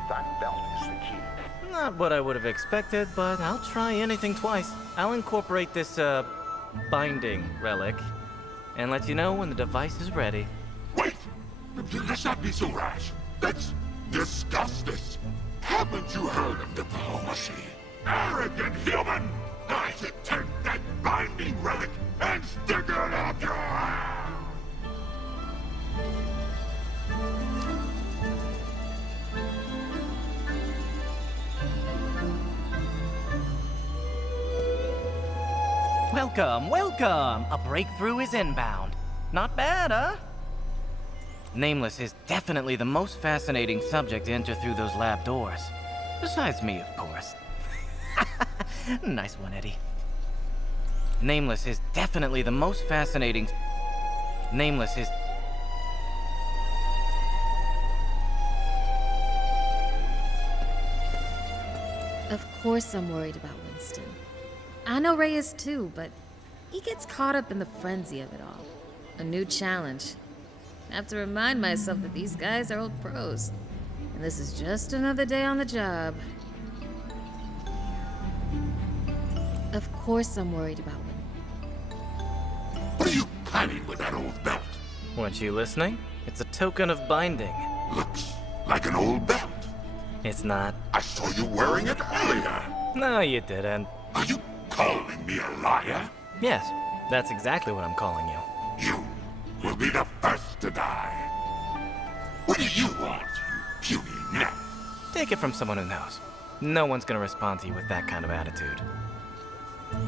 that belt is the key. Not what I would have expected, but I'll try anything twice. I'll incorporate this, binding relic, and let you know when the device is ready. Wait! Let's not be so rash. Let's discuss this. Haven't you heard of diplomacy? Arrogant human! I should take that binding relic and stick it up your ass! Welcome, welcome! A breakthrough is inbound. Not bad, huh? Nameless is definitely the most fascinating subject to enter through those lab doors. Besides me, of course. Nice one, Eddie. Nameless is definitely the most fascinating... Nameless is... Of course I'm worried about Winston. I know Ray is too, but he gets caught up in the frenzy of it all. A new challenge. I have to remind myself that these guys are old pros. And this is just another day on the job. Of course I'm worried about shining with that old belt? Weren't you listening? It's a token of binding. Looks like an old belt. It's not. I saw you wearing it earlier. No, you didn't. Are you calling me a liar? Yes, that's exactly what I'm calling you. You will be the first to die. What do you want, you puny net? Take it from someone who knows. No one's gonna respond to you with that kind of attitude.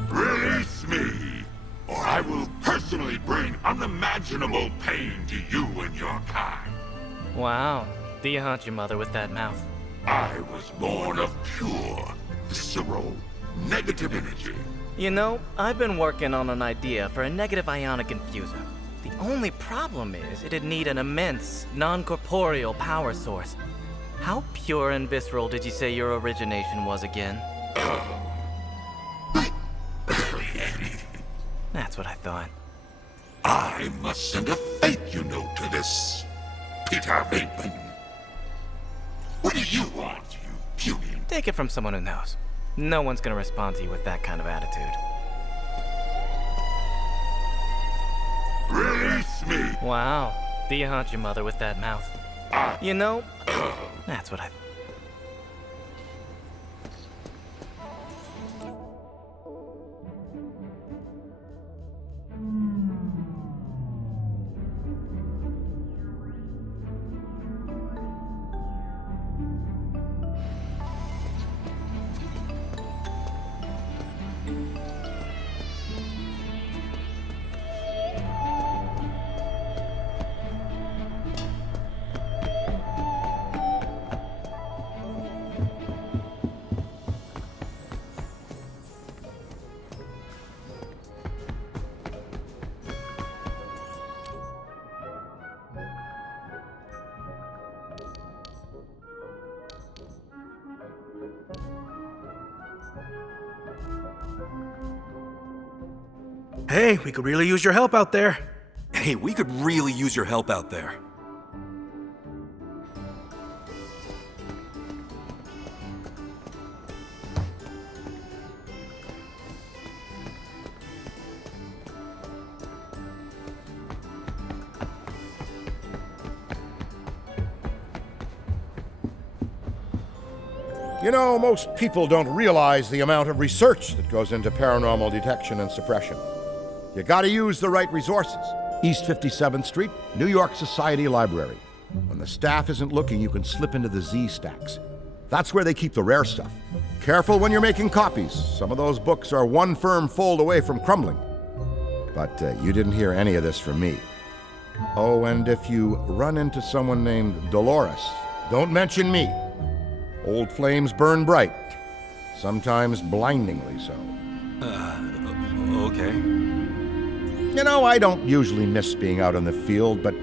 Release me, or I will personally bring unimaginable pain to you and your kind. Wow. Do you haunt your mother with that mouth? I was born of pure, visceral, negative energy. You know, I've been working on an idea for a negative ionic infuser. The only problem is it'd need an immense, non-corporeal power source. How pure and visceral did you say your origination was again? That's what I thought. I must send a thank you note to this Peter Venkman. What do you want, you puny? Take it from someone who knows. No one's gonna respond to you with that kind of attitude. Release me! Wow. Do you haunt your mother with that mouth? You know, that's what I... Hey, we could really use your help out there. Hey, we could really use your help out there. You know, most people don't realize the amount of research that goes into paranormal detection and suppression. You gotta use the right resources. East 57th Street, New York Society Library. When the staff isn't looking, you can slip into the Z stacks. That's where they keep the rare stuff. Careful when you're making copies. Some of those books are one firm fold away from crumbling. But you didn't hear any of this from me. Oh, and if you run into someone named Dolores, don't mention me. Old flames burn bright, sometimes blindingly so. Okay. You know, I don't usually miss being out in the field, but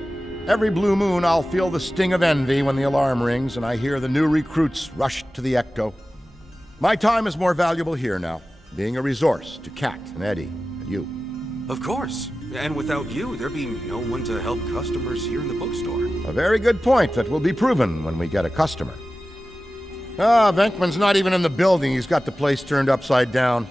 every blue moon I'll feel the sting of envy when the alarm rings and I hear the new recruits rush to the Ecto. My time is more valuable here now, being a resource to Kat and Eddie and you. Of course. And without you, there'd be no one to help customers here in the bookstore. A very good point that will be proven when we get a customer. Venkman's not even in the building. He's got the place turned upside down.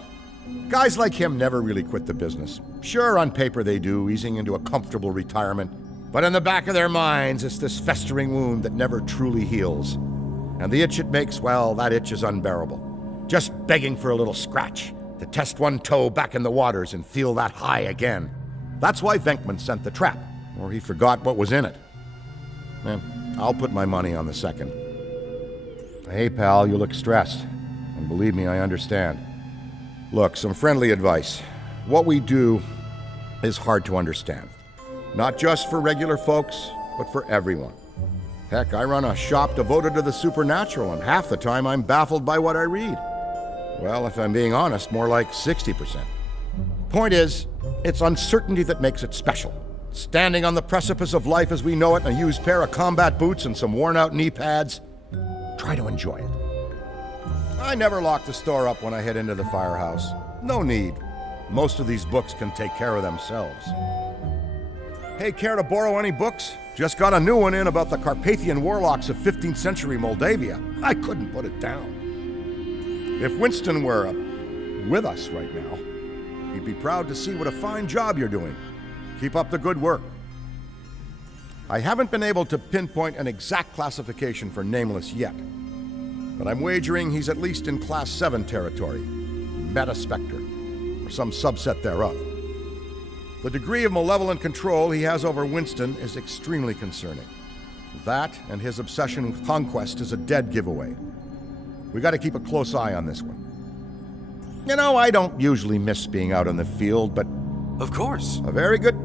Guys like him never really quit the business. Sure, on paper they do, easing into a comfortable retirement. But in the back of their minds, it's this festering wound that never truly heals. And the itch it makes, well, that itch is unbearable. Just begging for a little scratch, to test one toe back in the waters and feel that high again. That's why Venkman sent the trap, or he forgot what was in it. I'll put my money on the second. Hey, pal, you look stressed. And believe me, I understand. Look, some friendly advice. What we do is hard to understand. Not just for regular folks, but for everyone. Heck, I run a shop devoted to the supernatural, and half the time I'm baffled by what I read. Well, if I'm being honest, more like 60%. Point is, it's uncertainty that makes it special. Standing on the precipice of life as we know it in a used pair of combat boots and some worn-out knee pads, try to enjoy it. I never lock the store up when I head into the firehouse. No need. Most of these books can take care of themselves. Hey, care to borrow any books? Just got a new one in about the Carpathian warlocks of 15th century Moldavia. I couldn't put it down. If Winston were with us right now, he'd be proud to see what a fine job you're doing. Keep up the good work. I haven't been able to pinpoint an exact classification for Nameless yet, but I'm wagering he's at least in Class 7 territory, Metaspectre, or some subset thereof. The degree of malevolent control he has over Winston is extremely concerning. That and his obsession with conquest is a dead giveaway. We gotta keep a close eye on this one. You know, I don't usually miss being out in the field, but... Of course. A very good...